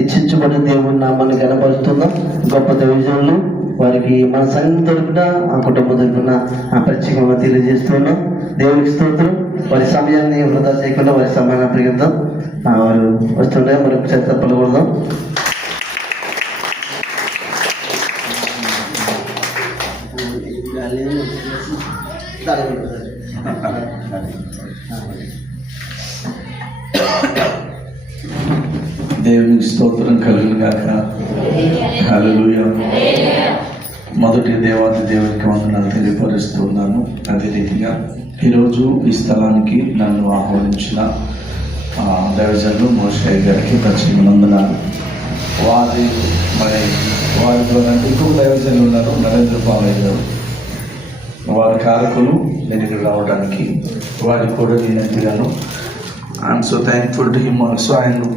హెచ్చించబడిన దేవుని నామాన్ని కనపరుస్తున్నాం. గొప్ప దైవజనులు వారికి మన సంఘం తరపున ఆ కుటుంబం తరపున ప్రత్యేకంగా తెలియజేస్తున్నాం. దేవునికి స్తోత్రం. వారి సమయాన్ని వృధా చేయకుండా వారి సమయాన్ని అప్పగిద్దాం. వారు వస్తుండే మరొక చేత పలుకుదాం. దేవునికి స్తోత్రం కలుగును గాక. హల్లెలూయా. మొదటి దేవాది దేవునికి వందనాలు తెలియపరుస్తున్నాను. అదే రీతిగా ఈరోజు ఈ స్థలానికి నన్ను ఆహ్వానించిన దైవజనులు మోషే గారికి ప్రత్యేక వందనాలు. వారి ద్వారా ఇంకొక దైవజనులు ఉన్నారు, నరేంద్ర పాలయ్య గారు. వారి కారకులు నేను ఇక్కడ రావడానికి వారికి కూడా నేను ఎంతగానో I'm so thankful to him also.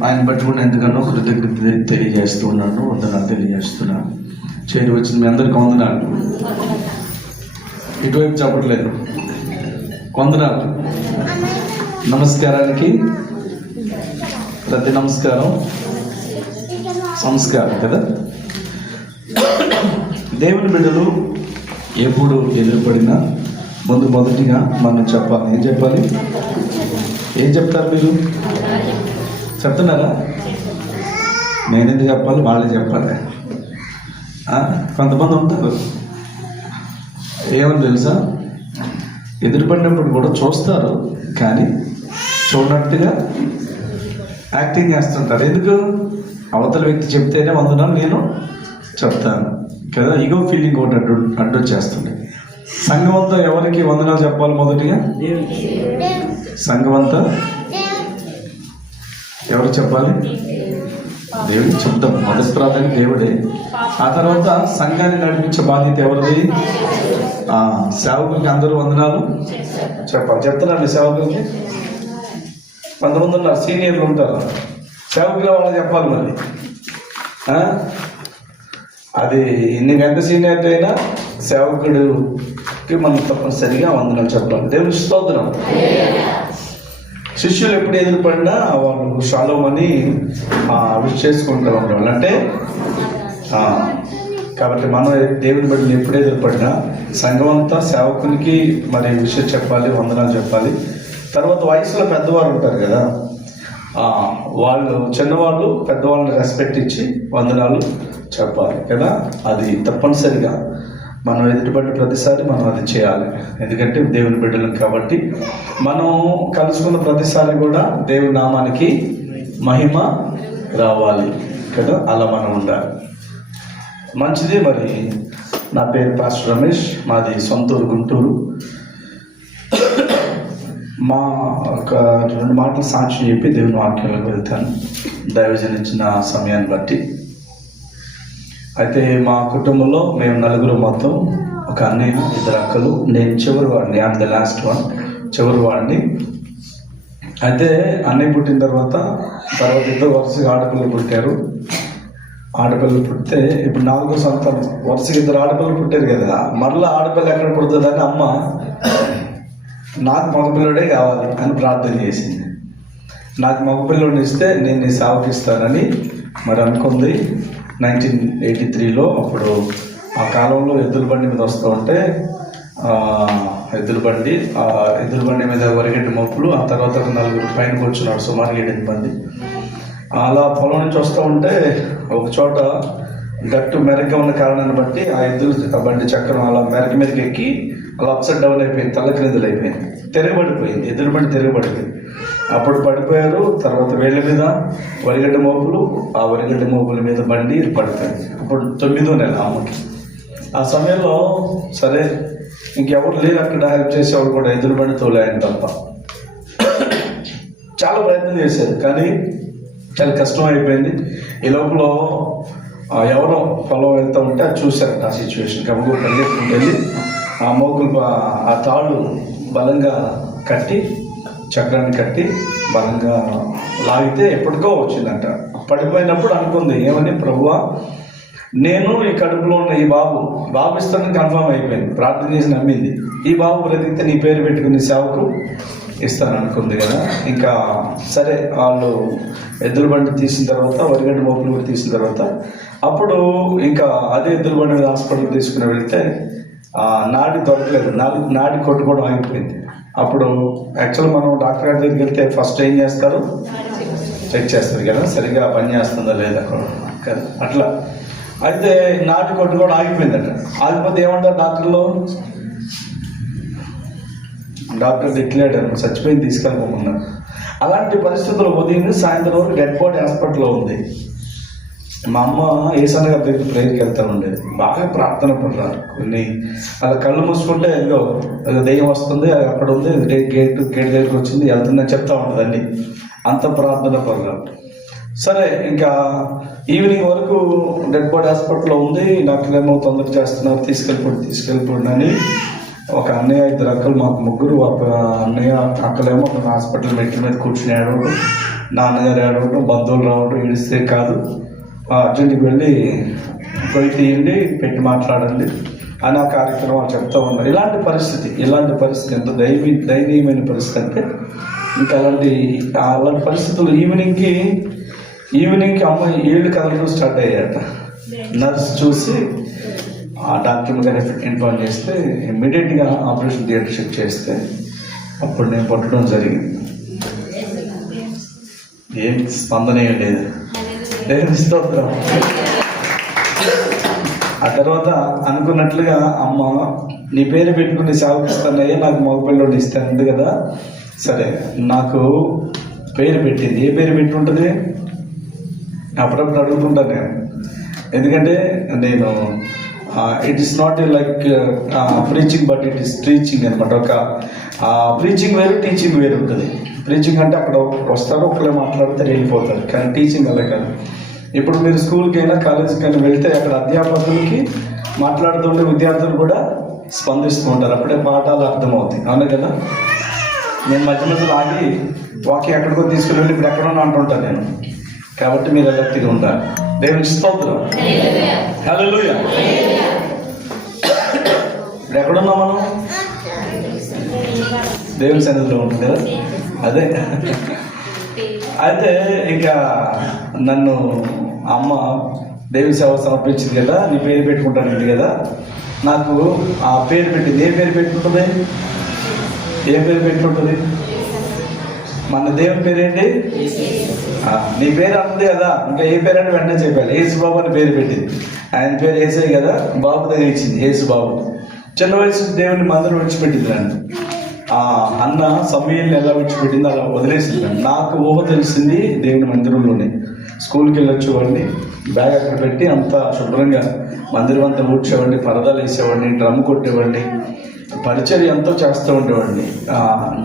ఆయన బట్టి కూడా ఎంతగానో కృతజ్ఞత తెలియజేస్తూ ఉన్నాను, వందనాలు తెలియజేస్తున్నాను. చేరి వచ్చిన మీ అందరికీ వందనాలు. ఇటువైపు చెప్పట్లేదు. వందనాలు. నమస్కారానికి ప్రతి నమస్కారం సంస్కారం కదా. దేవుని బిడ్డలు ఎప్పుడు ఎదురుపడినా మొదటిగా మనం చెప్పాలి. ఏం చెప్పాలి? ఏం చెప్తారు మీరు? చెప్తున్నారా? నేనెందుకు చెప్పాలి? వాళ్ళే చెప్పాలి. కొంతమంది ఉంటారు ఏమని తెలుసా, ఎదురుపడినప్పుడు కూడా చూస్తారు కానీ చూడనట్టుగా యాక్టింగ్ చేస్తుంటారు. ఎందుకు? అవతల వ్యక్తి చెప్తేనే వందనాలు నేను చెప్తాను కదా. ఈగో ఫీలింగ్ ఒకటి అడ్డొచ్చేస్తుంది. సంఘం అంతా ఎవరికి వందనాలు చెప్పాలి? మొదటిగా సంఘం అంతా ఎవరు చెప్పాలి? దేవుడికి చెప్తాం. మొదటి ప్రాధాన్యత దేవుడే. ఆ తర్వాత సంఘాన్ని నడిపించే బాధ్యత ఎవరిది? సేవకులకి అందరూ వందనాలు చెప్పాలి. చెప్తున్నాను సేవకులకి. కొంతమంది ఉన్నారు సీనియర్లు ఉంటారు, సేవకులు వాళ్ళు చెప్పాలి. మరి అది నీకు ఎంత సీనియర్ అయినా సేవకుడికి మనం తప్పనిసరిగా వందనాలు చెప్పాలి. దేవుని స్తోత్రం. శిష్యులు ఎప్పుడు ఎదురుపడినా వాళ్ళు షాలోమ్ అని విష్ చేసుకుంటూ ఉండేవాళ్ళు. అంటే కాబట్టి మనం దేవుని బట్టి ఎప్పుడు ఎదురుపడినా సంఘం అంతా సేవకునికి మరి విషయం చెప్పాలి, వందనాలు చెప్పాలి. తర్వాత వయసులో పెద్దవారు ఉంటారు కదా, వాళ్ళు చిన్నవాళ్ళు పెద్దవాళ్ళని రెస్పెక్ట్ ఇచ్చి వందనాలు చెప్పాలి కదా. అది తప్పనిసరిగా మనం ఎదుటిపడ్డ ప్రతిసారి మనం అది చేయాలి. ఎందుకంటే దేవుని బిడ్డలం కాబట్టి మనం కలుసుకున్న ప్రతిసారి కూడా దేవుని నామానికి మహిమ రావాలి కదా. అలా మనం ఉండాలి. మంచిది. మరి నా పేరు పాస్టర్ రమేష్, మాది సొంతూరు గుంటూరు. మా ఒక 2 మాటలు సాక్షి చెప్పి దేవుని వాక్యంలోకి వెళ్తాను దైవజనించిన సమయాన్ని బట్టి. అయితే మా కుటుంబంలో మేము 4 మొత్తం. ఒక అన్నయ్య, 2 అక్కలు, నేను చివరి వాడిని. ఐఎమ్ ద లాస్ట్ వన్, చివరి వాడిని. అయితే అన్నయ్య పుట్టిన తర్వాత 2 వరుసగా ఆడపిల్లలు పుట్టారు. ఆడపిల్లలు పుడితే ఇప్పుడు 4వ సంతానం. వరుసగా 2 ఆడపిల్లలు పుట్టారు కదా, మరలా ఆడపిల్ల ఎక్కడ పుడుతుందని అమ్మ నాకు మగపిల్లడే కావాలి అని ప్రార్థన చేసింది. నాకు మగపిల్లడిని ఇస్తే నేను నీ సేవకి ఇస్తానని మరి అనుకుంది. 1983లో అప్పుడు ఆ కాలంలో ఎద్దుల బండి మీద వస్తూ ఉంటే ఎద్దుల బండి మీద వరిగడ్డి మోపులు, ఆ తర్వాత 4 పైన కూర్చున్నాడు, సుమారు 8 మంది. అలా పొలం నుంచి వస్తూ ఉంటే ఒక చోట గట్టు మెరగ్గా ఉన్న కారణాన్ని బట్టి ఆ బండి చక్రం అలా మెరగ మీదకి ఎక్కి అలా అప్సెట్ డౌన్ అయిపోయింది, తల్లక్రిందులు అయిపోయింది, తిరగబడిపోయింది. ఎద్దుల బండి తిరగబడిపోయింది. అప్పుడు పడిపోయారు. తర్వాత వేళ్ళ మీద వరిగడ్డ మోపులు, ఆ వరిగడ్డ మోపుల మీద బండి పడిపోయింది. అప్పుడు 9వ నెల అమ్మకి. ఆ సమయంలో సరే ఇంకెవరు లేరు అక్కడ హెల్ప్ చేసేవాడు కూడా, ఎద్దుల బండి తోలేఆయన తప్ప. చాలా ప్రయత్నం చేశారు కానీ చాలా కష్టం అయిపోయింది. ఈ లోపల ఎవరో పొలం వెళ్తూ ఉంటే అది చూశారు ఆ సిచ్యువేషన్. కమ్మగూరు పరిగెత్తుకుంటూ వెళ్ళి ఆ మోకులు ఆ తాళ్ళు బలంగా కట్టి, చక్రాన్ని కట్టి బలంగా లాగితే ఎప్పటికో వచ్చిందంట. పడిపోయినప్పుడు అనుకుంది ఏమని, ప్రభువా నేను ఈ కడుపులో ఉన్న ఈ బాబు ఇస్తానని కన్ఫర్మ్ అయిపోయింది. ప్రార్థన చేసి నమ్మింది. ఈ బాబు బ్రతికితే నీ పేరు పెట్టుకుని సేవకు ఇస్తాను అనుకుంది కదా. ఇంకా సరే వాళ్ళు ఎద్దుల బండి తీసిన తర్వాత, వరిగడ్డ మోపులు కూడా తీసిన తర్వాత, అప్పుడు ఇంకా అదే ఎద్దుల బండి మీద హాస్పిటల్ తీసుకుని వెళ్తే నాడి దొరకలేదు, నాడి కొట్టుకోవడం ఆగిపోయింది. అప్పుడు యాక్చువల్ మనం డాక్టర్ గారి దగ్గరికి వెళ్తే ఫస్ట్ ఏం చేస్తారు, చెక్ చేస్తారు కదా, సరిగ్గా పని చేస్తుందా లేదా కదా, అట్లా. అయితే నాటి కొట్టుకోవడం ఆగిపోయిందట. ఆగిపోతే ఏమంటారు డాక్టర్ డిక్లేర్డ్ చచ్చిపోయింది, తీసుకెళ్ళిపోమన్నారు. అలాంటి పరిస్థితుల్లో ఉదయం సాయంత్రం వరకు డెడ్ బాడీ హాస్పిటల్లో ఉంది. మా అమ్మ ఏసన్న గారి దగ్గర ప్రేయర్కి వెళ్తూ ఉండేది. బాగా ప్రార్థన పడ్డారు. కొన్ని అలా కళ్ళు మూసుకుంటే ఏదో దెయ్యం వస్తుంది, అక్కడ ఉంది, గేట్ దగ్గరికి వచ్చింది, వెళ్తుందని చెప్తా ఉంటుంది అన్ని. అంత ప్రార్థన పడ్డారు. సరే ఇంకా ఈవినింగ్ వరకు డెడ్ బాడీ హాస్పిటల్లో ఉంది. డాక్టర్ ఏమో తొందర చేస్తున్నారు, తీసుకెళ్ళిపోండి అని. ఒక అన్నయ్య, ఇద్దరు అక్కలు, మాకు ముగ్గురు. ఒక అన్నయ్య అక్కలేమో ఒక హాస్పిటల్ మెట్ల మీద కూర్చుని ఏడవడం, నాన్నగారు ఏడవడం, బంధువులు రావడం, ఏడిస్తే కాదు అర్జెంట్కి వెళ్ళి పోయి తీయండి, పెట్టి మాట్లాడండి అని ఆ కార్యక్రమాలు చెప్తా ఉన్నారు. ఇలాంటి పరిస్థితి ఎంత దయనీయమైన పరిస్థితి అంటే ఇంకా అలాంటి పరిస్థితులు ఈవినింగ్కి అమ్మాయి ఏళ్ళు కదలడం స్టార్ట్ అయ్యాట. నర్స్ చూసి ఆ డాక్టర్ గారు ఇన్ఫార్మ్ చేస్తే ఇమ్మీడియట్గా ఆపరేషన్ థియేటర్ షిఫ్ట్ చేస్తే అప్పుడు నేను పుట్టడం జరిగింది. ఏం స్పందన ఏం లేదు. స్తోత్రం. ఆ తర్వాత అనుకున్నట్లుగా అమ్మ నీ పేరు పెట్టుకుని సేవకిస్తానయ్యా, నాకు మగపిల్లోని ఇస్తాను కదా. సరే నాకు పేరు పెట్టింది. ఏ పేరు పెట్టి ఉంటుంది అప్పుడప్పుడు అడుగుతుంటాను నేను. ఎందుకంటే నేను it is not like preaching but it is teaching అనమాట. ఒక ప్రీచింగ్ వేరు, టీచింగ్ వేరు ఉంటుంది. ప్రీచింగ్ అంటే అక్కడ వస్తారు, ఒకళ్ళే మాట్లాడితే వెళ్ళిపోతారు. కానీ టీచింగ్ అలా కాదు. ఇప్పుడు మీరు స్కూల్కి అయినా కాలేజీకి అయినా వెళ్తే అక్కడ అధ్యాపకులకి మాట్లాడుతుంటే విద్యార్థులు కూడా స్పందిస్తూ ఉంటారు. అప్పుడే పాఠాలు అర్థమవుతాయి. అవునా కదా. నేను మధ్యలో ఆగి వాక్యం ఎక్కడికో తీసుకుని వెళ్ళి ఇప్పుడు ఎక్కడో అంటుంటాను నేను. కాబట్టి మీరు ఎలక్తిగా ఉంటారు. దేవునికి స్తోత్రం. హల్లెలూయా. ఇప్పుడు ఎక్కడున్నాం మనం? దేవుని సన్నిధిలో ఉంటుంది కదా. అదే అయితే ఇంకా నన్ను అమ్మ దేవుని సేవ సమర్పించింది కదా, నీ పేరు పెట్టుకుంటానండి కదా. నాకు ఆ పేరు పెట్టింది. ఏ పేరు పెట్టుకుంటుంది? మన దేవుని పేరేంటి? నీ పేరు అంతే కదా, ఇంకా ఏ పేరు అంటే వెంటనే చెప్పాలి. యేసుబాబు అని పేరు పెట్టింది. ఆయన పేరు యేసే కదా, బాబు దగ్గర ఇచ్చింది యేసుబాబు. చిన్న వయసు దేవుని మందిరం విడిచిపెట్టింది నన్ను. అన్న సమయాన్ని ఎలా విడిచిపెట్టింది అలా వదిలేసింది. నాకు ఊహ తెలిసింది దేవుని మందిరంలోనే. స్కూల్కి వెళ్ళొచ్చేవాడిని, బ్యాగ్ అక్కడ పెట్టి అంతా శుభ్రంగా మందిరం అంతా ఊడ్చేవాడిని, పరదాలు వేసేవాడిని, డ్రమ్ కొట్టేవాడిని, పరిచర్య ఎంతో చేస్తూ ఉండేవాడిని.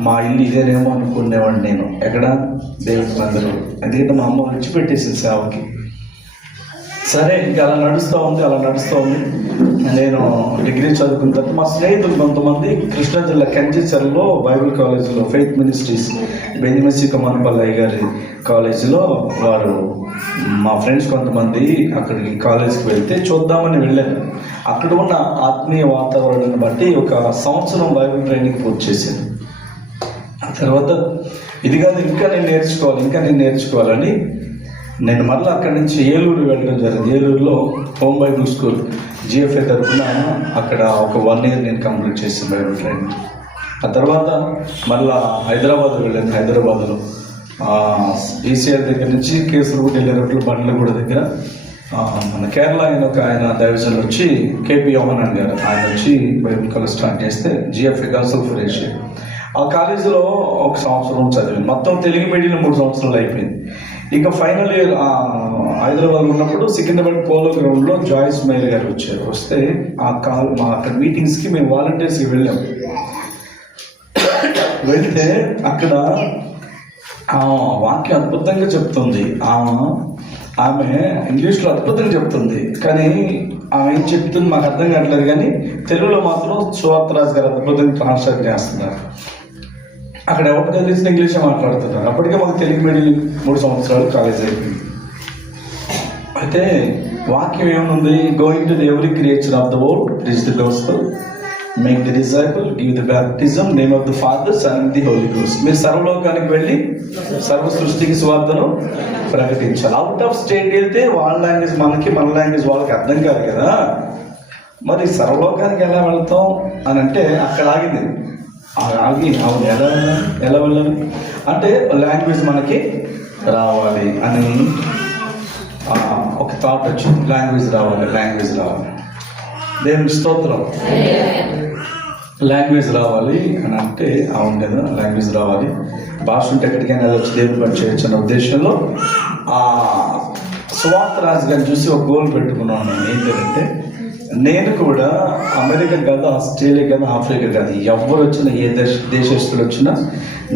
మా ఇల్లు ఇదేనేమో అనుకునేవాడిని నేను. ఎక్కడ? దేవుని మందిరం. ఎందుకంటే మా అమ్మ విడిచిపెట్టేసింది సేవకి. సరే ఇంకా అలా నడుస్తూ ఉంది. నేను డిగ్రీ చదువుకున్న తర్వాత మా స్నేహితులు కొంతమంది కృష్ణా జిల్లా కంచిచర్లో బైబిల్ కాలేజీలో ఫెయిత్ మినిస్ట్రీస్ బెంజమిన్ కమనపల్లయ్య గారి కాలేజీలో వారు మా ఫ్రెండ్స్ కొంతమంది అక్కడికి కాలేజీకి వెళ్తే చూద్దామని వెళ్ళాను. అక్కడ ఉన్న ఆత్మీయ వాతావరణాన్ని బట్టి ఒక సంవత్సరం బైబిల్ ట్రైనింగ్ పూర్తి చేశాను. ఆ తర్వాత ఇది కాదు, ఇంకా నేను నేర్చుకోవాలని నేను మళ్ళీ అక్కడి నుంచి ఏలూరు వెళ్ళడం జరిగింది. ఏలూరులో హోమ్ బైబుల్ స్కూల్ జిఎఫ్ఏ తరఫున అక్కడ ఒక 1 year నేను కంప్లీట్ చేసాను బైబిల్ ట్రైనింగ్. ఆ తర్వాత మళ్ళీ హైదరాబాద్ వెళ్ళాను. హైదరాబాద్లో ఈసీఆర్ దగ్గర నుంచి కేసులగూడ వెళ్ళేటప్పుడు బండ్లగూడ దగ్గర మన కేరళ ఆయన దైవజన్ వచ్చి కేపీ యోహనాన్ గారు ఆయన వచ్చి బైబిల్ కాలేజ్ స్టార్ట్ చేస్తే జిఎఫ్ఏ కౌన్సిల్ ఫర్ ఏషియా. ఆ కాలేజీలో 1 సంవత్సరం చదివాను. మొత్తం తెలుగు మీడియంలో 3 సంవత్సరాలు అయిపోయింది. ఇంకా ఫైనల్ ఇయర్ హైదరాబాద్ ఉన్నప్పుడు సికింద్రాబాద్ పోలో గ్రౌండ్లో జాయిస్ మైల్ గారు వచ్చారు. వస్తే మా అక్కడ మీటింగ్స్కి మేము వాలంటీర్స్కి వెళ్ళాము. వెళ్తే అక్కడ వాక్యం అద్భుతంగా చెప్తుంది. ఆమె ఇంగ్లీష్లో అద్భుతంగా చెప్తుంది. కానీ ఆమె ఏం చెప్తుంది మాకు అర్థం కావట్లేదు. కానీ తెలుగులో మాత్రం సువార్తరాజు గారు అద్భుతంగా ట్రాన్స్లేట్ చేస్తున్నారు. అక్కడ ఎవరికి తెలిసిన ఇంగ్లీషే మాట్లాడుతున్నారు. అప్పటికే మాకు తెలుగు మీడియం 3 సంవత్సరాలు కాలేజ్ అయిపోయింది. అయితే వాక్యం ఏముంది? Going to the every creature of the world preach the gospel, make the disciple, give the baptism, name of the father, son, the holy ghost. మీరు సర్వలోకానికి వెళ్ళి సర్వ సృష్టికి సువార్తను ప్రకటించాలి. అవుట్ ఆఫ్ స్టేట్ వెళ్తే వాళ్ళ లాంగ్వేజ్ మనకి, మన లాంగ్వేజ్ వాళ్ళకి అర్థం కాదు కదా. మరి సర్వలోకానికి ఎలా వెళ్తాం అని అంటే అక్కడ ఆగింది. ఆగి అవును ఎలా వెళ్ళాలి అంటే లాంగ్వేజ్ మనకి రావాలి అని ఒక థాట్ వచ్చింది. లాంగ్వేజ్ రావాలి. దేవుని స్తోత్రం. లాంగ్వేజ్ రావాలి అని అంటే అవును కదా, లాంగ్వేజ్ రావాలి, భాష ఉంటే ఎక్కడికైనా వెళ్ళొచ్చు, దేవుని పని చేయొచ్చు అన్న ఉద్దేశంలో ఆ సువార్త రాజు గారిని చూసి ఒక గోల్ పెట్టుకున్నాను. ఏంటంటే నేను కూడా అమెరికా కాదు, ఆస్ట్రేలియా కాదు, ఆఫ్రికా కాదు, ఎవరు వచ్చినా ఏ దేశస్తులు వచ్చినా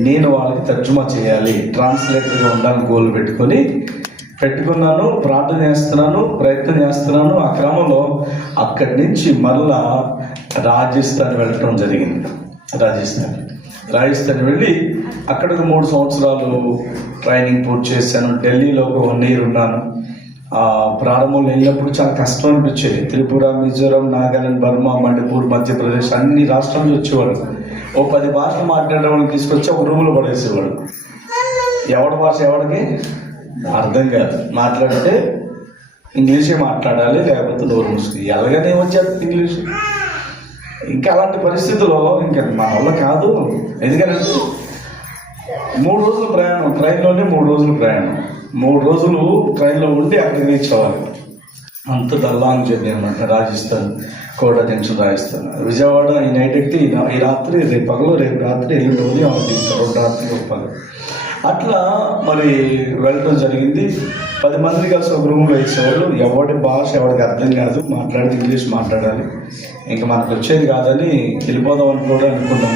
నేను వాళ్ళకి తర్జుమా చేయాలి, ట్రాన్స్లేటర్గా ఉండాలని గోల్ పెట్టుకున్నాను. ప్రార్థన చేస్తున్నాను, ప్రయత్నం చేస్తున్నాను. ఆ క్రమంలో అక్కడి నుంచి మళ్ళా రాజస్థాన్ వెళ్ళటం జరిగింది. రాజస్థాన్ వెళ్ళి అక్కడ 3 సంవత్సరాలు ట్రైనింగ్ పూర్తి చేశాను. ఢిల్లీలో ఒక 1 year ఉన్నాను. ప్రారంభంలో వెళ్ళినప్పుడు చాలా కష్టం అనిపించేది. త్రిపుర, మిజోరం, నాగాలాండ్, బర్మా, మణిపూర్, మధ్యప్రదేశ్ అన్ని రాష్ట్రాల నుంచి వచ్చేవాడు. 10 భాషలు మాట్లాడే వాళ్ళని తీసుకొచ్చి ఒక రూమ్లో పడేసేవాడు. ఎవడి భాష ఎవడికి అర్థం కాదు. మాట్లాడితే ఇంగ్లీషే మాట్లాడాలి, లేకపోతే నోరు మూసుకుని ఎలాగనే వచ్చేది ఇంగ్లీష్. ఇంకా అలాంటి పరిస్థితుల్లో ఇంకా మన వల్ల కాదు. ఎందుకంటే 3 రోజులు ప్రయాణం, ట్రైన్లోనే 3 రోజులు ప్రయాణం. 3 రోజులు ట్రైన్లో ఉండి అక్కడికి రీచ్ అవ్వాలి. అంత లాంగ్ జర్నీ అనమాట. రాజస్థాన్, కోటా జంక్షన్ రాజస్థాన్, విజయవాడ ఈ నైట్ ఎక్కితే ఈ రాత్రి, రేపు పగలు, రేపు రాత్రి, ఎల్లుండి ఉదయం 2 రాత్రి పగలు. అట్లా మరి వెళ్ళటం జరిగింది. 10 మంది కలిసి ఒక రూమ్లో వేసేవాళ్ళు. ఎవరి భాష ఎవరికి అర్థం కాదు, మాట్లాడితే ఇంగ్లీష్ మాట్లాడాలి. ఇంకా మనకు వచ్చేది కాదని వెళ్ళిపోదాం అని కూడా అనుకున్నాం.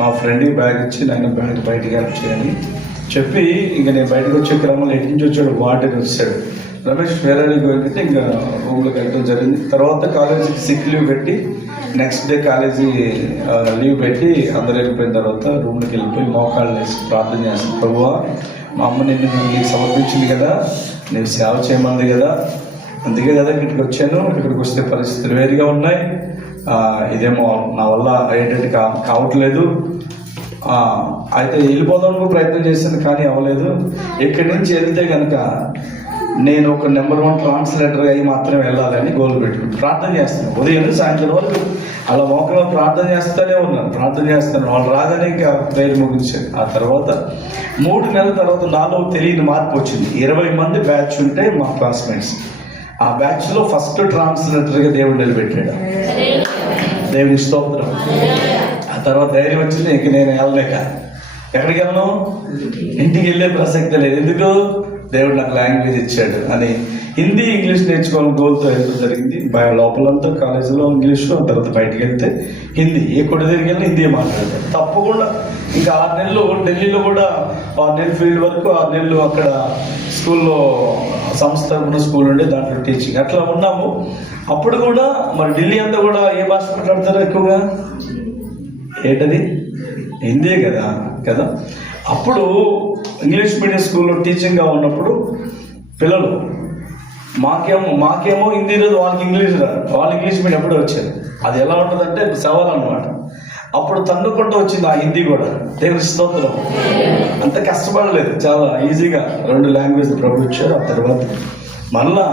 మా ఫ్రెండ్కి బ్యాగ్ ఇచ్చి నేను బ్యాగ్ బయటికి హెల్ప్ చేయని చెప్పి ఇంకా నేను బయటకు వచ్చే క్రమంలో ఎటు నుంచి వచ్చాడు, వాటిని వచ్చాడు రమేష్ ఫేరానికి వెళ్తే ఇంకా రూమ్లోకి వెళ్ళడం జరిగింది. తర్వాత కాలేజీకి సిక్ లీవ్ పెట్టి నెక్స్ట్ డే కాలేజీ లీవ్ పెట్టి అందరూ వెళ్ళిపోయిన తర్వాత రూమ్లోకి వెళ్ళిపోయి మోకాళ్ళు వేసి ప్రార్థన చేస్తాను. ప్రభువా, మా అమ్మ నిన్ను నీకు సమర్పించింది కదా, నేను సేవ చేయమంది కదా, అందుకే కదా ఇక్కడికి వచ్చాను. ఇక్కడికి వస్తే పరిస్థితులు వేరుగా ఉన్నాయి. ఇదేమో నా వల్ల అయ్యేటట్టు కావట్లేదు. అయితే వెళ్ళిపోదానికి ప్రయత్నం చేశాను కానీ అవ్వలేదు. ఇక్కడి నుంచి వెళ్తే కనుక నేను ఒక నెంబర్ 1 ట్రాన్స్లేటర్ అయ్యి మాత్రమే వెళ్ళాలని గోల్ పెట్టుకుని ప్రార్థన చేస్తాను. ఉదయం సాయంత్రం వరకు అలా మోకంలో ప్రార్థన చేస్తూనే ఉన్నాను. వాళ్ళు రాగానే ఇంకా ప్రేయర్ ముగించాను. ఆ తర్వాత 3 నెలల తర్వాత నాలో తెలియని మార్పు వచ్చింది. 20 మంది బ్యాచ్ ఉంటే మా క్లాస్మేట్స్. ఆ బ్యాచ్లో ఫస్ట్ ట్రాన్స్లేటర్గా దేవుడు నిలబెట్టాడు. దేవుని స్తోత్రం. ఆ తర్వాత ధైర్యం వచ్చింది. ఇంక నేను వెళ్ళలేక ఎక్కడికి వెళ్ళను, ఇంటికి వెళ్ళే ప్రసక్తి లేదు. ఎందుకు, దేవుడు నాకు లాంగ్వేజ్ ఇచ్చాడు అని హిందీ, ఇంగ్లీష్ నేర్చుకోవాలని గోల్తో వెళ్ళడం జరిగింది. లోపలంతా కాలేజీలో ఇంగ్లీషు, ఆ తర్వాత బయటకు వెళ్తే హిందీ. ఏ కొడి దగ్గరికి వెళ్ళినా హిందీ మాట్లాడతారు తప్పకుండా. ఇంకా 6 నెలలు ఢిల్లీలో కూడా 6 నెలలు ఫీల్డ్ వరకు, 6 నెలలు అక్కడ స్కూల్లో సంస్థ ఉన్న స్కూల్ ఉండే దాంట్లో టీచింగ్ అట్లా ఉన్నాము. అప్పుడు కూడా మరి ఢిల్లీ అంతా కూడా ఏ భాష మాట్లాడతారు ఎక్కువగా, ఏంటది హిందీ కదా. అప్పుడు ఇంగ్లీష్ మీడియం స్కూల్లో టీచింగ్గా ఉన్నప్పుడు పిల్లలు మాకేమో హిందీ రాదు, వాళ్ళకి ఇంగ్లీష్ రాదు. వాళ్ళు ఇంగ్లీష్ మీడియం అప్పుడే వచ్చారు. అది ఎలా ఉంటుందంటే సవాల్ అనమాట. అప్పుడు తన్నుకుంటూ వచ్చింది ఆ హిందీ కూడా. దేవుని స్తోత్రం. అంత కష్టపడలేదు, చాలా ఈజీగా 2 లాంగ్వేజ్ ప్రభు ఇచ్చారు. ఆ తర్వాత మళ్ళా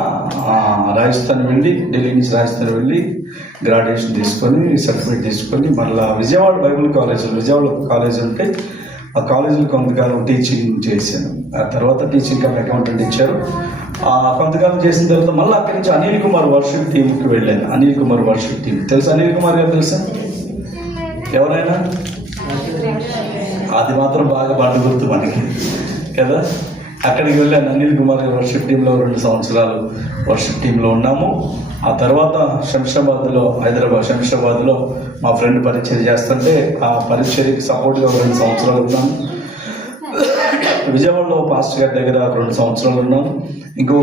రాజస్థాన్ వెళ్ళి, ఢిల్లీ నుంచి రాజస్థాన్ వెళ్ళి గ్రాడ్యుయేషన్ తీసుకొని సర్టిఫికేట్ తీసుకొని మళ్ళీ విజయవాడ బైబిల్ కాలేజ్ ఉంటే ఆ కాలేజీలో కొంతకాలం టీచింగ్ చేశాను. ఆ తర్వాత టీచింగ్ కమ్ అకౌంటెంట్ ఇచ్చారు. కొంతకాలం చేసిన తర్వాత మళ్ళీ అక్కడి నుంచి అనిల్ కుమార్ వర్షిప్ టీంకి వెళ్ళాను. అనిల్ కుమార్ వర్షిప్ టీం తెలుసా? అనిల్ కుమార్ గారు తెలుసా ఎవరైనా? అది మాత్రం బాగా బండి గుర్తు మనకి కదా. అక్కడికి వెళ్ళాను. అనిల్ కుమార్ గారు వర్షిప్ టీంలో 2 సంవత్సరాలు వర్షిప్ టీంలో ఉన్నాము. ఆ తర్వాత శంషాబాద్లో మా ఫ్రెండ్ పరిచయం చేస్తుంటే ఆ పరిచర్యకి సపోర్ట్గా 2 సంవత్సరాలు ఉన్నాను. విజయవాడలో పాస్టర్ గారి దగ్గర 2 సంవత్సరాలు ఉన్నాను. ఇంకో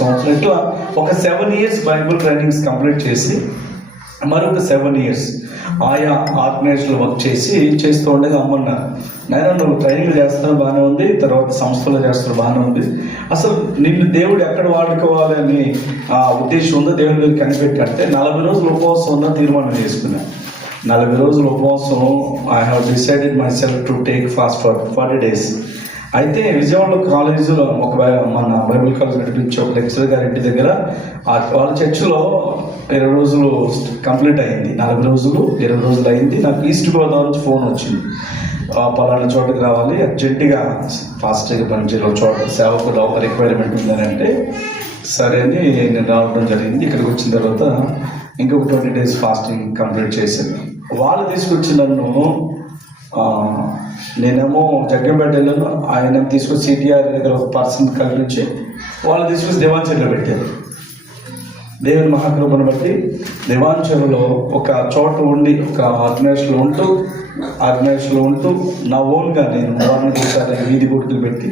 సంవత్సరం. ఇట్లా ఒక 7 years బైబిల్ ట్రైనింగ్స్ కంప్లీట్ చేసి మరొక 7 years ఆయా ఆర్గనైజేషన్లో వర్క్ చేస్తూ ఉండగా అమ్మన్నారు, నాయన నువ్వు ట్రైనింగ్ చేస్తున్నావు బాగానే ఉంది, తర్వాత సంస్థలో చేస్తున్నావు బాగానే ఉంది, అసలు నిన్ను దేవుడు ఎక్కడ వాడుకోవాలని ఆ ఉద్దేశం ఉందో దేవుని మీద కనిపెట్టి అంటే 40 రోజులు ఉపవాసం ఉందని తీర్మానం చేసుకున్నాను. 40 రోజుల ఉపవాసం I have decided my self to take fast for 40 days. అయితే విజయవాడలో కాలేజీలో మన బైబిల్ కాలేజ్ నడిపించే ఒక లెక్చరర్ గారి ఇంటి దగ్గర వాళ్ళ చర్చిలో 20 రోజులు కంప్లీట్ అయింది. 40 రోజులు 20 రోజులు అయింది. నాకు ఈస్ట్ గోదావరి నుంచి ఫోన్ వచ్చింది, పలానా చోటకి రావాలి, అర్జెంటుగా ఫాస్ట్గా పనిచేయాలి, చోట సేవకులు రిక్వైర్మెంట్ ఉందని అంటే సరే అని నేను రావడం జరిగింది. ఇక్కడికి వచ్చిన తర్వాత ఇంకొక 20 days ఫాస్టింగ్ కంప్లీట్ చేశాను. వాళ్ళు తీసుకొచ్చి నన్ను, నేనేమో జగ్గంపేట వెళ్ళాను, ఆయన తీసుకొచ్చి సిటిఆర్ దగ్గర ఒక పర్సన్ కల్పించి వాళ్ళు తీసుకొచ్చి దేవాంచర్లో పెట్టారు. దేవుని మహాకృపను బట్టి దేవాంచరులో ఒక చోట ఉండి ఒక ఆర్గనైజేషన్లో ఉంటూ నా ఓన్గా నేను వారిని ఒకసారి వీధి గుర్తులు పెట్టి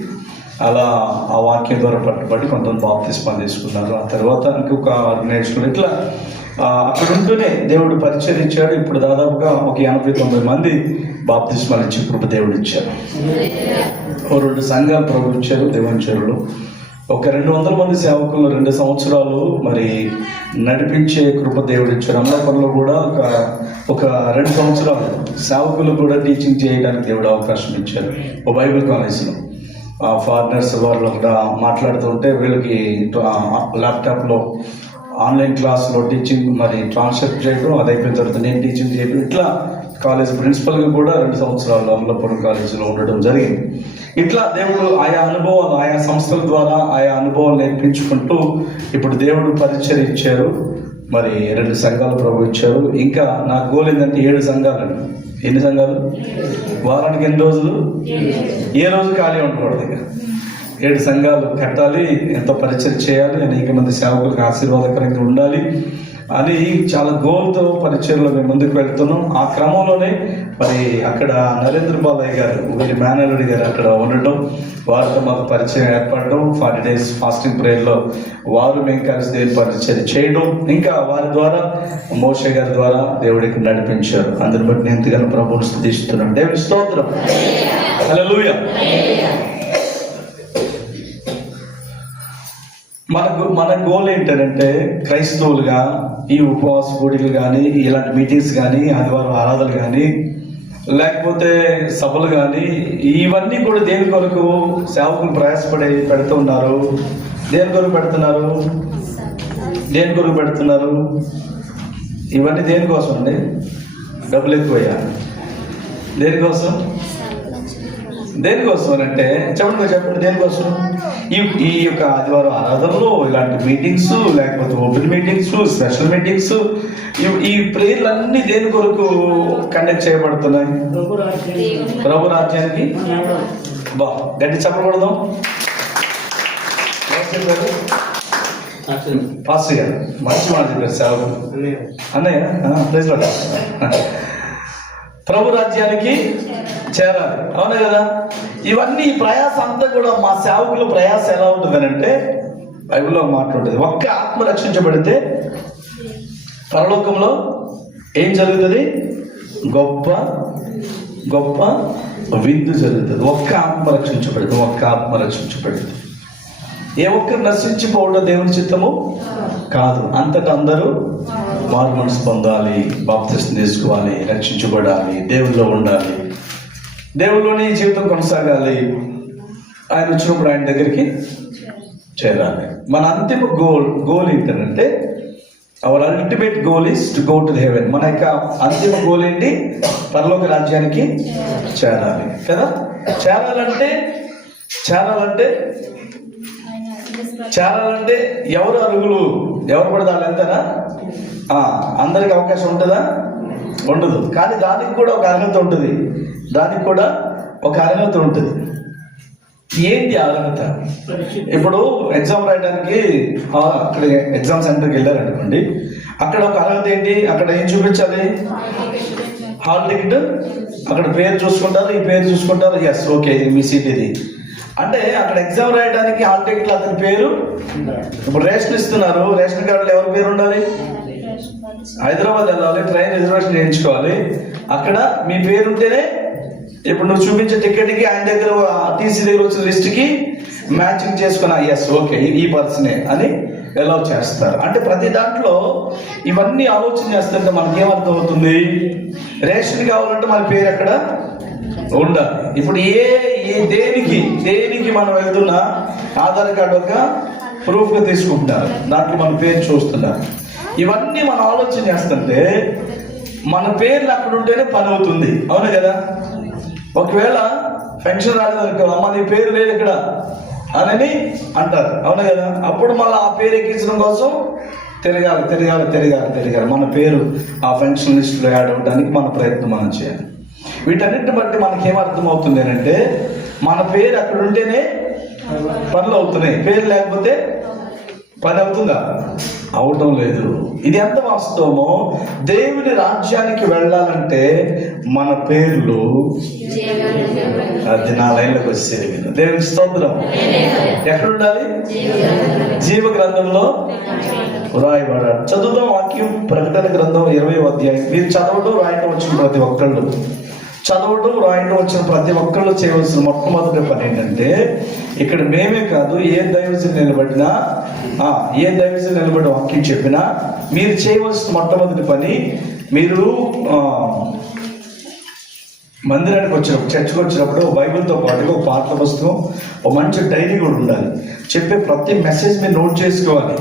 అలా ఆ వాక్యం ద్వారా పట్టుబడి కొంతమంది బాప్తిస్మా తీసుకున్నారు. ఆ తర్వాత ఇంకొక ఆర్గనైజేషన్ ఇట్లా అక్కడ ఉంటూనే దేవుడు పరిచయం ఇచ్చాడు. ఇప్పుడు దాదాపుగా ఒక 80-90 మంది బాప్తిస్మాలు ఇచ్చి కృప దేవుడు ఇచ్చారు. 2 సంఘాలు ప్రభు ఇచ్చారు దేవాంచరులు. ఒక 200 మంది సేవకులు 2 సంవత్సరాలు మరి నడిపించే కృప దేవుడు ఇచ్చారు. అమలాపురంలో కూడా ఒక 2 సంవత్సరాలు సేవకులు కూడా టీచింగ్ చేయడానికి దేవుడు అవకాశం ఇచ్చారు. ఓ బైబిల్ కాలేజీలో ఫారినర్స్ వాళ్ళు అక్కడ మాట్లాడుతుంటే వీళ్ళకి ల్యాప్టాప్లో ఆన్లైన్ క్లాస్లో టీచింగ్ మరి ట్రాన్స్ఫర్ చేయడం, అది అయిపోయిన తర్వాత నేను టీచింగ్ చేయడం, ఇట్లా కాలేజ్ ప్రిన్సిపల్గా కూడా 2 సంవత్సరాలు అమలాపురం కాలేజీలో ఉండడం జరిగింది. ఇట్లా దేవుడు ఆయా అనుభవాలు ఆయా సంస్థల ద్వారా ఆయా అనుభవాలు నేర్పించుకుంటూ ఇప్పుడు దేవుడు పరిచయం ఇచ్చారు. మరి 2 సంఘాలు ప్రభు ఇచ్చారు. ఇంకా నా గోల్ ఏంటంటే 7 సంఘాలు. ఎన్ని సంఘాలు? వారానికి ఎన్ని రోజులు? ఏ రోజు ఖాళీ ఉండకూడదు. ఇక 7 సంఘాలు కట్టాలి, ఎంతో పరిచయం చేయాలి, అనేక మంది సేవకులకు ఆశీర్వాదకరంగా ఉండాలి అని చాలా గోల్తో పరిచయంలో మేము ముందుకు వెళ్తున్నాం. ఆ క్రమంలోనే మరి అక్కడ నరేంద్ర బాలయ్య గారు, వీరి మేనల్లుడి గారు అక్కడ ఉండటం, వారితో మాకు పరిచయం ఏర్పడడం, 40 days ఫాస్టింగ్ ప్రేయర్లో వారు మేము కలిసి దేవుని పరిచయం చేయడం, ఇంకా వారి ద్వారా మోషే గారి ద్వారా దేవుడికి నడిపించారు. అందరిని బట్టి నేను ఎంతగానో ప్రభువుని స్తుతిస్తున్నాను. దేవుని స్తోత్రం. హల్లెలూయా. మన గోల్ ఏంటంటే క్రైస్తవులుగా ఈ ఉపవాస కూడికలు కానీ, ఇలాంటి మీటింగ్స్ కానీ, ఆదివారం ఆరాధనలు కానీ, లేకపోతే సభలు కానీ, ఇవన్నీ కూడా దేని కొరకు సేవకులు ప్రయాసపడి పెడుతున్నారు. దేని కొరకు పెడుతున్నారు? ఇవన్నీ దేనికోసం అండి? డబ్బులు ఎక్కువయ్యా? దేనికోసం అంటే చెప్పండి దేనికోసం? ఈ యొక్క ఆదివారం ఆరాధనలు, ఇలాంటి మీటింగ్స్, లేకపోతే ఓపెన్ మీటింగ్స్, స్పెషల్ మీటింగ్స్, ఈ ప్రేయర్లు అన్నీ దేని కొరకు కండక్ట్ చేయబడుతున్నాయి? ప్రభు రాజ్యానికి. గట్టి చెప్పకూడదాం. పాస్టర్ గారు మంచి మాట చెప్పారు. సేవకులు అన్నయ్య ప్లేస్ లో ప్రభు రాజ్యానికి చేరాలి, అవునా కదా? ఇవన్నీ ప్రయాస అంతా కూడా మా సేవకుల ప్రయాస ఎలా ఉంటుందని అంటే బైబిల్లో మాట్లాడుతుంది. ఒక్క ఆత్మ రక్షించబడితే పరలోకంలో ఏం జరుగుతుంది? గొప్ప గొప్ప విందు జరుగుతుంది. ఒక్క ఆత్మ రక్షించబడింది. ఏ ఒక్కరు నశించిపోవడం దేవుని చిత్తము కాదు. అంతటా అందరూ మారు మనసు పొందాలి, బాప్తిస్మం తీసుకోవాలి, రక్షించబడాలి, దేవుల్లో ఉండాలి, దేవుల్లోని జీవితం కొనసాగాలి. ఆయన వచ్చినప్పుడు ఆయన దగ్గరికి చేరాలి. మన అంతిమ గోల్ ఏంటంటే hour ultimate goal is to go to the haven. మన యొక్క అంతిమ గోల్ ఏంటి? పరలోక రాజ్యానికి చేరాలి కదా. చేరాలంటే ఎవరు అర్హులు? ఎవరు పడదాలి ఎంతనా? అందరికి అవకాశం ఉంటుందా? ఉండదు. కానీ దానికి కూడా ఒక అర్హత ఉంటుంది. ఏంటి అర్హత? ఇప్పుడు ఎగ్జామ్ రాయడానికి అక్కడ ఎగ్జామ్ సెంటర్కి వెళ్ళారనుకోండి, అక్కడ ఒక అర్హత ఏంటి? అక్కడ ఏం చూపించాలి? Hall ticket. అక్కడ పేరు చూసుకుంటారు, ఈ పేరు చూసుకుంటారు, ఎస్ ఓకే ఇది మీ సీట్ ఇది అంటే. అక్కడ ఎగ్జామ్ రాయడానికి హాల్ టికెట్లో అతని పేరు. ఇప్పుడు రేషన్ ఇస్తున్నారు, రేషన్ కార్డులో ఎవరి పేరు ఉండాలి? హైదరాబాద్ వెళ్ళాలి, ట్రైన్ రిజర్వేషన్ చేయించుకోవాలి, అక్కడ మీ పేరు ఉంటేనే ఇప్పుడు నువ్వు చూపించే టికెట్కి ఆయన దగ్గర టీసీ దగ్గర వచ్చిన లిస్ట్కి మ్యాచింగ్ చేసుకున్నా, ఎస్ ఓకే ఈ పర్సనే అని ఎలా చేస్తారు. అంటే ప్రతి దాంట్లో ఇవన్నీ ఆలోచన చేస్తుంటే మనకేమర్థం అవుతుంది, రేషన్ కావాలంటే మన పేరు ఎక్కడ ఉండాలి. ఇప్పుడు దేనికి మనం వెళ్తున్నా ఆధార్ కార్డు ఒక ప్రూఫ్గా తీసుకుంటున్నారు, దాంట్లో మన పేరు చూస్తున్నారు. ఇవన్నీ మనం ఆలోచన చేస్తుంటే మన పేర్లు అక్కడ ఉంటేనే పని అవుతుంది, అవును కదా. ఒకవేళ పెన్షన్ రాలేదనుకో, అమ్మ నీ పేరు లేదు ఇక్కడ అని అంటారు, అవును కదా. అప్పుడు మళ్ళీ ఆ పేరు ఎక్కించడం కోసం తిరగాలి. మన పేరు ఆ పెన్షన్ లిస్టులో యాడ్ అవ్వడానికి మన ప్రయత్నం మనం చేయాలి. వీటన్నిటిని బట్టి మనకేమర్థం అవుతుంది అంటే మన పేరు అక్కడ ఉంటేనే పనులు అవుతున్నాయి, పేరు లేకపోతే పని అవుతుందా? అవటం లేదు. ఇది ఎంత వాస్తవమో, దేవుని రాజ్యానికి వెళ్ళాలంటే మన పేర్లు అది నా లైన్లోకి వచ్చేది. దేవునికి స్తోత్రం. ఎక్కడుండాలి? జీవ గ్రంథంలో రాయబడాలి. చదువుదాం వాక్యం. ప్రకటన గ్రంథం 20వ అధ్యాయం. మీరు చదవడం రాయటం వచ్చిన ప్రతి ఒక్కళ్ళు చేయవలసిన మొట్టమొదటి పని ఏంటంటే, ఇక్కడ మేమే కాదు, ఏ దైవజనులు నిలబడి వాక్యం చెప్పినా మీరు చేయవలసిన మొట్టమొదటి పని, మీరు మందిరానికి వచ్చినప్పుడు, చర్చికి వచ్చినప్పుడు బైబిల్తో పాటుగా ఒక పాత పుస్తకం, ఒక మంచి డైరీ కూడా ఉండాలి. చెప్పే ప్రతి మెసేజ్ మీరు నోట్ చేసుకోవాలి.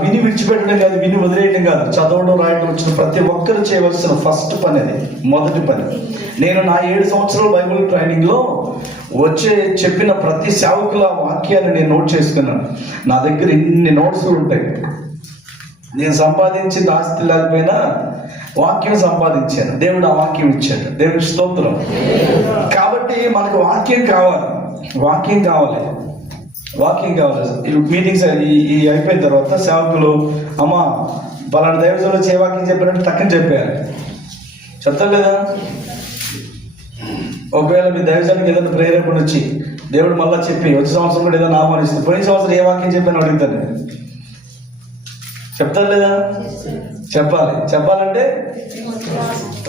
విని విడిచిపెట్టడం కాదు, విని వదిలేయడం కాదు. చదవడం రాయడం వచ్చిన ప్రతి ఒక్కరు చేయవలసిన ఫస్ట్ పని, అది మొదటి పని. నేను నా 7 సంవత్సరాల బైబిల్ ట్రైనింగ్లో చెప్పిన ప్రతి సేవకుల వాక్యాన్ని నేను నోట్ చేసుకున్నాను. నా దగ్గర ఇన్ని నోట్స్ ఉంటాయి. నేను సంపాదించింది ఆస్తి లేకపోయినా వాక్యం సంపాదించాను. దేవుడు ఆ వాక్యం ఇచ్చాడు. దేవుడి స్తోత్రం. కాబట్టి మనకు వాక్యం కావాలి. మీటింగ్స్ ఈ అయిపోయిన తర్వాత సేవకులు, అమ్మ పలానా దైవజనులు వచ్చి ఏ వాక్యం చెప్పినట్టు టక్కని చెప్పారు, చెప్తారు లేదా. ఒకవేళ మీ దైవజనానికి ఏదైనా ప్రేరేపణ వచ్చి దేవుడు మళ్ళీ చెప్పి వచ్చే సంవత్సరం కూడా ఏదైనా ఆహ్వానిస్తుంది, పోయిన సంవత్సరం ఏ వాక్యం చెప్పాను అడుగుతాను, చెప్తారు లేదా? చెప్పాలంటే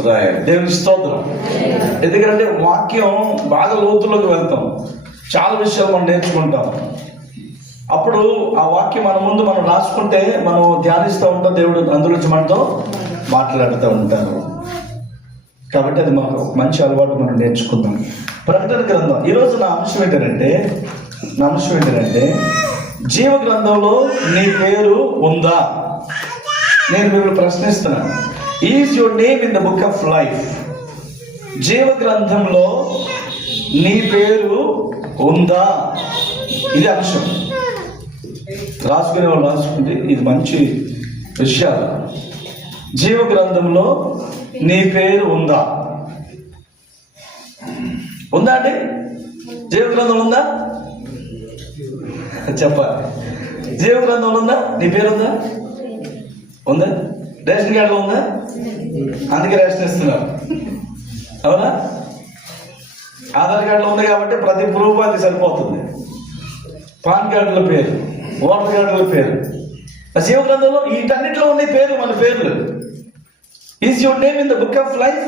రాయాలి. దేవుని స్తోత్రం. ఎందుకంటే వాక్యం బాగా లోతుల్లోకి వెళ్తాం, చాలా విషయాలు మనం నేర్చుకుంటాం. అప్పుడు ఆ వాక్యం మన ముందు మనం రాసుకుంటే మనం ధ్యానిస్తూ ఉంటాం, దేవుడు అందులోంచి మనతో మాట్లాడుతూ ఉంటారు. కాబట్టి అది మాకు మంచి అలవాటు మనం నేర్చుకుందాం. ప్రకటన గ్రంథం. ఈరోజు నా అంశం ఏంటంటే జీవ గ్రంథంలో నీ పేరు ఉందా? నేను మిమ్మల్ని ప్రశ్నిస్తున్నాను. Is your name in the book of life? జీవ గ్రంథంలో నీ పేరు ఉందా? ఇది అంశం. రాసుకునే వాళ్ళు రాసుకుంటే ఇది మంచి విషయాలు. జీవ గ్రంథంలో నీ పేరు ఉందా అండి? జీవ గ్రంథంలో ఉందా? చెప్పాలి. జీవ గ్రంథంలో ఉందా? నీ పేరు ఉందా? రేషన్ కార్డులో ఉందా? అందుకే రేషన్ ఇస్తున్నారు, అవునా? ఆధార్ కార్డులో ఉంది కాబట్టి ప్రతి ప్రూఫ్ అది సరిపోతుంది. పాన్ కార్డుల పేరు, ఓటర్ కార్డుల పేరు, జీవ గ్రంథంలో వీటన్నిటిలో ఉన్నాయి పేరు, మన పేర్లు. Is your name in the book of life?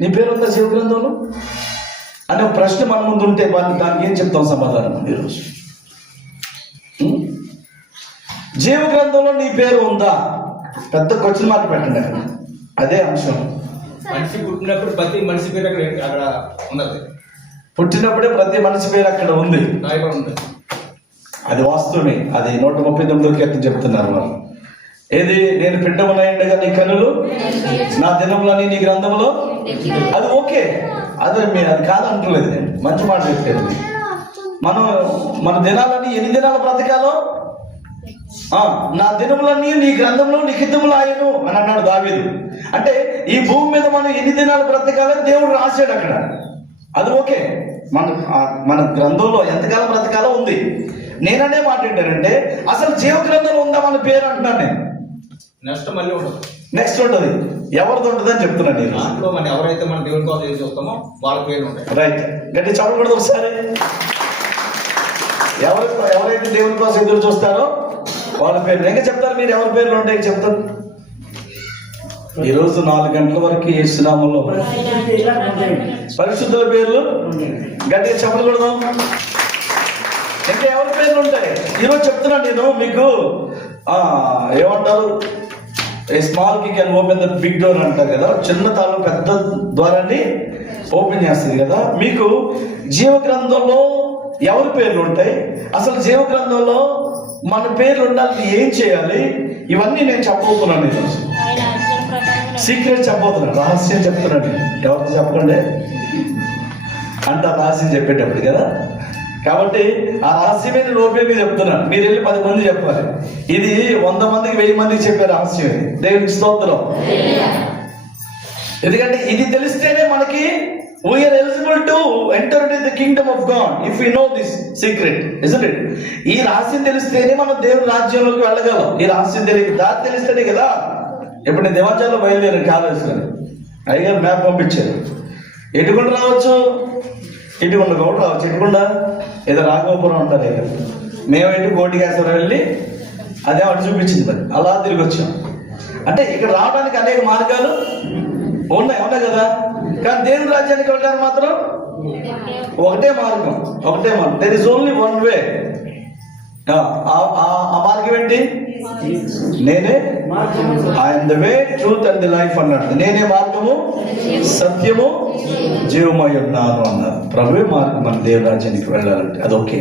నీ పేరు ఉందా జీవ గ్రంథంలో అనే ఒక ప్రశ్న మన ముందు ఉంటే దానికి ఏం చెప్తాం సమాధానం ఈరోజు? జీవ గ్రంథంలో నీ పేరు ఉందా? పెద్ద క్వశ్చన్ మార్క్ పెట్టండి అక్కడ. అదే అంశం. మనిషి పుట్టినప్పుడు ప్రతి మనిషి పేరు అక్కడ ఉన్నది. పుట్టినప్పుడే ప్రతి మనిషి పేరు అక్కడ ఉంది. అది వాస్తవమే. అది 139వ కీర్తన చెప్తున్నారు వాళ్ళు. ఏది? నేను పిండమునైండగా నీ కనులు నా దినములని నీ గ్రంథంలో. అది ఓకే, అది కాదంటలేదు. నేను మంచి మాట చెప్పాను. మన దినాలని ఎన్ని దినాలు బ్రతకాలో, నా దినములన్నీ నీ గ్రంథంలో లిఖితములు ఆయను అని అన్నాడు దావీదు. అంటే ఈ భూమి మీద మనం ఎన్ని దినాలు బ్రతకాలని దేవుడు రాశాడు అక్కడ. అది ఓకే. మన గ్రంథంలో ఎంతకాలం బ్రతకాలో ఉంది. నేననే మాట ఏంటంటే అసలు జీవ గ్రంథంలో ఉందా మన పేరు అంటున్నాను నేను. నెక్స్ట్ ఉంటుంది. ఎవరిది ఉంటుంది అని చెప్తున్నాను నేను. ఎవరైతే మన దేవుని కోసం ఏం చూస్తామో వాళ్ళ పేరు ఉంటాయి. రైట్. గట్టి చెప్పకూడదు ఒకసారి. ఎవరైతే దేవుని కోసం ఎదురు చూస్తారో వాళ్ళ పేరు ఇంకా చెప్తారు. మీరు ఎవరి పేర్లు ఉంటాయి చెప్తారు. ఈరోజు 4 గంటల వరకు యేసునామంలో పరిశుద్ధుల పేర్లు గట్టిగా చెప్పకూడదు. ఇంకా ఎవరి పేర్లు ఉంటాయి? ఈరోజు చెప్తున్నాను నేను మీకు. ఏమంటారు, a small key can open the big door అంటారు కదా. చిన్న తాళం పెద్ద ద్వారాన్ని ఓపెన్ చేస్తుంది కదా. మీకు జీవ గ్రంథంలో ఎవరి పేర్లు ఉంటాయి, అసలు జీవ గ్రంథంలో మన పేర్లు ఉండాలి, ఏం చేయాలి, ఇవన్నీ నేను చెప్పబోతున్నాను ఈరోజు. సీక్రెట్ చెప్పబోతున్నాను, రహస్యం చెప్తున్నాను. ఎవరికి చెప్పండి అంటే ఆ రహస్యం చెప్పేటప్పుడు కదా. కాబట్టి ఆ రహస్యమే నేను ఓపెన్గా చెప్తున్నాను. మీరు వెళ్ళి 10 మంది చెప్పాలి. ఇది 100 మందికి 1000 మందికి చెప్పే రహస్యం. దేవునికి స్తోత్రం. ఎందుకంటే ఇది తెలిస్తేనే మనకి we are eligible to enter into the kingdom of God if we know this secret, isn't it? ఈ రహస్యం తెలిస్తేనే మనం దేవుని రాజ్యంలోకి వెళ్ళగలం. ఈ రహస్యం తెలియదు, దారి తెలిస్తేనే కదా. ఇప్పుడు నేను దేవాలయంలో బయలుదేరాను కాలేజీలో, అయ్యగారు మ్యాప్ పంపించారు. ఎటుకుండా రావచ్చు, ఇటుకుండా కూడా రావచ్చు. ఎటుకుండా ఏదో రాఘవపురం ఉంటారు ఇక, మేము ఎటు కోటికేశ్వరం వెళ్ళి అదే అటు చూపించింది. మరి అలా తిరిగి వచ్చాం. అంటే ఇక్కడ రావడానికి అనేక మార్గాలు ఉన్నాయి కదా. కానీ దేవుని రాజ్యానికి వెళ్ళడానికి మాత్రం ఒకటే మార్గం. There is only one way. ఆ మార్గం ఏంటి? నేనే I'm the way, truth and the life అన్నాడు. నేనే మార్గము, సత్యము, జీవమై ఉన్నాను అన్నారు. ప్రభువే మార్గం మన దేవుని రాజ్యానికి వెళ్ళాలంటే. అదొకే.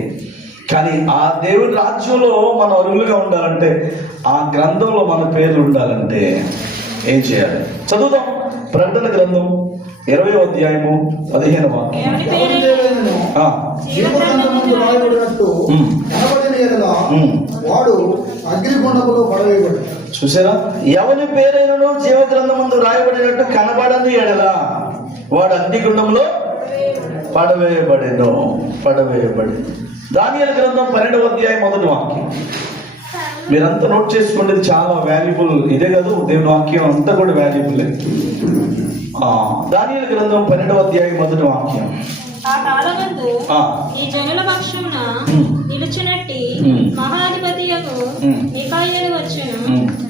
కానీ ఆ దేవుడి రాజ్యంలో మనం అరుగులుగా ఉండాలంటే, ఆ గ్రంథంలో మన పేర్లు ఉండాలంటే ఏం చేయాలి? చదువుదాం. ప్రకటన గ్రంథం 20వ అధ్యాయము 15వ వాక్యం. వాడు అగ్నిగుండములో పడవేయబడి. చూసారా? ఎవరి పేరైనను జీవ గ్రంథమందు రాయబడినట్టు కనబడని ఎడల వాడు అగ్నిగుండంలో పడవేయబడేను. దానియేలు గ్రంథం 12వ అధ్యాయం 1వ వాక్యం. మీరంతా నోట్ చేసుకోండి, ఇది చాలా వాల్యుబుల్. ఇదే కాదు, దేవుని వాక్యం అంతా కూడా వాల్యుబుల్. దానియేలు గ్రంథం 12వ అధ్యాయం 1వ వాక్యం. ఆ కాలమందు ఈ జనుల పక్షమున నిలుచునట్టి మహాధిపతియకు మిఖాయేలు వచ్చెను.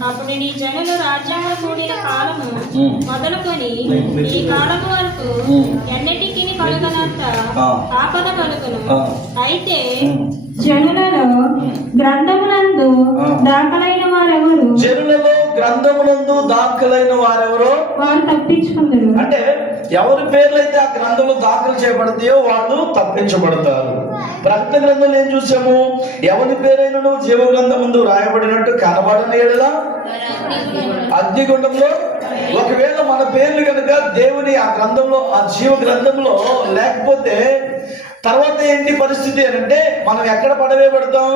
అప్పుడు నీ జనులు రాజ్యంలో కూడిన కాలము మొదలుకొని ఈ కాలము వరకు ఎన్నటికి కలుగనంత ఆపద కలుగును. అయితే జనులలో గ్రంథమునందు దాఖలైన వారెవరు వారు తప్పించుకుందరు. అంటే ఎవరి పేర్లైతే ఆ గ్రంథంలో దాఖలు చేయబడతాయో వాళ్ళు తప్పించబడతారు. ప్రకటన గ్రంథంలో ఏం చూసాము? ఎవరి పేరైనా జీవ గ్రంథం ముందు రాయబడినట్టు కనబడని ఎడల అగ్నిగుండంలో. ఒకవేళ మన పేర్లు కనుక దేవుని ఆ గ్రంథంలో, ఆ జీవ గ్రంథంలో లేకపోతే తర్వాత ఏంటి పరిస్థితి అని అంటే, మనం ఎక్కడ పడవేయబడతాం?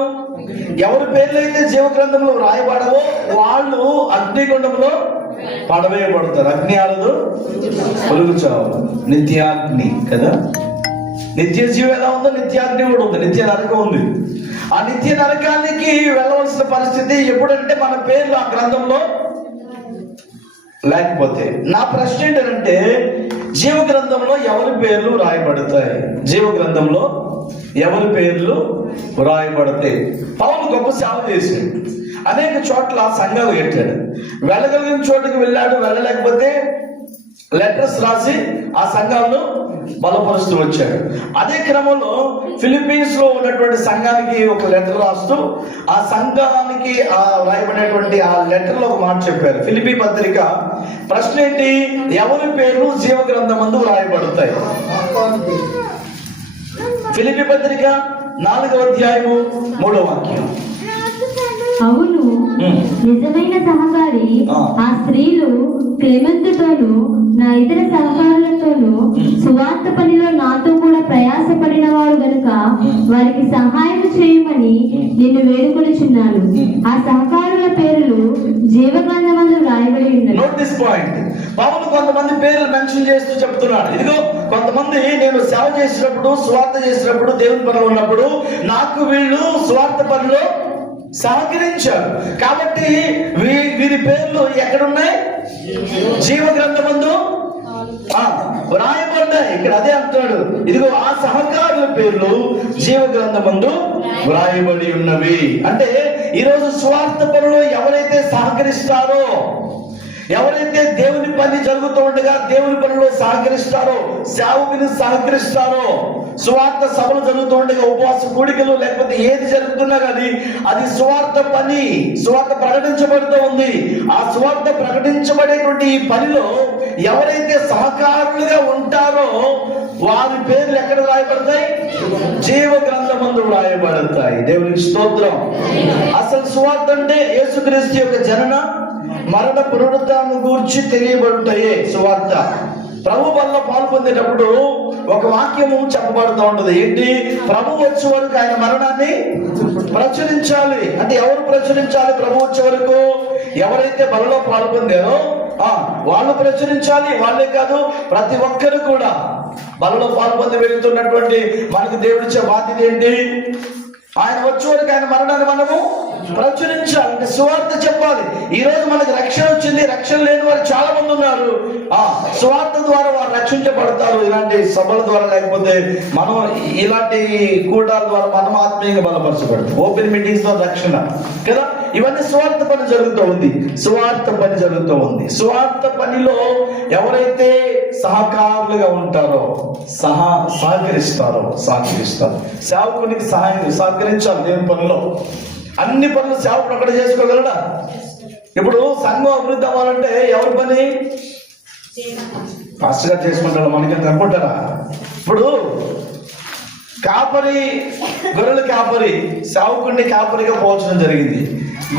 ఎవరి పేర్లు అయితే జీవ గ్రంథంలో రాయబడవో వాళ్ళు అగ్నిగుండంలో పడవేయబడతారు. అగ్ని ఆడదు, పొలుగు చావు, నిత్యాగ్ని కదా. నిత్య జీవం ఎలా ఉందో నిత్యాగ్ని కూడా ఉంది, నిత్య నరకం ఉంది. ఆ నిత్య నరకానికి వెళ్ళవలసిన పరిస్థితి ఎప్పుడంటే మన పేర్లు ఆ గ్రంథంలో లేకపోతే. నా ప్రశ్న ఏంటంటే, జీవ గ్రంథంలో ఎవరి పేర్లు రాయబడతాయి? జీవ గ్రంథంలో ఎవరి పేర్లు రాయబడతాయి? పౌలు గొప్ప సేవ చేశాడు, అనేక చోట్ల సంఘాలు కట్టాడు. వెళ్ళగలిగిన చోటుకి వెళ్ళాడు, వెళ్ళలేకపోతే లెటర్స్ రాసి ఆ సంఘాలను బలపరుస్తూ వచ్చాడు. అదే క్రమంలో ఫిలిప్పీన్స్ లో ఉన్నటువంటి సంఘానికి ఒక లెటర్ రాస్తూ ఆ సంఘానికి రాయబడినటువంటి ఆ లెటర్ లో ఒక మాట చెప్పారు. ఫిలిప్పీ పత్రిక ప్రశ్న ఏంటి? ఎవరి పేర్లు జీవ గ్రంథమందు రాయబడతాయి? ఫిలిప్పీ పత్రిక 4వ అధ్యాయము 3వ వాక్యం. అవును, నిజమైన సహకారి ఆ స్త్రీలు క్లెమెంతుతోను నా ఇతర సహకారులతోనూ సువార్త పనిలో నాతో కూడా ప్రయాసపడిన వారు గనుక వారికి సహాయం చేయమని నిన్ను వేడుకొనుచున్నాను. ఆ సహకారుల పేర్లు జీవగ్రంథమందు రాయబడి ఉన్నది. Note this point. పౌలు కొంతమంది పేర్లు మెన్షన్ చేస్తూ చెప్తున్నాడు. ఇదిగో కొంతమంది నేను సేవ చేసినప్పుడు, సువార్త చేసినప్పుడు, దేవుని పనిలో ఉన్నప్పుడు నాకు వీళ్ళు సువార్త పనిలో సహకరించారు కాబట్టి వీరి పేర్లు ఎక్కడున్నాయి? జీవ గ్రంథమందు వ్రాయబడ్డాయి. ఇక్కడ అదే అంటాడు, ఇదిగో ఆ సహకారుల పేర్లు జీవ గ్రంథమందు వ్రాయబడి ఉన్నవి. అంటే ఈరోజు స్వార్థ పనులు ఎవరైతే సహకరిస్తారో, ఎవరైతే దేవుని పని జరుగుతూ ఉండగా దేవుని పనిలో సహకరిస్తారో, సేవకుని సహకరిస్తారో, సువార్త సభలు జరుగుతూ ఉండగా ఉపవాస కూడికలు లేకపోతే ఏది జరుగుతున్నా కానీ అది సువార్త పని, సువార్త ప్రకటించబడుతూ ఉంది. ఆ సువార్త ప్రకటించబడేటువంటి ఈ పనిలో ఎవరైతే సహకారులుగా ఉంటారో వారి పేర్లు ఎక్కడ రాయబడతాయి? జీవ గ్రంథమందు రాయబడతాయి. దేవునికి స్తోత్రం. అసలు సువార్త అంటే యేసుక్రీస్తు యొక్క జనన, మరణ, పునరుద్ధానం గురించి తెలియబడుతాయే సువార్త. ప్రభు వల్ల పాలు పొందేటప్పుడు ఒక వాక్యము చెప్పబడుతూ ఉంటుంది. ఏంటి? ప్రభు వచ్చే వరకు ఆయన మరణాన్ని ప్రచురించాలి. అంటే ఎవరు ప్రచురించాలి? ప్రభు వచ్చే వరకు ఎవరైతే బలలో పాలు పొందారో వాళ్ళు ప్రచురించాలి. వాళ్ళే కాదు, ప్రతి ఒక్కరు కూడా బలలో పాలు పొంది వెళుతున్నటువంటి మనకు దేవుడిచ్చే బాధ్యత ఏంటి? ఆయన వచ్చే వరకు ఆయన మరణాన్ని మనము ప్రచురించాలి. అంటే సువార్త చెప్పాలి. ఈ రోజు మనకు రక్షణ వచ్చింది, రక్షణ లేని వారు చాలా మంది ఉన్నారు. సువార్త ద్వారా వారు రక్షించబడతారు. ఇలాంటి సభల ద్వారా, లేకపోతే మనం ఇలాంటి కూటాల ద్వారా మనం ఆత్మీయంగా బలపరచబడతాం. ఓపెన్ మీటింగ్స్ ద్వారా రక్షణ కదా. ఇవన్నీ సువార్త పని జరుగుతూ ఉంది. సువార్త పని జరుగుతూ ఉంది. సువార్త పనిలో ఎవరైతే సహకారులుగా ఉంటారో, సహకరిస్తారు. సేవకునికి సహకరించాలి. దేవుని పనిలో అన్ని పనులు సేవకుడు అక్కడ చేసుకోగలడా? ఇప్పుడు సంఘం అభివృద్ధి అవ్వాలంటే ఎవరి పని? పాస్టర్ గారు చేసుకుంటాడు. మనకి అనుకుంటారా? ఇప్పుడు కాపరి, గొర్రెల కాపరి సేవకుడిని కాపరిగా పోల్చడం జరిగింది.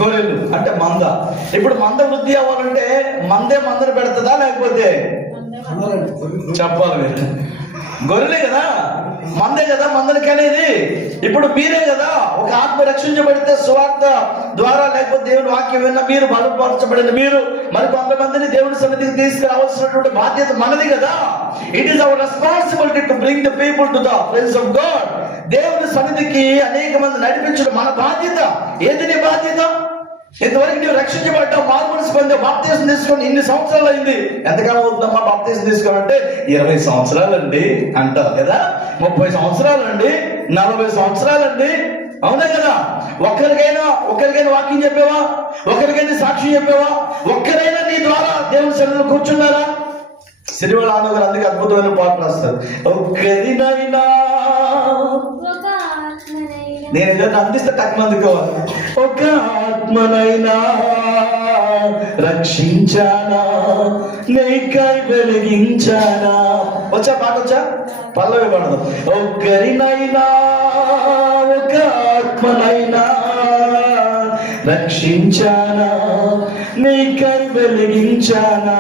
గొర్రెలు అంటే మంద. ఇప్పుడు మంద వృద్ధి అవ్వాలంటే మందను పెడుతుందా లేకపోతే చెప్పాలి మీరు? గొర్రెలే కదా, మందే కదా మందని కనేది. ఇప్పుడు మీరే కదా ఒక ఆత్మ రక్షించబడితే సువార్త ద్వారా, లేకపోతే దేవుని వాక్యం విన్న మీరు, బలపరచబడిన మీరు మరి కొంతమందిని దేవుని సన్నిధికి తీసుకురావాల్సినటువంటి బాధ్యత మనది కదా. It is our responsibility to bring the people to the presence of God. దేవుని సన్నిధికి అనేక మంది నడిపించడం మన బాధ్యత. ఏది నీ బాధ్యత? ఇంతవరకు నీవు రక్షించబడ్డావు, మారు మనసు పొందావు, బాప్తీసం తీసుకొని ఇన్ని సంవత్సరాలు అయింది. ఎంతకాలం అవుతుందమ్మా బాప్తీసం తీసుకోవాలంటే? 20 సంవత్సరాలండి అంటారు కదా. 30 సంవత్సరాలండి, 40 సంవత్సరాలండి. అవునా కదా? ఒక్కరికైనా వాక్యం చెప్పావా? ఒక్కరికైనా సాక్షి చెప్పావా? ఒక్కరైనా నీ ద్వారా దేవుని సన్నిధిలో కూర్చున్నారా? సిరివల్ ఆను గారు అందుకే అద్భుతమైన పాటలు రాస్తారు. ఒక్కరినైనా నేను ఏదైనా అందిస్తే తక్కువ అందుకోవాలి. ఒక ఆత్మనైనా రక్షించానా, నీకై వెలిగించానా. వచ్చా పాట? వచ్చా? పల్లవి పడదు. ఒక్కరినైనా, ఒక ఆత్మనైనా రక్షించానా, నీకై వెలిగించానా.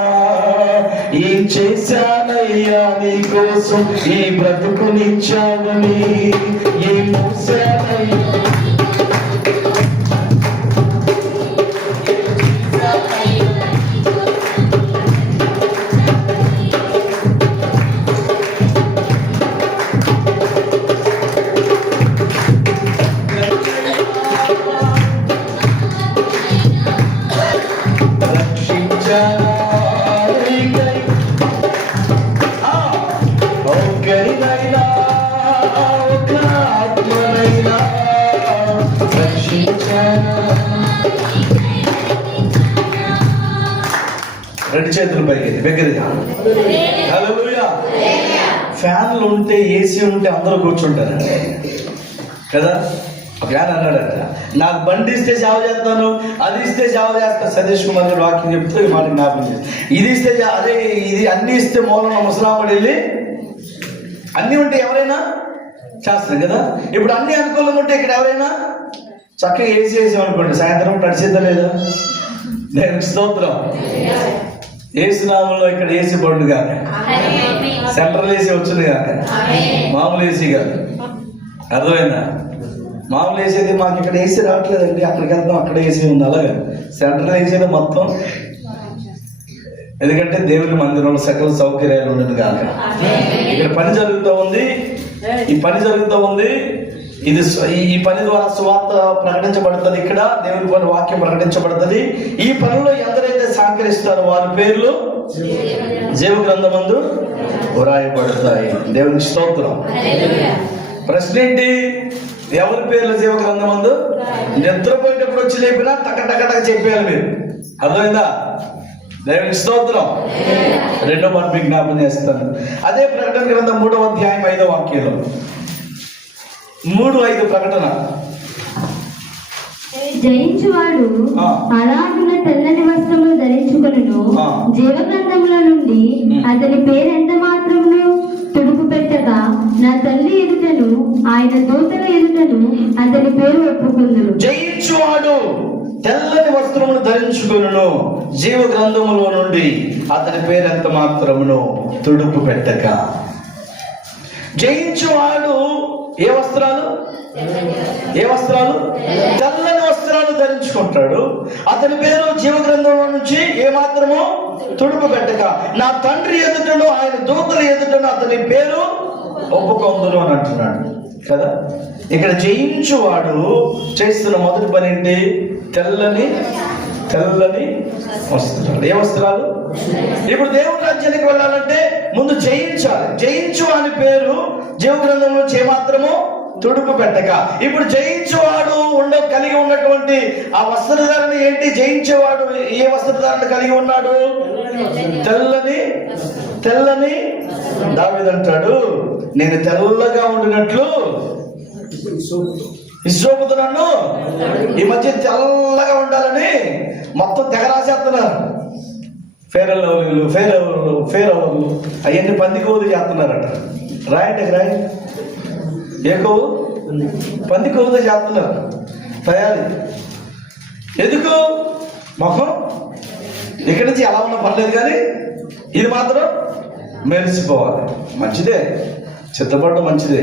ఏం చేశానయ్యా నీ కోసం ఈ బ్రతుకునిచ్చావని, ఏం మూసానయ్యా రెండు చేతులు పైకి దగ్గరగా. హల్లెలూయా. ఫ్యాన్లు ఉంటే, ఏసీ ఉంటే అందరూ కూర్చుంటారండి కదా. ఫ్యాన్ అన్నాడట, నాకు బండి ఇస్తే సేవ చేస్తాను, అది ఇస్తే సేవ చేస్తాను. సతీష్ కుమార్ గారు వాక్యం చెప్తే మాట జ్ఞాపకం చేస్తాను. ఇది ఇస్తే అదే, ఇది అన్ని ఇస్తే మూలంలో ముసలాముడు వెళ్ళి అన్నీ ఉంటే ఎవరైనా చేస్తారు కదా. ఇప్పుడు అన్ని అనుకూలంగా ఉంటే ఇక్కడ ఎవరైనా చక్కగా ఏసీ వేసామనుకోండి, సాయంత్రం తడిసిద్దా లేదా? దేవునికి స్తోత్రం. ఏసు నామంలో ఇక్కడ ఏసీ పడును కాక, సెంట్రల్ ఏసీ వచ్చింది కాక, మామూలు ఏసీ కాదు. అర్థమైందా? మామూలు ఏసీ అయితే మాకు ఇక్కడ ఏసీ రావట్లేదండి, అక్కడికి వెళ్తాం, అక్కడ ఏసీ ఉంది. అలాగే సెంట్రల్ ఏసీలో మొత్తం, ఎందుకంటే దేవుని మందిరంలో సకల సౌకర్యాలు ఉండదు కాక. ఇక్కడ పని జరుగుతూ ఉంది, ఈ పని జరుగుతూ ఉంది. ఇది ఈ పని ద్వారా సువార్త ప్రకటించబడుతుంది. ఇక్కడ దేవుని పని వాక్యం ప్రకటించబడుతుంది. ఈ పనిలో ఎందరైతే సహకరిస్తారో వారి పేర్లు జీవ గ్రంథమందు వ్రాయబడతాయి. దేవునికి స్తోత్రం. ప్రశ్న ఏంటి? ఎవరి పేర్లు జీవ గ్రంథమందు? నిద్రపోయేటప్పుడు వచ్చి లేపినా టక చెప్పేయాలి మీరు. అర్థమైందా? దేవుని స్తోత్రం. రెండో మాట మీకు జ్ఞాపకం చేస్తాను. అదే ప్రకటన గ్రంథం 3వ అధ్యాయం 5వ వాక్యంలో 3:5 ప్రకటన. జయించువాడు అలాగున తెల్లని వస్త్రములు ధరించుకొనును, జీవగ్రంథముల నుండి అతని పేరు ఎంత మాత్రమును తుడుపు పెట్టగా నా తల్లి ఎదుటను ఆయన దూతల ఎదుటను అతని పేరు ఒప్పుకుందును. జయించువాడు తెల్లని వస్త్రమును ధరించుకొనును, జీవ గ్రంథములో నుండి అతని పేరు ఎంత మాత్రమును తుడుపు పెట్టక. జయించువాడు ఏ వస్త్రాలు? తెల్లని వస్త్రాలు ధరించుకుంటాడు. అతని పేరు జీవ గ్రంథంలో నుంచి ఏ మాత్రము తుడుపు పెట్టక నా తండ్రి ఎదుటను ఆయన దూతల ఎదుటను అతని పేరు ఒప్పుకొందును అని అంటున్నాడు కదా. ఇక్కడ జయించువాడు చేస్తున్న మొదటి పని ఏంటి? తెల్లని వస్త్రాలు. ఏ వస్త్రాలు? ఇప్పుడు దేవుని రాజ్యానికి వెళ్ళాలంటే ముందు జయించాలి. జయించు అని పేరు జీవ గ్రంథంలో నుంచి ఏమాత్రము తుడుపు పెట్టక. ఇప్పుడు జయించేవాడు కలిగి ఉన్నటువంటి ఆ వస్త్రధారణ ఏంటి? జయించేవాడు ఏ వస్త్రధారణ కలిగి ఉన్నాడు? తెల్లని. దావీదు అంటాడు, నేను తెల్లగా ఉండినట్లు ఇస్సోపుతో నన్ను ఈ మధ్య తెల్లగా ఉండాలని మొత్తం తెగ రాసేస్తున్నారు. ఫేర్ అవన్నీ పందికోదు చేస్తున్నారట. రాయి ఏ కొవ్వు? పంది కొవ్వుతో చేస్తున్నారు తయారీ. ఎందుకు? మొహం ఇక్కడి నుంచి ఎలా ఉన్నా పర్లేదు, కానీ ఇది మాత్రం మెరిసిపోవాలి. మంచిదే, సిద్ధపడడం మంచిదే.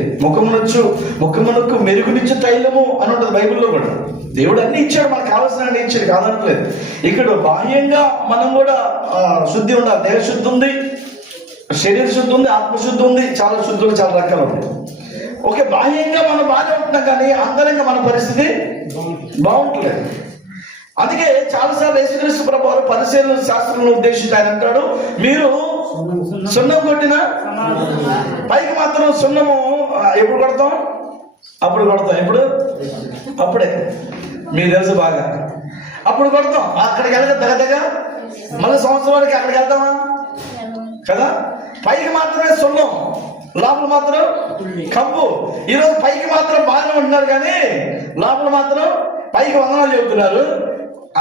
ముఖమునకు మెరుగునిచ్చు తైలము అని ఉంటుంది బైబిల్లో కూడా. దేవుడు అన్ని ఇచ్చాడు, మనకు కావాల్సిన అన్ని ఇచ్చాడు, కాదనట్లేదు. ఇక్కడ బాహ్యంగా మనం కూడా శుద్ధి ఉండాలి. దేహ శుద్ధి ఉంది, శరీర శుద్ధి ఉంది, ఆత్మశుద్ధి ఉంది, చాలా శుద్ధులు చాలా రకాలు ఉన్నాయి. ఓకే, బాహ్యంగా మనం బాగానే ఉంటున్నాం, కానీ అంతరంగా మన పరిస్థితి బాగుంటలేదు. అందుకే చాలాసార్లు యేసుక్రీస్తు ప్రభువారు పరిశీలన శాస్త్రంలో ఉద్దేశించి ఆయన అంటాడు, మీరు సున్నం కొట్టినా పైకి మాత్రం సున్నము ఎప్పుడు కొడతాం? అప్పుడు కొడతాం. అప్పుడే మీకు తెలుసు బాగా. అప్పుడు కొడతాం, అక్కడికి వెళ్ళక దగ్గర మళ్ళీ సంవత్సరానికి అక్కడికి వెళ్తామా కదా. పైకి మాత్రమే సున్నం, లోపల మాత్రం కప్పు. ఈరోజు పైకి మాత్రం బాగానే ఉంటున్నారు, కానీ లోపల మాత్రం పైకి వందనాలు చెబుతున్నారు.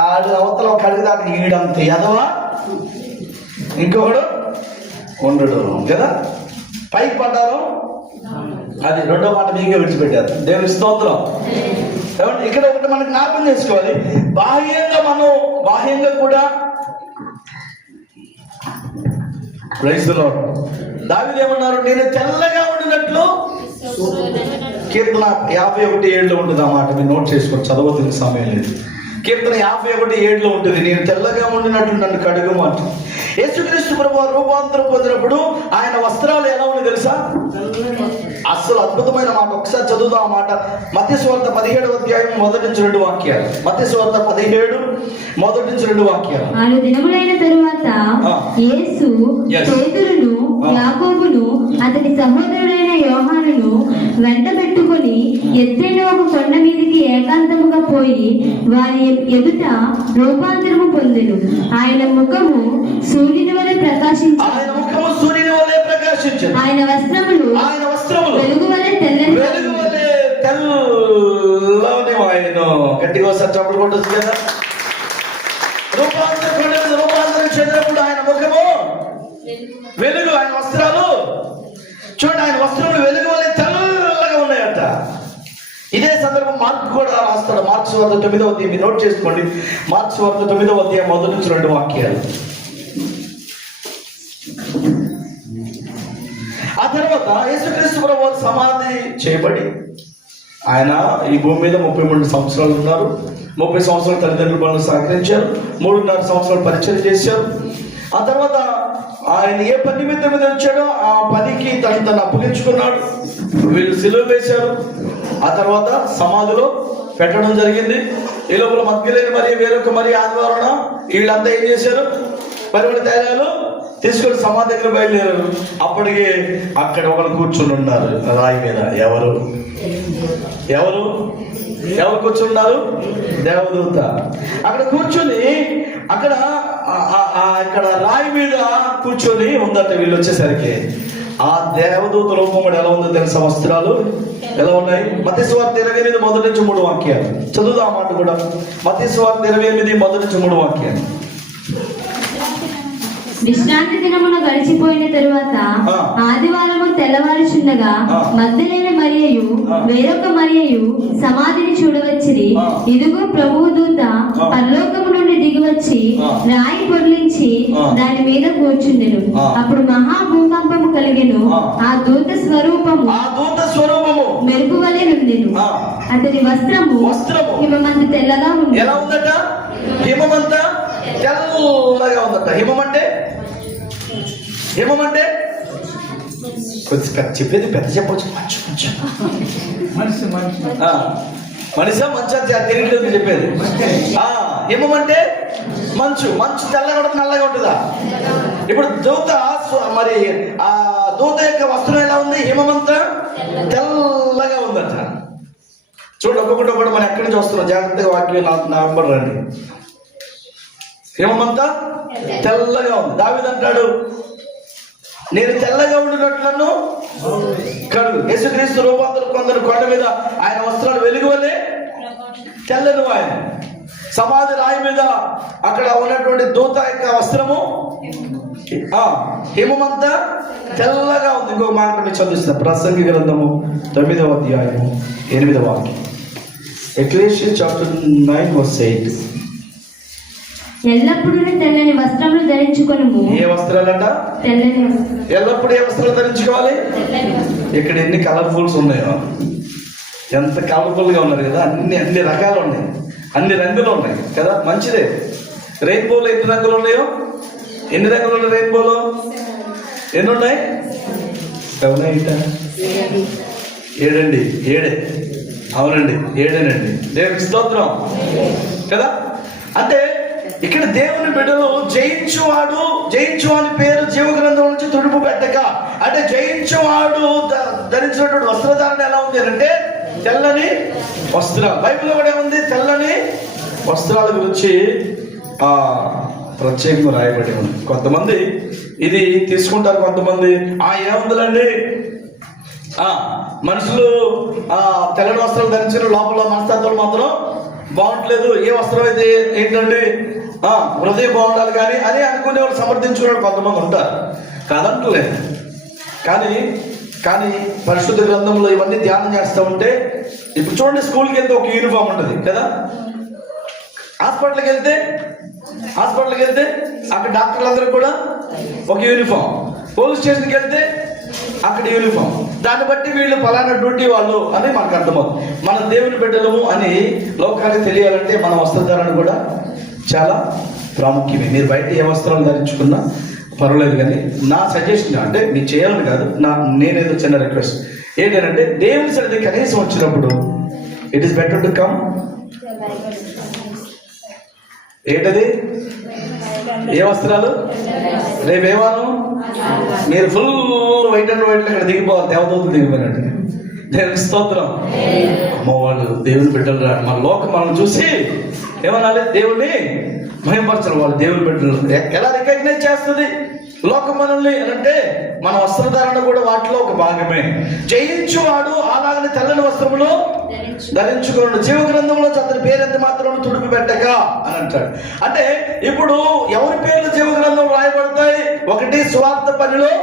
ఆడు అవతల ఒక అడుగు దాకా ఈడంత ఎదవా ఇంకొకడు ఉండడు కదా. పైకి పడ్డారు, అది రెండో మాట మీకే విడిచిపెట్టారు. దేవుని స్తోత్రం. ఇక్కడ ఒకటి మనకు జ్ఞాపకం చేసుకోవాలి. బాహ్యంగా కూడా ప్రైజ్ ది లార్డ్. దావీదు ఏమన్నారు? నేను తెల్లగా ఉండినట్లు. కీర్తన 51:7 ఉంటుంది ఆ మాట, మీరు నోట్ చేసుకోండి, చదవతున్న సమయం లేదు. కీర్తన 51:7 ఉంటుంది, నేను తెల్లగా ఉండినట్లు నన్ను కడుగుము అంట. యేసుక్రీస్తు ప్రభువు రూపాంతరం పొందినప్పుడు ఆయన వస్త్రాలు ఎలా ఉన్నాయి తెలుసా? అసలు అద్భుతమైన మాట. ఒకసారి చదువుదాం ఆ మాట. మత్తయి సువార్త 17వ అధ్యాయం 1-2 వాక్యాలు. మత్తయి సువార్త 17:1-2 వాక్యాలు. 6 దినములైన తరువాత యేసు పేతురును, యాకోబును, అతని సహోదరుడైన యోహానును వెంట పెట్టుకొని ఎత్తైన ఒక కొండ మీదికి ఏకాంతముగా పోయి వారి ఎదుట రూపాంతరము పొందెను. ఆయన ముఖము సూర్యుని వలె ప్రకాశించి ఆయన వస్త్రములు వెలుగు వలె తెల్లని. గట్టిగా ఒకసారి చప్పుడు కొట్టొచ్చు కదా. రూపాంతరం చెందినప్పుడు ఆయన ముఖము వెలుగు, ఆయన వస్త్రాలు చూడండి, ఆయన వస్త్రములు వెలుగు వలె తెల్లగా ఉన్నాయట. ఇదే సందర్భం మార్కు కూడా రాస్తాడు. మార్క్స్ వార్త 9వ అధ్యాయం, మీరు నోట్ చేసుకోండి. మార్క్స్ వార్త 9వ అధ్యాయం 1-2 వాక్యాలు. ఆ తర్వాత యేసుక్రీస్తు ప్రభువు సమాధి చేయబడి ఆయన ఈ భూమి మీద 33 సంవత్సరాలు ఉన్నారు. 30 సంవత్సరాలు తల్లిదండ్రుల పనులు సహకరించారు. 3.5 సంవత్సరాలు పరిచయం చేశారు. ఆ తర్వాత ఆయన ఏ పని మీద వచ్చాడో ఆ పనికి తను అప్పగించుకున్నాడు. వీళ్ళు సిలువ వేశారు. ఆ తర్వాత సమాధిలో పెట్టడం జరిగింది. ఈ లోపల మధ్యలేని వేరొక ఆదివారం వీళ్ళంతా ఏం చేశారు? పరిమళ తైలాలు తీసుకొని సమాధి దగ్గర బయలుదేరారు. అప్పటికి అక్కడ ఒకరు కూర్చుని ఉన్నారు రాయి మీద. ఎవరు? ఎవరు కూర్చున్నారు? దేవదూత. అక్కడ కూర్చొని ఇక్కడ రాయి మీద కూర్చొని ఉందట. వీళ్ళు వచ్చేసరికి ఆ దేవదూత రూపం ఎలా ఉందో తెలుసా? వస్త్రాలు ఎలా ఉన్నాయి? మత్తయి సువార్త 28 మొదటి నుంచి 3 వాక్యాలు చదువుదాం. మాట కూడా మత్తయి సువార్త 28 మొదటి నుంచి 3 వాక్యాలు. విశ్రాంతి దినమున గడిచిపోయిన తరువాత ఆదివారము తెల్లవారుచుండగా మగ్దలేన మరియయు వేరొక మరియయు సమాధిని చూడవచ్చిరి. ఇదిగో ప్రభువు దూత పరలోకము నుండి దిగివచ్చి రాయి పొర్లించి దాని మీద కూర్చుండెను. అప్పుడు మహా భూకంపము కలిగెను. ఆ దూత స్వరూపము మెరుపు వలె నుండెను. అతని వస్త్రము హిమమంత తెల్లగా ఉంది. ఎలా ఉందట? హిమమంత తెల్లగా ఉందట. హిమం అంటే కొంచెం చెప్పేది పెద్ద చెప్పొచ్చు. మనిషా మంచు తెలియలేదు చెప్పేది. హిమం అంటే మంచు తెల్లగా ఉంటుంది, నల్లగా ఉంటుందా? ఇప్పుడు దూత మరి ఆ దూత యొక్క వస్త్రం ఎలా ఉంది? హిమమంతా తెల్లగా ఉందట. చూడండి, ఒక్కొక్కటి మనం ఎక్కడి నుంచి వస్తున్నాం, జాగ్రత్తగా వాక్యం నా వెంబడి రండి. హిమమంతా తెల్లగా ఉంది. దావీదు అంటాడు, నేను తెల్లగా ఉండినట్లను కడుగు. యేసుక్రీస్తు రూపాంతరం కొందరు కొండ మీద ఆయన వస్త్రాలు వెలుగు వలె తెల్లను. ఆయన సమాధి రాయి మీద అక్కడ ఉన్నటువంటి దూత యొక్క వస్త్రము హిమమంతా తెల్లగా ఉంది. ఇంకొక మాట మీరు చదివిస్తున్నా. ప్రసంగి గ్రంథము 9వ అధ్యాయము 8వ వాక్యం. ఎక్లేషియస్ చాప్టర్ 9:8. ఎల్లప్పుడూ తెల్లని వస్త్రములు ధరించుకొనుము. ఏ వస్త్రాలంట? తెల్లని. ఎల్లప్పుడూ ఏ వస్త్రాలు ధరించుకోవాలి? ఇక్కడ ఎన్ని కలర్ఫుల్స్ ఉన్నాయో, ఎంత కలర్ఫుల్ గా ఉన్నారు కదా. అన్ని రకాలు ఉన్నాయి, అన్ని రంగులు ఉన్నాయి కదా. మంచిదే. రెయిన్బోలో ఎన్ని రంగులు ఉన్నాయో? ఎన్ని రంగులు ఉన్నాయి రెయిన్బోలో? ఎన్ని ఉన్నాయి? 7 అవునండి, 7 దేవునికి స్తోత్రం కదా. అంటే ఇక్కడ దేవుని బిడ్డలు జయించువాని పేరు జీవ గ్రంథం నుంచి తుడుపు పెట్టక, అంటే జయించువాడు ధరించినటువంటి వస్త్రధారణ ఎలా ఉంది అంటే తెల్లని వస్త్రాలు. బైబిల్లో కూడా ఏముంది? తెల్లని వస్త్రాల గురించి ప్రత్యేకంగా రాయబడి ఉంది. కొంతమంది ఇది తీసుకుంటారు, కొంతమంది ఏముందండి మనుషులు తెల్లని వస్త్రాలు ధరించిన లోపల మనస్తత్వాలు మాత్రం బాగుంటలేదు. ఏ వస్త్రం అయితే ఏంటండి హృదయం బాగుండాలి కానీ అని అనుకునే వాళ్ళు సమర్థించుకునే కొంతమంది ఉంటారు. కాదంటలేదు. కానీ పరిశుద్ధ గ్రంథంలో ఇవన్నీ ధ్యానం చేస్తూ ఉంటే, ఇప్పుడు చూడండి, స్కూల్కి వెళ్తే ఒక యూనిఫామ్ ఉంటుంది కదా. హాస్పిటల్కి వెళ్తే అక్కడ డాక్టర్లందరూ కూడా ఒక యూనిఫామ్. పోలీస్ స్టేషన్కి వెళ్తే అక్కడ యూనిఫామ్. దాన్ని బట్టి వీళ్ళు ఫలానా డ్యూటీ వాళ్ళు అని మనకు అర్థమవుతుంది. మన దేవుని బిడ్డలము అని లోకానికి తెలియాలంటే మన వస్త్రధారణ కూడా చాలా ప్రాముఖ్యమే. మీరు బయట ఏ వస్త్రాలు ధరించుకున్నా పర్వాలేదు, కానీ నా సజెషన్ అంటే మీరు చేయాలని కాదు, నేనేదో చిన్న రిక్వెస్ట్ ఏంటంటే, దేవుని సన్నిధి కనీసం వచ్చినప్పుడు it is better to come. ఏంటది? ఏ వస్త్రాలు? రేపు ఏ వారం? మీరు ఫుల్ వైట్ అండ్ వైట్ ఇక్కడ దిగిపోవాలి. దేవదూతలు దిగిపోయినట్టు. దేవుని స్తోత్రం. వాళ్ళు దేవుని బిడ్డలు రా. మన లోకం మనం చూసి ఏమనాలి? దేవుణ్ణి మహిమపరచరు. వాళ్ళు దేవుని బిడ్డలు ఎలా రికగ్నైజ్ చేస్తుంది లోకం మనల్ని అంటే మన వస్త్రధారణ కూడా వాటిలో ఒక భాగమే. జయించువాడు అలాగనే తెల్లని వస్త్రములు ధరించుకున్నాడు. జీవ గ్రంథంలో అతని పేరు ఎంత మాత్రం తుడిపి పెట్టక అని అంటాడు. అంటే ఇప్పుడు ఎవరి పేర్లు జీవ గ్రంథంలో రాయబడతాయి? ఒకటి స్వార్థ పనిలో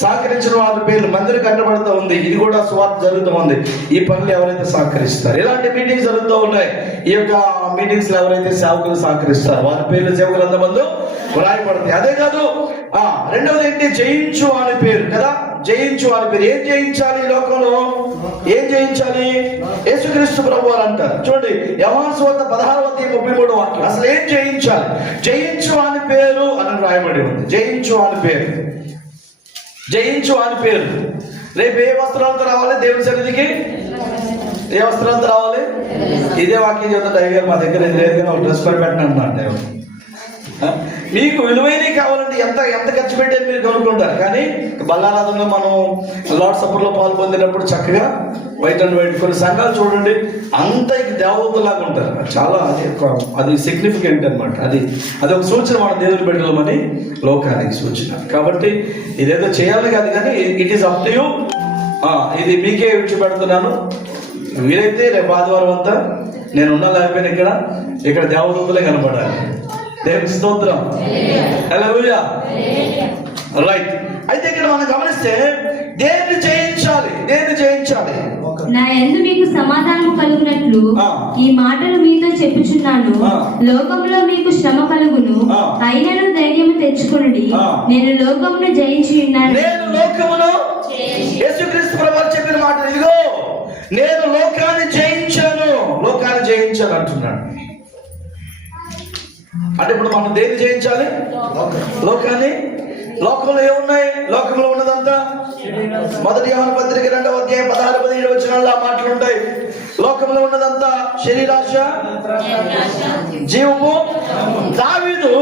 సహకరించిన వారి పేర్లు మందిరం కట్టబడుతూ ఉంది. ఇది కూడా స్వార్థ జరుగుతూ ఉంది. ఈ పనులు ఎవరైతే సహకరిస్తారు, ఇలాంటి మీటింగ్స్ జరుగుతూ ఉన్నాయి. ఈ యొక్క మీటింగ్స్ లో ఎవరైతే సేవకులు సహకరిస్తారు వారి పేర్లు జీవ గ్రంథమందు రాయబడతాయి. అదే కాదు, రెండవది ఏంటి? జయించు అని పేరు కదా. జయించు అని పేరు. ఏం జయించాలి ఈ లోకంలో? ఏం జయించాలి? యేసుక్రీస్తు ప్రభు అని అంటారు. చూడండి, యోహాను సువార్త 16:33 వాక్యం. అసలు ఏం జయించాలి? జయించు అని పేరు అని రాయబడి ఉంది. జయించు అని పేరు. రేపు ఏ వస్త్రాలతో రావాలి దేవుని సన్నిధికి? ఏ వస్త్రాలతో రావాలి? ఇదే వాక్యం చెప్తాడు. అయ్యారు మా దగ్గర ఇది లేదు కానీ ఒక డ్రెస్ కొని పెట్టిన అన్నాడు. మీకు విలువైనవి కావాలంటే ఎంత ఖర్చు పెట్టేది మీరు కొనుక్కుంటారు. కానీ బల్లారాధనలో మనం లార్డ్ సప్పర్లో పాలు పొందినప్పుడు చక్కగా వైట్ అండ్ వైట్. కొన్ని సంఘాలు చూడండి అంత దేవతలాగా ఉంటారు. చాలా అది సిగ్నిఫికెంట్ అనమాట. అది ఒక సూచన, మన దేవుని బిడ్డలమని లోకానికి సూచన. కాబట్టి ఇదేదో చేయాలి కాదు, కానీ it is up to you. ఇది మీకే విడిచిపెడుతున్నాను. వీలైతే రేపు ఆదివారం అంతా నేను ఉన్నా లేకపోయినా ఇక్కడ దేవదూతలే కనపడాలి. దేవుని స్తోత్రం. హల్లెలూయా. రైట్. అయితే ఇక్కడ మనం గమనిస్తే దేన్ని జయించాలి, నా యందు మీకు సమాధానం కలుగునట్లు ఈ మాటలు మీతో చెప్పుచున్నాను. లోకంలో మీకు శ్రమ కలుగును, అయినను ధైర్యము తెచ్చుకొనుడి, నేను లోకమును జయించి ఉన్నాను. నేను లోకమును, యేసుక్రీస్తు ప్రభువు చెప్పిన మాట ఇదిగో, నేను లోకాన్ని జయించాను అంటున్నాడు. అంటే ఇప్పుడు మనం దేన్ని జయించాలి? లోకాన్ని. లోకంలో ఏమున్నాయి? లోకంలో ఉన్నదంతా మొదటి యోహాను పత్రిక 2వ అధ్యాయం 16-17 వచనాల్లో ఆ మాటలు ఉంటాయి. లోకంలో ఉన్నదంతా శరీరాశ, జీవము. దావీదు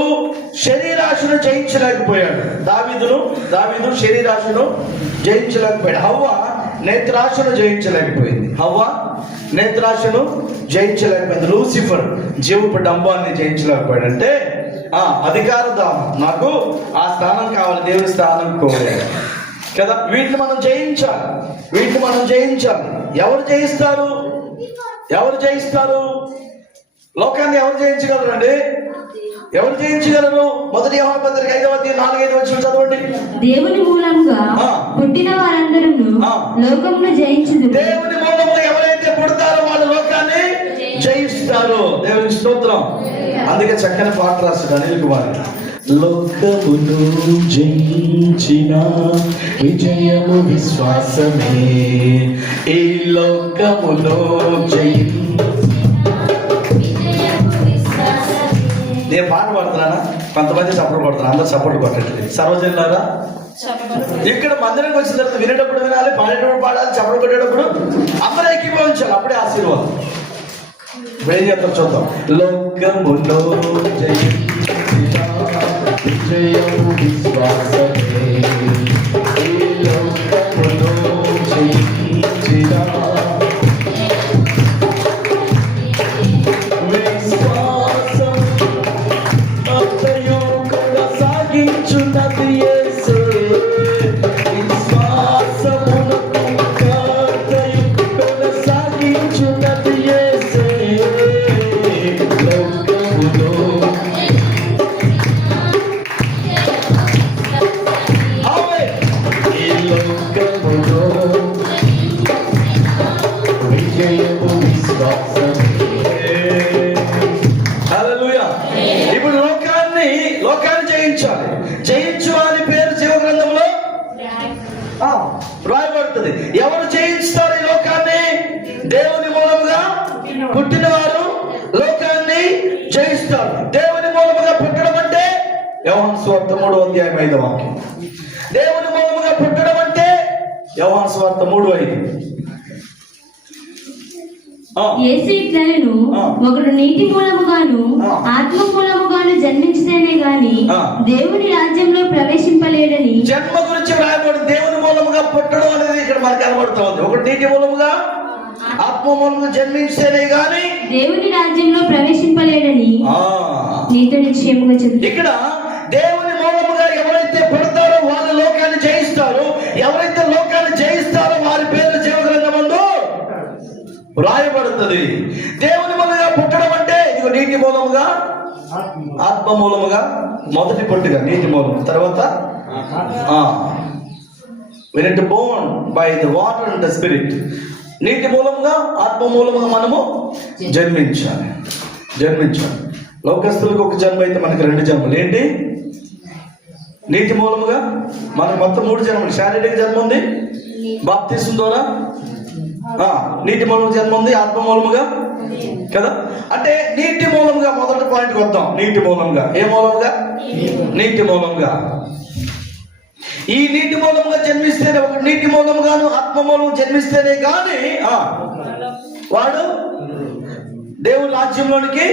శరీరాశను జయించలేకపోయాడు. దావీదు శరీరాశను జయించలేకపోయాడు. హవ్వ నేత్రాశను జయించలేకపోయింది. లూసిఫర్ జీవపు డంబాన్ని జయించలేకపోయాడు. అంటే అధికార దాహం, నాకు ఆ స్థానం కావాలి, దేవుని స్థానం కోరాడు కదా. వీటిని మనం జయించాలి. ఎవరు జయిస్తారు? లోకాన్ని ఎవరు జయించగలరండి? ఎవరు జయించగలరు? మొదటి యోహాను పత్రిక 5వ అధ్యాయం 4-5 వచనం చదవండి. దేవుని మూలముగా పుట్టిన వారందరూ లోకమును జయించుదురు. దేవుని మూలముగా ఎవరైతే పుడతారో వాళ్ళు లోకాన్ని జయిస్తారు. దేవుని స్తోత్రం. అందుకే చక్కని పాట రాస్తాడు అనిల్ కుమార్. లోకమును జయించిన విజయము విశ్వాసమే, ఈ లోకమును నేను పాట పాడుతున్నానా? కొంతమంది సపోర్ట్ కొడుతున్నారు, అందరు సపోర్ట్ కొట్టట్లేదు. సర్వజనులారా, ఇక్కడ మందిరానికి వచ్చిన తర్వాత వినేటప్పుడు వినాలి, పాడేటప్పుడు పాడాలి, చప్పట్లు కొట్టేటప్పుడు అందరూ ఏకీభవించాలి, అప్పుడే ఆశీర్వాదం. ఇప్పుడు ఏం చెప్తాం చూద్దాం. లోకములో విజయము విశ్వాసమే, ఈ లోకములో జయించిన విశ్వాసం అంతయు కొనసాగించున్నది యేసే. విశ్వాసమునకు కర్తయు కొనసాగించున్నది యేసే. లోకములో ఈ లోకములో విజయము విశ్వాసమే. హల్లెలూయా. ఇప్పుడు లోకాన్ని జయించు అని పేరు జీవగ్రంథంలో రాయబడుతుంది. ఎవరు జయిస్తారు ఈ లోకాన్ని? దేవుని మూలముగా పుట్టిన వారు లోకాన్ని జయిస్తారు. దేవుని మూలముగా పుట్టడం అంటే యోహాను సువార్త 3వ అధ్యాయం 5వ వాక్యం. దేవుని మూలముగా పుట్టడం అంటే యోహాను సువార్త 3:5. యేసు ఇట్లనెను, ఒకడు నీటి మూలముగాను ఆత్మ మూలముగాను జన్మించితేనే గాని దేవుని రాజ్యంలో ప్రవేశింపలేడని. జన్మ గురించి రాయబడి దేవుని మూలముగా పుట్టడం అనేది ఇక్కడ మనకు కనబడుతుంది. ఒకటి నీటి మూలముగా ఆత్మ మూలముగా జన్మించితేనే గాని దేవుని రాజ్యంలో ప్రవేశింపలేడని నీతో నిశ్చయముగా చెప్తాను. ఇక్కడ దేవుని మూలముగా ఎవరైతే పుడతారో వాళ్ళు లోకాన్ని జయిస్తారు. ఎవరైతే లోకాన్ని జయిస్తారో వారి పేరు జీవగ్రంథమందు రాయబడుతుంది. దేవుని మూలంగా పుట్టడం అంటే ఇదిగో నీటి మూలముగా ఆత్మ మూలముగా, మొదటి పుట్టుగా నీటి మూలం, తర్వాత born by the water and the spirit. నీటి మూలముగా ఆత్మ మూలముగా మనము జన్మించాలి. లోకస్తులకు ఒక జన్మ అయితే మనకి 2 జన్మలు. ఏంటి? నీటి మూలముగా మనకు మొత్తం 3 జన్మలు. శారీరక జన్మ ఉంది, బాప్తిస్మం ద్వారా నీటి మూలము జన్మ ఉంది, ఆత్మ మూలముగా కదా. అంటే నీటి మూలముగా మొదటి పాయింట్కి వద్దాం. నీటి మూలముగా, ఏ మూలముగా? నీటి మూలముగా. ఈ నీటి మూలముగా జన్మిస్తేనే, ఒక నీటి మూలముగాను ఆత్మ మూలము జన్మిస్తేనే కానీ వాడు దేవుని రాజ్యంలోనికి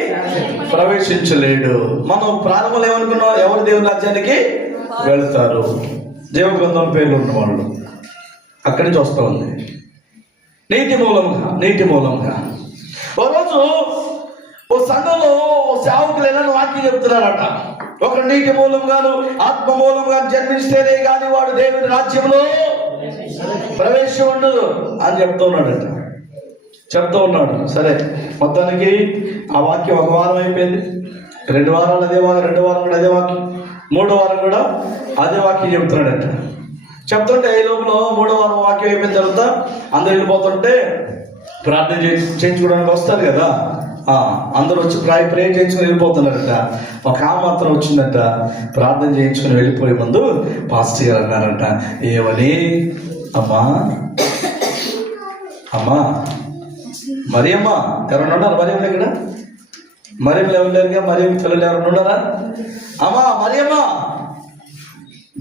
ప్రవేశించలేడు. మనం ప్రారంభంలో ఏమనుకున్నాం? ఎవరు దేవుని రాజ్యానికి వెళ్తారు? జీవగ్రంథం పేర్లు ఉన్న వాళ్ళు అక్కడి నుంచి వస్తూ ఉంది. నీటి మూలంగా. ఓ రోజు ఓ సంఘంలో ఓ సేవకులు ఎలా వాక్యం చెప్తున్నారట. ఒక నీటి మూలంగాను ఆత్మ మూలంగా జన్మిస్తేనే కానీ వాడు దేవుని రాజ్యంలో ప్రవేశం ఉండదు అని చెప్తూ ఉన్నాడు. సరే, మొత్తానికి ఆ వాక్యం ఒక వారం అయిపోయింది, 2 వారాలు అదే వాక్యం, 2 వారం కూడా అదే వాక్యం, 3వ వారం కూడా అదే వాక్యం చెప్తున్నాడట. చెప్తుంటే ఈ లోపల 3వ వారం వాక్యం అయిపోయిన తర్వాత అందరు వెళ్ళిపోతుంటే ప్రార్థన చేయించుకోవడానికి వస్తారు కదా, అందరూ వచ్చి ప్రే చేయించుకొని వెళ్ళిపోతున్నారట. ఒక మాత్రం వచ్చిందట, ప్రార్థన చేయించుకొని వెళ్ళిపోయే ముందు పాస్టర్ గారు అన్నారంట, ఏమని, అమ్మా మరియమ్మ ఎవరన్నా ఉన్నారు? మరియమ్మ ఇక్కడ మరియమ్మలు ఎవరు లేరుగా? మరియమ్మ పిల్లలు ఎవరన్నా ఉన్నారా? అమ్మా మరియమ్మ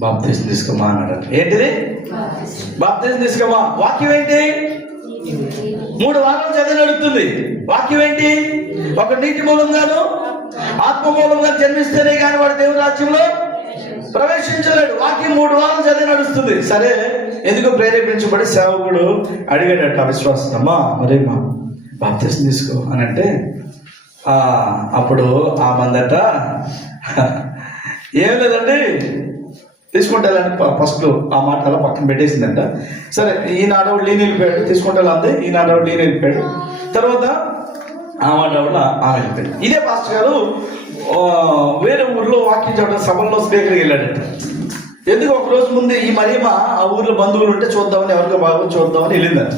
బాప్తిసం తీసుకోమా అన్నాడు. ఏంటిది? బాప్తిసం తీసుకోమా. వాక్యం ఏంటి? 3 వారాలు చదివి నడుస్తుంది. వాక్యం ఏంటి? ఒక నీటి మూలంగాను ఆత్మ మూలంగా జన్మిస్తేనే కానీ వాడు దేవుని రాజ్యంలో ప్రవేశించలేడు. వాక్యం 3 వారాలు చదివి నడుస్తుంది. సరే, ఎందుకు ప్రేరేపించబడి సేవకుడు అడిగాడట విశ్వాసం, అమ్మా మరేమ్మా బాప్తిసం తీసుకో అని అంటే, అప్పుడు ఆ మందట ఏం లేదండి తీసుకుంటాలని ఫస్ట్ ఆ మాట అలా పక్కన పెట్టేసిందంట. సరే, ఈనాడవుడు లీని వెళ్ళిపోయాడు, తీసుకుంటా అంది. ఈనాడవుడు లీని వెళ్ళిపోయాడు. తర్వాత ఆ మాట ఆమె వెళ్ళిపోయాడు. ఇదే పాస్టర్ గారు వేరే ఊర్లో వాక్యం చెప్పడం సభల్లో స్పీకర్కి వెళ్ళాడట. ఎందుకు ఒక రోజు ముందు ఈ మరియమ్మ ఆ ఊర్లో బంధువులు ఉంటే చూద్దామని, ఎవరికో బాగా చూద్దామని వెళ్ళిందంట.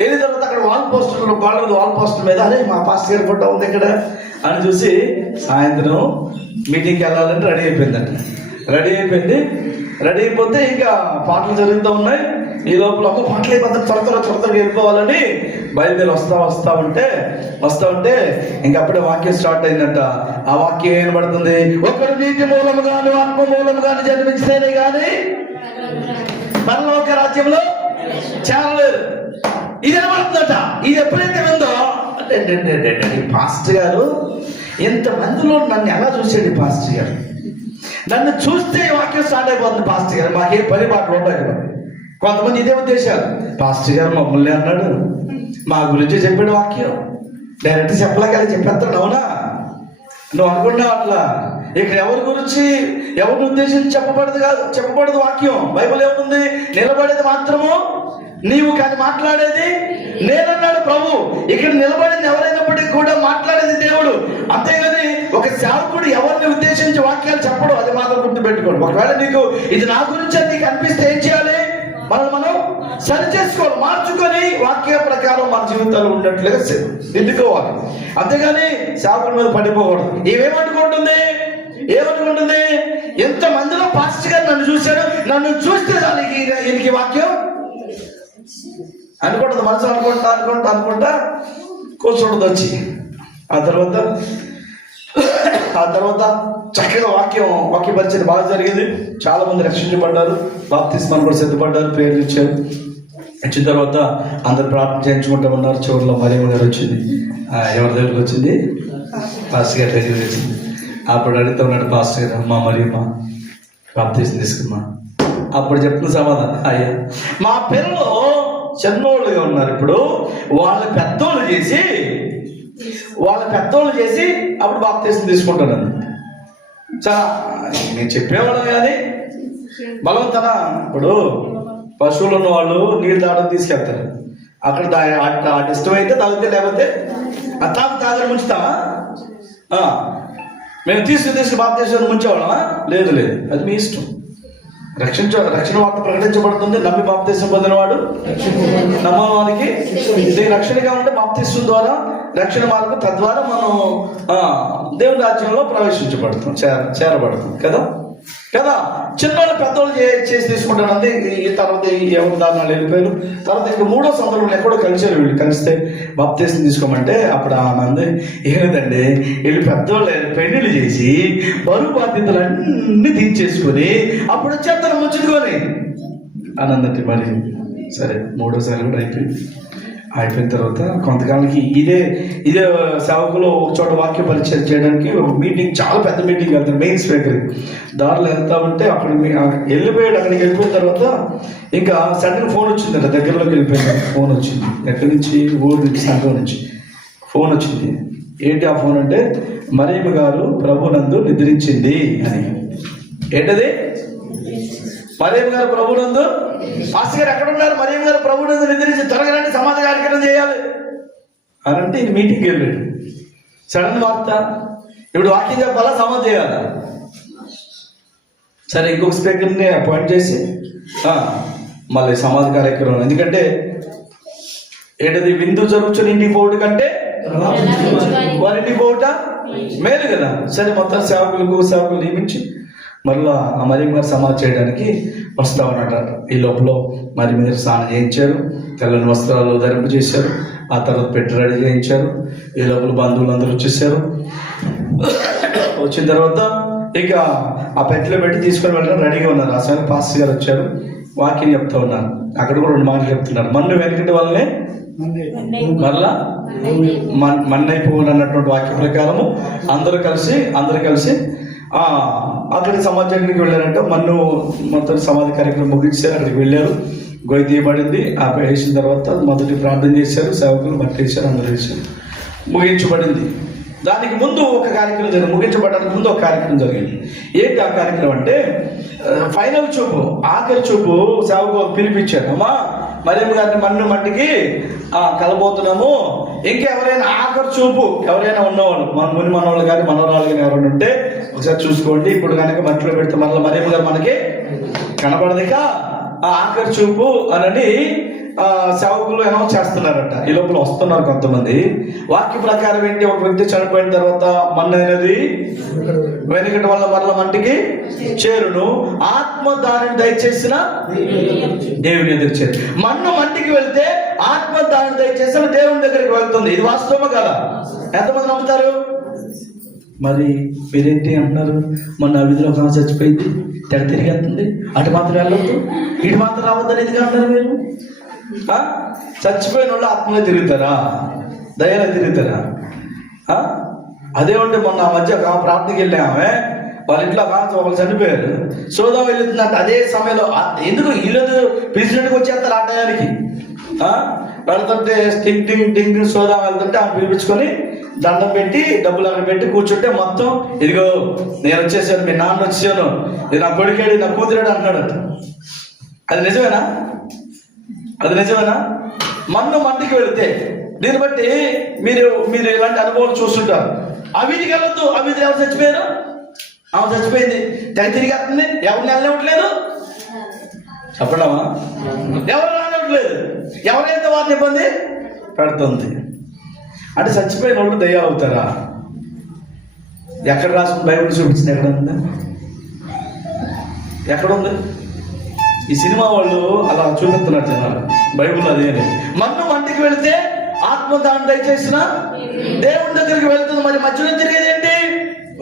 వెళ్ళిన తర్వాత అక్కడ వాల్ పోస్టర్ మీద అదే మా పాస్టర్ గారి ఫోటో ఉంది ఇక్కడ అని చూసి సాయంత్రం మీటింగ్కి వెళ్ళాలని రెడీ అయిపోతే ఇంకా పాటలు జరుగుతూ ఉన్నాయి. ఈ లోపల ఒక పాటలు అయిపోతుంది, త్వరగా వెళ్ళిపోవాలని బయలుదేరి వస్తా ఉంటే ఇంక అప్పుడే వాక్యం స్టార్ట్ అయిందంట. ఆ వాక్యం ఏం పడుతుంది? ఒకడు నీటి మూలముగాను ఆత్మ మూలముగాను జన్మించితేనే కానీ పరలోక రాజ్యంలో చేరలేదు. ఇది ఏమవుతుందట. ఇది ఎప్పుడైతే ఉందో పాస్టర్ గారు ఎంతమందిలో నన్ను ఎలా చూసాడు పాస్టర్ గారు. నన్ను చూస్తే వాక్యం స్టార్ట్ అయిపోతుంది. పాస్టర్ గారు మాకేం పని పాటలు ఉంటాయి కదా. కొంతమంది ఇదే ఉద్దేశాలు, పాస్టర్ గారు మమ్మల్ని అన్నాడు, మా గురించి చెప్పాడు వాక్యం, డైరెక్ట్ చెప్పలేక చెప్పేస్తాడు. అవునా? నువ్వు అనుకున్నావు అట్లా. ఇక్కడ ఎవరిని ఉద్దేశించి చెప్పబడదు వాక్యం. బైబిల్ ఏముంది? నిలబడేది మాత్రము నీవు, కానీ మాట్లాడేది నేనన్నాడు ప్రభు. ఇక్కడ నిలబడింది ఎవరైనప్పటికీ కూడా మాట్లాడేది దేవుడు. అంతేగాని ఒక సేవకుడు ఎవరిని ఉద్దేశించి వాక్యాలు చెప్పడు. అది మాత్రం గుర్తుపెట్టుకోండి. ఒకవేళ నీకు ఇది నా గురించి అని నీకు అనిపిస్తే ఏం చేయాలి? మనం సరి చేసుకోవాలి, మార్చుకొని వాక్య ప్రకారం మన జీవితాలు ఉన్నట్లుగా దిద్దుకోవాలి. అంతేగాని సేవకుడి మీద పడిపోకూడదు. ఏమనుకుంటుంది? ఎంతమందిలో పాస్టర్ గారు నన్ను చూశాడు, నన్ను చూస్తే ఈయనకి వాక్యం అనుకుంటుంది. మనసు అనుకుంటా కూర్చోండి వచ్చి. ఆ తర్వాత చక్కగా వాక్య పరిచయం బాగా జరిగింది. చాలా మంది రక్షించబడ్డారు, బాప్తిస్మాను కూడా సిద్ధపడ్డారు, పేర్లు ఇచ్చారు. ఇచ్చిన తర్వాత అందరు ప్రార్థన చేయించుకుంటూ ఉన్నారు. చివరిలో మరియమ్మ గారు వచ్చింది. ఎవరి దగ్గరికి వచ్చింది? పాస్టర్ గారి దగ్గరికి వచ్చింది. అప్పుడు అడుగుతూ ఉన్నాడు పాస్టర్ గారు, అమ్మా మరియమ్మ బాప్తిసం తీసుకుమ్మా. అప్పుడు చెప్తున్న సమాధానం, అయ్యా మా పిల్లలు చిన్నోళ్ళుగా ఉన్నారు, ఇప్పుడు వాళ్ళ పెద్దోళ్ళు చేసి అప్పుడు బాప్తిసం తీసుకుంటాను. చాలా నేను చెప్పేవాళ్ళం కానీ బలవంతన. ఇప్పుడు పశువులు ఉన్న వాళ్ళు నీళ్ళు తాగడం తీసుకెళ్తారు. అక్కడ ఇష్టమైతే తాగితే, లేకపోతే తాగని ముంచుతామా? మేము తీసుకు బాప్తిసం ముంచేవాళ్ళమా? లేదు, అది మీ ఇష్టం. రక్షణ వార్త ప్రకటించబడుతుంది. నమ్మి బాప్తిసం పొందినవాడు నమ్మని వారికి ఇది రక్షణగా ఉంటే బాప్తిసం ద్వారా రక్షణ మార్గం, తద్వారా మనం దేవుని రాజ్యంలో ప్రవేశించబడుతాం, చేరబడతాం కదా. చిన్నవాళ్ళు పెద్దవాళ్ళు చేసి తీసుకుంటారు. అంతే. ఈ తర్వాత ఎవరి దారుణాలు వెళ్ళిపోయారు. తర్వాత ఇంకా 3వ సందర్భంలో ఎక్కడో కలిసారు. వీళ్ళు కలిస్తే బాప్తిసం తీసుకోమంటే అప్పుడు ఆనంది ఏమిటండి, వీళ్ళు పెద్దవాళ్ళు పెళ్లిళ్ళు చేసి బరువు బాధ్యతలన్నీ తీర్చేసుకొని అప్పుడు వచ్చేస్తారు ముచ్చుకొని ఆనందంటే. మరి సరే, 3వసారి కూడా అయిపోయింది. అయిపోయిన తర్వాత కొంతకాలానికి ఇదే సేవకులు ఒక చోట వాక్య పరిచయం చేయడానికి ఒక మీటింగ్, చాలా పెద్ద మీటింగ్ వెళ్తారు మెయిన్ స్పీకర్. దారిలో వెళ్తా ఉంటే అక్కడ వెళ్ళిపోయాడు. అక్కడికి వెళ్ళిపోయిన తర్వాత ఇంకా సడన్ ఫోన్ వచ్చిందంట, దగ్గరలోకి వెళ్ళిపోయింది. ఫోన్ వచ్చింది ఎక్కడి నుంచి, ఊరు నుంచి, సంఘం నుంచి ఫోన్ వచ్చింది. ఏంటి ఆ ఫోన్ అంటే, మరియమ్మ గారు ప్రభునందు నిద్రించింది అని. ఏంటది? మరియమ్మ గారు ప్రభునందు. మాస్టర్ గారు ఎక్కడ ఉన్నారు? మరియమ్మ గారు ప్రభునందు నిద్రించి, త్వరగా రండి సమాజ కార్యక్రమం చేయాలి అని అంటే ఈయన మీటింగ్కి వెళ్ళాడు. సడన్ వార్త, ఇప్పుడు వాక్యం చెప్పాలా, సమాధి చేయాలా? సరే ఇంకొక స్పీకర్ని అపాయింట్ చేసి మళ్ళీ సమాధి కార్యక్రమం. ఎందుకంటే ఏంటది, విందు జరుగుతున్న ఇంటికి పోవడం కంటే వారింటికి పోవట మేలు కదా. సరే మొత్తం సేవకులు నియమించి మరలా ఆ మరియమ్మ గారు సమాధి చేయడానికి వస్తా ఉన్నాడు. ఈ లోపల మరియమ్మ గారు స్నానం చేయించారు, తెల్లని వస్త్రాలు ధరింపు చేశారు, ఆ తర్వాత పెట్టి రెడీ చేయించారు. ఈ లోపల బంధువులు అందరూ వచ్చేసారు. వచ్చిన తర్వాత ఇక ఆ పెట్టెలో పెట్టి తీసుకొని వెళ్ళడం రెడీగా ఉన్నారు. ఆ సమయం పాస్టర్ గారు వచ్చారు, వాక్యం చెప్తా ఉన్నారు. అక్కడ కూడా 2 మాటలు చెప్తున్నారు. మన్ను వెనకటి వల్లనే మరలా మన్నైపోవును అన్నటువంటి వాక్య ప్రకారము అందరూ కలిసి అక్కడికి సమాజానికి వెళ్ళారంటే మన్ను మొత్తం సమాధి కార్యక్రమం ముగించారు. అక్కడికి వెళ్ళారు, గొయ్యి తీయబడింది. ఆ వేసిన తర్వాత మొదటి ప్రార్థన చేశారు, సేవకులు మట్టి వేశారు, అందరూ వేశారు, ముగించబడింది. దానికి ముందు ఒక కార్యక్రమం జరిగింది, ముగించబడడానికి ముందు ఒక కార్యక్రమం జరిగింది. ఏంటి ఆ కార్యక్రమం అంటే, ఫైనల్ చూపు, ఆఖరి చూపు సేవకు పిలిపించారు. అమ్మా మరియమ్మ గారిని మన్ను మట్టికి కలబోతున్నాము, ఇంకెవరైనా ఆఖరి చూపు ఎవరైనా ఉన్నవాళ్ళు, మన ముని మనవాళ్ళు కానీ మనవరాళ్ళు కానీ ఎవరైనా ఉంటే ఒకసారి చూసుకోండి. ఇప్పుడు కనుక మట్టిలో పెడితే మళ్ళీ మరియమ్మ గారు మనకి కనపడదిక ఆఖరి చూపు అని సేవకులు అనౌన్స్ చేస్తున్నారట. ఈ లోపల వస్తున్నారు కొంతమంది. వాక్య ప్రకారం ఏంటి, ఒక వ్యక్తి చనిపోయిన తర్వాత మన్ను అనేది వెనుకటి వల్ల మరల మంటికి చేరును, ఆత్మ దానిని దయచేసిన దేవుని ఎదురు చేరు. మన్ను మంటికి వెళ్తే ఆత్మ దానిని దయచేసిన దేవుని దగ్గరికి వెళ్తుంది. ఇది వాస్తవమా కదా? ఎంతమంది నమ్ముతారు? మరి మీరేంటి అంటున్నారు, మొన్న అవిధిలో ఒక చచ్చిపోయింది, తెర తిరిగి వెళ్తుంది, అటు మాత్రం వెళ్ళొద్దు, ఇటు మాత్రం రావద్దని ఎందుకు అంటారు మీరు? చచ్చిపోయిన వాళ్ళు ఆత్మలో తిరుగుతారా, దయలో తిరుగుతారా? అదే ఉంటే మొన్న ఆ మధ్య ఒక ప్రార్థనకి వెళ్ళామే, వాళ్ళ ఇంట్లో ఒకళ్ళు చనిపోయారు, సోదా వెళ్తుందంటే అదే సమయంలో ఎందుకు వీళ్ళు ప్రెసిడెంట్కి వచ్చేస్తారు ఆ టయానికి. వెళ్తుంటే టింగ్ టింగ్ టింగ్ సోదా వెళ్తుంటే ఆమె పిలిపించుకొని దండం పెట్టి డబ్బులు అక్కడ పెట్టి కూర్చుంటే మొత్తం ఇదిగో నేను వచ్చేసాను, మీ నాన్న వచ్చాను, ఇది నా కొడుకేడు, నా కూతురాడు అంటున్నాడు. అది నిజమేనా? అది నిజమేనా? మన్ను మంటికి వెళితే దీన్ని బట్టి మీరు ఇలాంటి అనుభవాలు చూస్తుంటారు. అవిధికి వెళ్ళొద్దు. అవిధి ఎవరు చచ్చిపోయారు? ఆమె చచ్చిపోయింది, తెగ తిరిగి వస్తుంది, ఎవరిని వెళ్ళనివ్వట్లేదు, చెప్పడమా? ఎవరు రానివ్వట్లేదు, ఎవరైతే వారిని ఇబ్బంది పెడుతుంది. అంటే చచ్చిపోయిన వాళ్ళు దయ్యాలు అవుతారా? ఎక్కడ రాసుకుని బైబిల్ చూపించింది? ఎక్కడ ఉందా? ఎక్కడ ఉంది? ఈ సినిమా వాళ్ళు అలా చూపిస్తున్నారు జనాలు. బైబుల్ అదే మన్ను మంటికి వెళితే ఆత్మ దాన్ని దయచేసిన దేవుని దగ్గరికి వెళ్తుంది. మరి మధ్యలో తిరిగేది ఏంటి?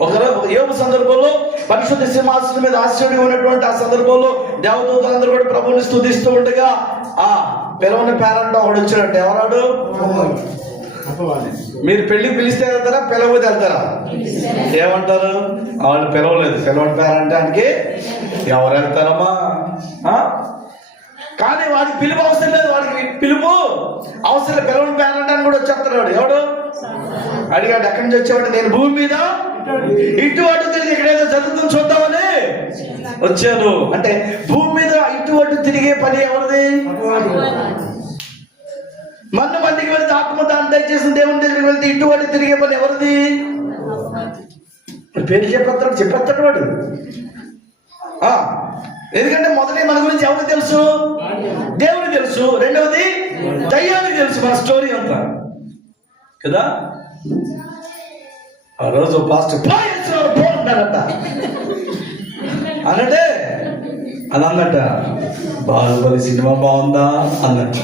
ఒక యోబు సందర్భంలో పరిశుద్ధ సింహాసనం మీద ఆశ్చర్యంగా ఉన్నటువంటి ఆ సందర్భంలో దేవదూతలందరూ కూడా ప్రభువుని స్తుతిస్తూ ఉండగా పిలవని పేరంట ఒకడు వచ్చాడంటే, ఎవరాడు? మీరు పెళ్లికి పిలిస్తే వెళ్తారా, పిలవతే వెళ్తారా? ఏమంటారు? వాళ్ళు పిలవలేదు, పిలవని పేరంటే ఆయనకి ఎవరు వెళ్తారమ్మా? కానీ వాడికి పిలుపు అవసరం లేదు, వాడికి పిలుపు అవసరం లేదు. పిలవని పేరంటాన్ని కూడా వచ్చేస్తున్నాడు. ఎవడు అడిగాడు, ఎక్కడి నుంచి వచ్చావంటే నేను భూమి మీద ఇటు అటు తిరిగి ఇక్కడ ఏదో జరుగుతుంది చూద్దామని వచ్చాను. అంటే భూమి మీద ఇటు అటు తిరిగే పని ఎవరిది? మన్ను మంటికి వెళ్తే ఆత్మ దాన్ని దయచేసిన దేవుని దగ్గరికి వెళ్తే ఇటు అటు తిరిగే పని ఎవరిది? పేరు చెప్పేస్తాడు వాడు. ఎందుకంటే మొదటి మన గురించి ఎవరికి తెలుసు? దేవునికి తెలుసు. రెండవది దయ్యానికి తెలుసు మన స్టోరీ అంతా కదా. ఆ రోజు పాస్టర్ అంటారట అన్నట్టే అది అన్నట్ట, బాహుబలి సినిమా బాగుందా అన్నట్టు.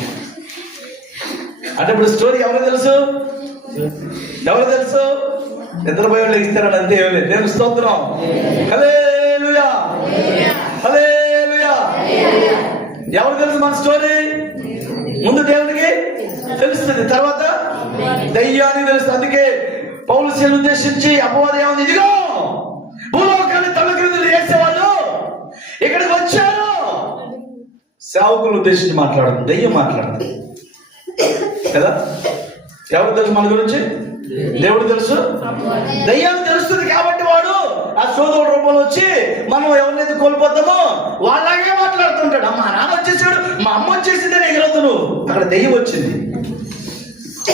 అంటే ఇప్పుడు స్టోరీ ఎవరికి తెలుసు? ఎవరు తెలుసు? నిద్రపోయే వాళ్ళు ఇస్తారని అంతే, ఏం లేదు. దేవుని స్తోత్రం, హల్లెలూయా, హల్లెలూయా. ఎవరు తెలుసు మన స్టోరీ? ముందు దేవునికి తెలుస్తుంది. తర్వాత దయ్యానికి తెలుస్తుంది. అందుకే పౌలు శీలను ఉద్దేశించి అపవాది ఏమని, ఇదిగో భూలోకాన్ని తలక్రిందులు చేసేవాళ్ళు ఇక్కడికి వచ్చారు. సేవకులను ఉద్దేశించి మాట్లాడుతుంది, దయ్యం మాట్లాడుతుంది కదా. ఎవరు తెలుసు మన గురించి? దేవుడు తెలుసు, దయ్యాన్ని తెలుస్తుంది. కాబట్టి వాడు ఆ సోదరుడు రూపంలో వచ్చి మనం ఎవరినైతే కోల్పోతామో వాళ్ళలాగే మాట్లాడుతుంటాడు. మా నాన్న వచ్చేసాడు, మా అమ్మ వచ్చేసిందని ఎగురవుతాను. అక్కడ దయ్యం వచ్చింది,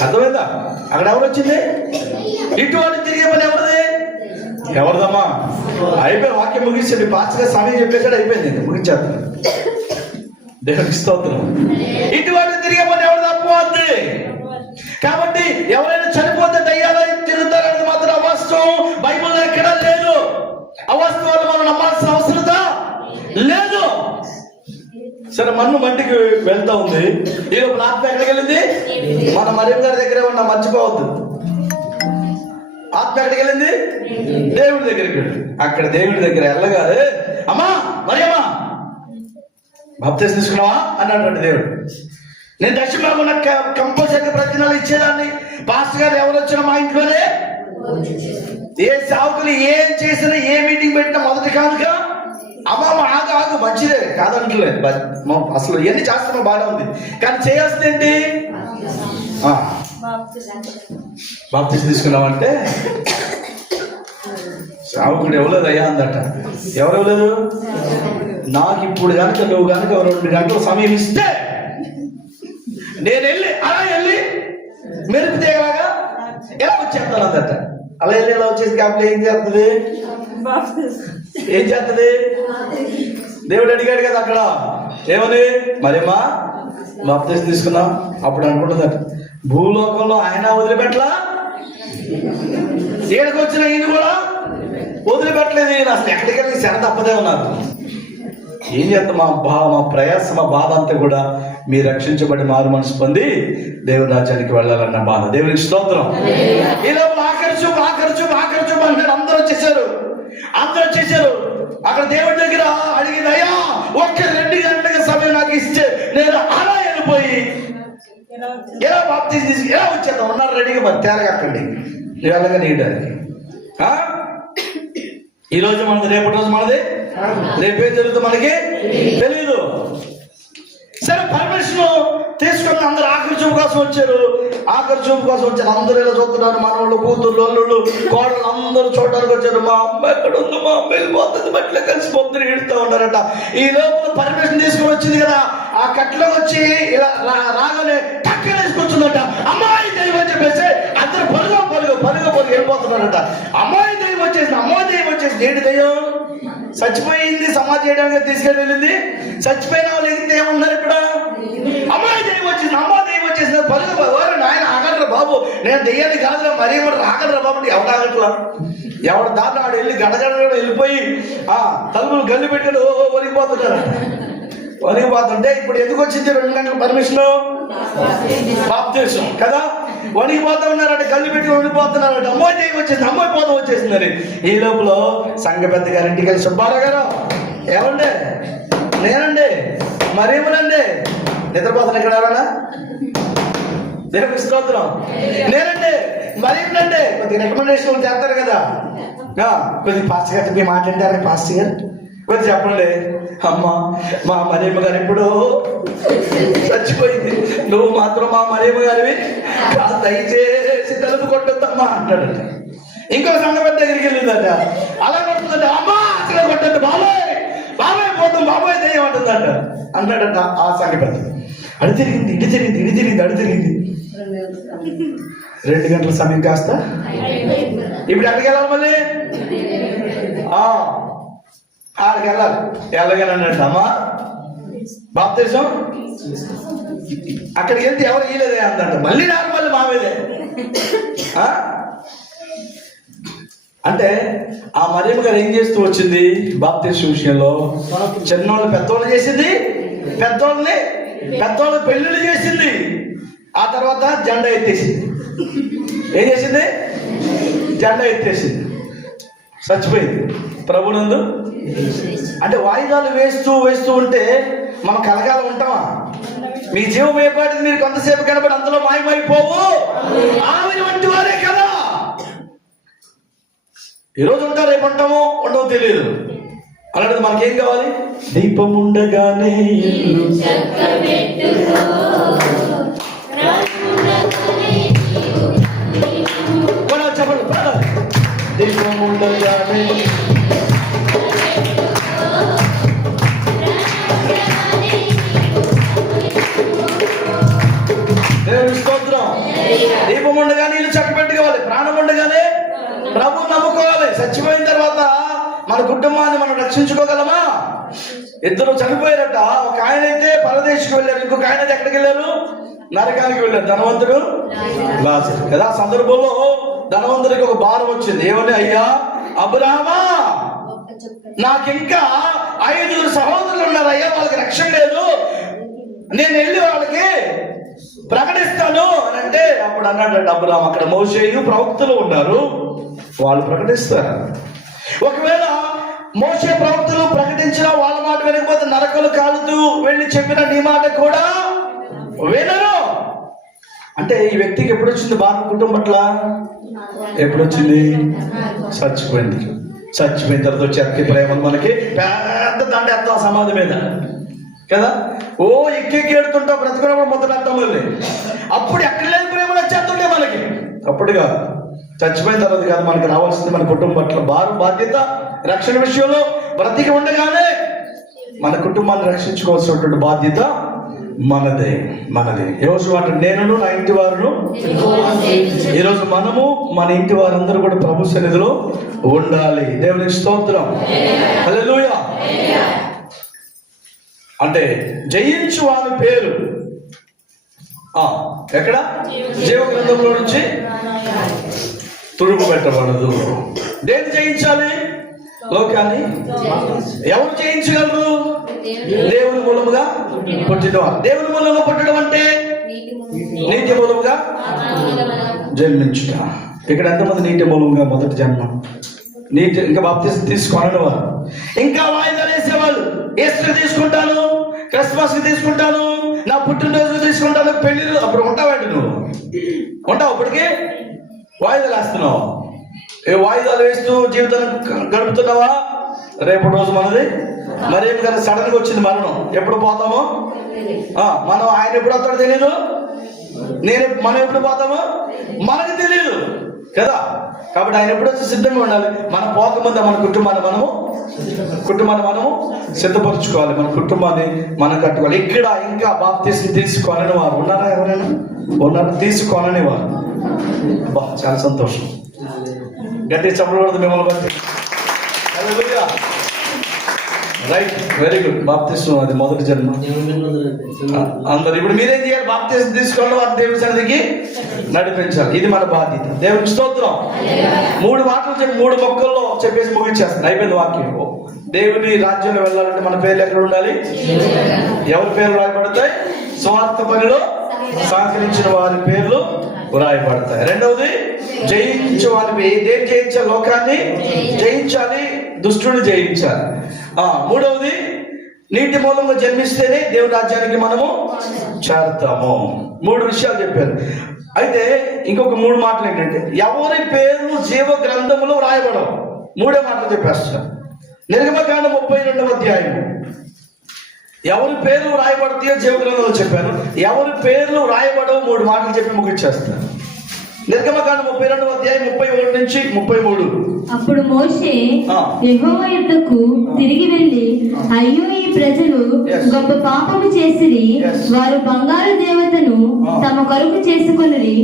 అర్థమైందా? అక్కడ ఎవరు వచ్చింది? ఇటువంటి తిరిగే పని ఎవరిది? ఎవరిదమ్మా? అయిపోయి వాక్యం ముగిస్తుంది. పాస్టర్ సమయం చెప్పేసాడు, అయిపోయింది, ముగించేస్తాను. దేవుడికి స్తోత్రం. ఇటువంటి తిరిగే పని ఎవరిది? అపవాది. కాబట్టి ఎవరైనా చనిపోతే దయ్యాలు తిరుగుతారనేది మాత్రం అవాస్తవం. బైబిల్లో ఎక్కడా లేదు. అవాస్తవాలు మనం నమ్మాల్సిన అవసరత లేదు. సరే, మన్ను మంటికి వెళ్తా ఉంది. ఈ లోపల ఆత్మ ఎక్కడికి వెళ్ళింది? మన మరియమ్మ గారి దగ్గరే ఉన్నా, మర్చిపోవద్దు. ఆత్మ ఎక్కడికి వెళ్ళింది? దేవుడి దగ్గరికి. అక్కడ దేవుడి దగ్గర వెళ్ళగానే, అమ్మా మరియమ్మ బాప్తిసం తీసుకున్నావా అన్నాడు దేవుడు. నేను దక్షిణ కంపల్సరీ ప్రతి నెల ఇచ్చేదాన్ని. పాస్టర్ గారు ఎవరు వచ్చినా మా ఇంట్లోనే, ఏ సావుకులు ఏం చేసినా, ఏ మీటింగ్ పెట్టినా మొదటి కాదుగా అమ్మ ఆగు మంచిదే కాదంటలేదు. అసలు ఇవన్నీ చేస్తున్నా బాగానే ఉంది, కానీ చేయాల్సింది ఏంటి? బాప్తిసం తీసుకున్నామంటే సావుకుడు ఇవ్వలేదు అయ్యా అందట. ఎవరు ఇవ్వలేదు? నాకు ఇప్పుడు కనుక నువ్వు కనుక 2 గంటల సమయం ఇస్తే నేను వెళ్ళి మెరుపు తీగలాగా ఎలా వచ్చేస్తాను అందట. అలా వెళ్ళి ఎలా వచ్చేసి క్యాప్లో ఏం చేస్తుంది? దేవుడు అడిగాడు కదా అక్కడ, ఏమని? మరేమా బాప్తిసం తీసుకున్నాం. అప్పుడు అనుకుంటుందట, భూలోకంలో ఆయన వదిలిపెట్టలా, ఈయనకు వచ్చిన ఈయన కూడా వదిలిపెట్టలేదు. ఈయన అసలు ఎక్కడికి వెళ్ళి శర తప్పదే ఉన్నారు. ఏం చేద్దాం? మా ప్రయాస, మా బాధ అంతా కూడా మీ రక్షించబడి మారు మనసు పొంది దేవుని రాజ్యానికి వెళ్ళాలన్న బాధ. దేవునికి స్తోత్రం. ఈ లోపల ఆఖరి చూపు అంటే అందరూ వచ్చేసారు. అక్కడ దేవుడి దగ్గర అడిగింది, అయ్యా 2 గంటల సమయం నాకు ఇస్తే నేను అలా వెళ్ళిపోయి ఎలా బాప్తిసం తీసుకు ఎలా వచ్చేద్దాం? ఉన్నారు రెడీగా, మరి తేరగక్కండి ఇవాళగా నీయడానికి. ఈ రోజు మనది, రేపటి రోజు మనది, రేపేం జరుగుతుంది మనకి తెలీదు. సరే, పర్మిషన్ తీసుకుని అందరు ఆఖరి చూపు కోసం వచ్చారు. అందరూ ఇలా చూస్తున్నారు. మనవాళ్ళు, కూతుర్లు, అల్లుళ్ళు, కోడలు అందరూ చూడడానికి వచ్చారు. మా అమ్మ ఎక్కడ ఉంది? మా అమ్మ వెళ్ళిపోతుంది, బట్టలు కలిసి పొద్దున ఈడుతూ ఉన్నారట. ఈ లోపల పర్మిషన్ తీసుకుని వచ్చింది కదా, ఆ కట్లో వచ్చి ఇలా రాగానే టక్కన వేసుకొచ్చిందట. అమ్మాయి దైవం అని చెప్పేసి అందరూ పరుగు వెళ్ళిపోతున్నారట. అమ్మాయి దైవం వచ్చేసింది. ఏంటి దయ్యం? చచ్చిపోయింది, సమాధి చేయడానికి తీసుకెళ్ళి వెళ్ళింది. చచ్చిపోయిన వాళ్ళు ఎగితే ఏమున్నారు ఇప్పుడు? అమ్మాయి దైవం వచ్చేసింది. పరుగు నాయన ఆగట్రా బాబు, నేను దెయ్యాన్ని కాదురా, మరీ ఆగట్రా బాబు. ఎవరు ఆగట్లా? ఎవడు దాంట్లో ఆడు వెళ్ళి గడగడ వెళ్ళిపోయి తలుపులు గల్లి పెట్టాడు. వణిగిపోతుంటే ఇప్పుడు ఎందుకు వచ్చింది 2 గంటల పర్మిషన్? బాప్తిసం కదా. వణిగిపోతూ ఉన్నారంటే, గల్లి పెట్టి వణిగిపోతున్నారంటే, అమ్మాయి దైవం వచ్చేసింది, అమ్మాయి పోతం వచ్చేసిందని. ఈ లోపల సంఘ పెద్ద గారి ఇంటికి వెళ్ళి, సుబ్బారావు గారు ఏమండి? నేనండి, మరేమోనండి. నిద్రపోతాను ఇక్కడ ఎవరన్నా? దేవునికి స్తోత్రం. నేనండి, మరేమిటండి? కొద్దిగా రికమెండేషన్ చేస్తారు కదా, కొద్దిగా పాస్టర్ గారు మీ మాట్లాడారు. పాస్టర్ గారు కొద్దిగా చెప్పండి. అమ్మ మా మరియమ్మ గారు ఎప్పుడో చచ్చిపోయింది, నువ్వు మాత్రం మా మరియమ్మ గారివి దయచేసి తలుపు కొట్టొద్దమ్మా అంటాడు. ఇంకో సంఘం దగ్గరికి వెళ్ళిందట. అలా కొడుతుందంట. అమ్మా అక్కడ కొట్టద్దు, బాబాయ్ పోతాం, బాబాయ్ దయ్యం అంటుందంట. అన్నాడట ఆ సంఘం. అడి తిరిగింది 2 గంటల సమయం కాస్త ఇప్పుడు ఎక్కడికి వెళ్ళాలి? మళ్ళీ ఆడికి వెళ్ళాలి. వెళ్ళగానన్నట్టు అమ్మా బాప్తిసం అక్కడికి వెళ్తే ఎవరు ఇయ్యలేదే అందంట. మళ్ళీ నార్మల్ మావేదే. అంటే ఆ మరియమ్మ గారు ఏం చేస్తూ వచ్చింది? బాప్తిసం విషయంలో చిన్నోళ్ళు పెద్దోళ్ళు చేసింది, పెద్దోళ్ళు పెళ్ళిళ్ళు చేసింది. ఆ తర్వాత జెండా ఎత్తేసింది. ఏం చేసింది? జెండా ఎత్తేసింది. చచ్చిపోయింది ప్రభునందు. అంటే వాయిదాలు వేస్తూ ఉంటే మనం కలగాలి ఉంటామా? మీ జీవం ఏర్పడింది, మీరు కొంతసేపు కనబడి అంతలో మాయమైపోవు. ఆమె వంటి వారే కదా. ఈరోజు ఉంటారు, రేపు ఉంటామో ఉండవో తెలియదు. అలాంటిది మనకేం కావాలి? దీపం ఉండగానే ఇల్లు చెప్పండి. దీపం ఉండగానే దేవుని స్తోత్రం. దీపం ఉండగానే ఇల్లు చక్కబెట్టుకోవాలి. ప్రాణం ఉండగానే ప్రభువు నమ్ముకోవాలి. చచ్చిపోయిన తర్వాత మన కుటుంబాన్ని మనం రక్షించుకోగలమా? ఇద్దరు చనిపోయారట. ఒక ఆయన అయితే పరదేశికి వెళ్ళారు, ఇంకొక ఆయన అయితే ఎక్కడికి వెళ్ళారు? నరకానికి వెళ్ళారు. ధనవంతుడు, లాజరు కదా. ఆ సందర్భంలో ధనవంతుడికి ఒక భారం వచ్చింది. ఏమని? అయ్యా అబ్రాహామా, నాకింకా 5 సహోదరులు ఉన్నారు అయ్యా, వాళ్ళకి రక్షణ లేదు, నేను వెళ్ళి వాళ్ళకి ప్రకటిస్తాను అని అంటే, అప్పుడు అన్నాడు అబ్రాహాం, అక్కడ మోషేయు ప్రవక్తలు ఉన్నారు, వాళ్ళు ప్రకటిస్తారు. ఒకవేళ మోషే ప్రవక్తలు ప్రకటించిన వాళ్ళ మాట వినకపోతే నరకలు కాలుతూ వెళ్ళి చెప్పిన నీ మాట కూడా వినరు. అంటే ఈ వ్యక్తికి ఎప్పుడు వచ్చింది బాధ కుటుంబం పట్ల? ఎప్పుడు వచ్చింది? చచ్చిపోయింది. చచ్చిపోయిన తర్వాత వచ్చి అక్కి ప్రేమలు మనకి పెద్ద దండేస్తాం సమాధి మీద కదా. ఓ ఎక్కి ఏడుతుంటాం, బ్రతుకున్నప్పుడు మొదలు అర్థం లేదు. అప్పుడు ఎక్కడ లేని ప్రేమలు వచ్చేస్తుంటే మనకి. అప్పుడుగా చచ్చిపోయిన తర్వాత కాదు మనకి రావాల్సింది మన కుటుంబం పట్ల భారం, బాధ్యత. రక్షణ విషయంలో బ్రతికి ఉండగానే మన కుటుంబాన్ని రక్షించుకోవాల్సినటువంటి బాధ్యత మనదే. ఈరోజు మాట నేనును నా ఇంటి వారును. ఈరోజు మనము మన ఇంటి వారందరూ కూడా ప్రభు సన్నిధిలో ఉండాలి. దేవునికి స్తోత్రం. హల్లెలూయా. అంటే జయించు వాని పేరు ఎక్కడ? జీవ గ్రంథంలో నుంచి తుడుపు పెట్టబడదు. దేన్ని జయించాలి? లోకాన్ని. ఎవరు జయించగలరు? దేవుని మూలముగా పుట్టినవారు. దేవుని మూలంగా పుట్టడం అంటే నీటి మూలముగా జన్మించుట. ఇక్కడ ఎంతమంది నీటి మూలంగా మొదటి జన్మ? నీటి ఇంకా బాప్తిసం తీసుకోవాలని వారు, ఇంకా వాయిదాలు వేసేవాళ్ళు. ఈస్టర్ తీసుకుంటాను, క్రిస్మస్ తీసుకుంటాను, నా పుట్టినరోజు తీసుకుంటాను, పెళ్లి. అప్పుడు ఉంటావండి, నువ్వు ఉంటావు. అప్పటికి వాయిదాలు వేస్తున్నావు. ఏ వాయిదాలు వేస్తూ జీవితాన్ని గడుపుతున్నావా? రేపటి రోజు మనది. మరేం కదా సడన్ గా వచ్చింది మరణం. ఎప్పుడు పోతామో మనం, ఆయన ఎప్పుడు వస్తాడో తెలియదు, మనం ఎప్పుడు పోతామో మనకు తెలియదు కదా. కాబట్టి ఆయన ఎప్పుడు వచ్చి సిద్ధంగా ఉండాలి. మనం పోకముందే మన కుటుంబాన్ని మనము సిద్ధపరచుకోవాలి. మన కుటుంబాన్ని మనం కట్టుకోవాలి. ఇక్కడ ఇంకా బాప్తిసం తీసుకోవాలని వారు ఉన్నారా? ఎవరైనా ఉన్నారా తీసుకోవాలని వారు? చాలా సంతోషం. గట్టి చెప్పకూడదు మిమ్మల్ని బట్టి. Right, very good. బాప్తిసం అది మొదటి జన్మ. అందరు ఇప్పుడు మీరేం చేయాలి? బాప్తిసం తీసుకోండి, వారి దేవుని సన్నిధికి నడిపించాలి. ఇది మన బాధ్యత. దేవునికి స్తోత్రం. 3 మాటలు చెప్పి 3 మొక్కల్లో చెప్పేసి ముగించేస్తాను. అయిపోయింది వాక్యం. దేవుని రాజ్యంలో వెళ్ళాలంటే మన పేర్లు ఎక్కడ ఉండాలి? ఎవరి పేర్లు రాయబడతాయి? స్వార్థ పనిలో సహకరించిన వారి పేర్లు రాయబడతాయి. రెండవది, జయించు వారి. దేని జయించాలి? లోకాన్ని జయించాలి, దుష్టుని జయించాలి. మూడవది, నీటి మూలంగా జన్మిస్తేనే దేవుని రాజ్యానికి మనము చేరుతాము. 3 విషయాలు చెప్పారు. అయితే ఇంకొక 3 మాటలు ఏంటంటే, ఎవరి పేర్లు జీవ గ్రంథములో రాయబడవు. 3 మాటలు చెప్పేస్తాను. నిర్గమకాండం 32వ అధ్యాయం. ఎవరి పేర్లు రాయబడతాయో జీవ గ్రంథంలో చెప్పాను. ఎవరి పేర్లు రాయబడవు 3 మాటలు చెప్పి ముగించేస్తాను. నిర్గమకాండం 32వ అధ్యాయం 31 నుంచి 33. అప్పుడు మోషే యెహోవా యొద్దకు తిరిగి వెళ్ళి, అయ్యో ఈ ప్రజలు గొప్ప పాపము చేసిరి, వారు బంగారు దేవతను తమ కొరకు చేసుకొనిరి.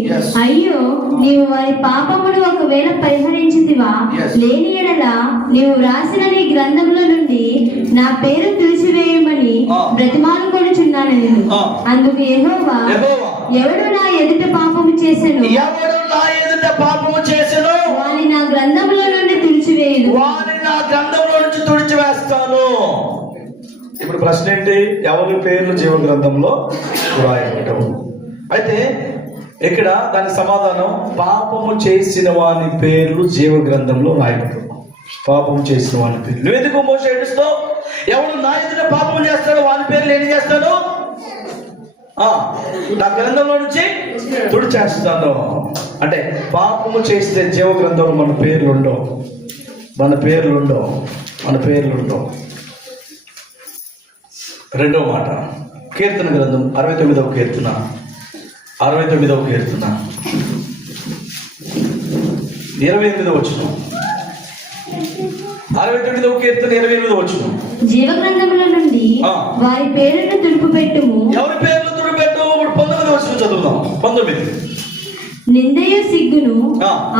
అయ్యో, నీవు వారి పాపమును ఒకవేళ పరిహరించితివా, లేని ఎడల నీవు రాసిన నీ గ్రంథంలో నుండి నా పేరు తుడిచివేయమని బ్రతిమాలుకొనుచున్నానని. అందుకు యెహోవా, ఎవడు నా ఎదుట పాపము చేసెను, వాని నా గ్రంథంలో నుండి తుడిచివేస్తాను. ఇప్పుడు ప్రశ్న ఏంటి? ఎవరి పేర్లు జీవ గ్రంథంలో రాయబడవు? అయితే ఇక్కడ దాని సమాధానం, పాపము చేసిన వాని పేర్లు జీవ గ్రంథంలో రాయబడవు. పాపము చేసిన వాని పేర్లు. నువ్వు ఎందుకు మోసే ఏడుస్తావు? ఎవరు నా ఎదుట పాపము చేస్తాడో వాని పేర్లు ఏం చేస్తాడు? నా గ్రంథంలో నుంచి తుడిచేస్తాను. అంటే పాపము చేస్తే జీవ గ్రంథంలో మన పేర్లు ఉండవు. రెండో మాట, కీర్తన గ్రంథం 69వ కీర్తన 28వ వచనం. 69వ కీర్తన 28వ వచనం. జీవ గ్రంథముల నుండి వారి పేరును తుడుపు పెట్టుము. ఎవరి పేర్లు తుడిపెట్టు? ఇప్పుడు 19వ వచనం చదువుదాం. 19. నిందయు సిగ్గును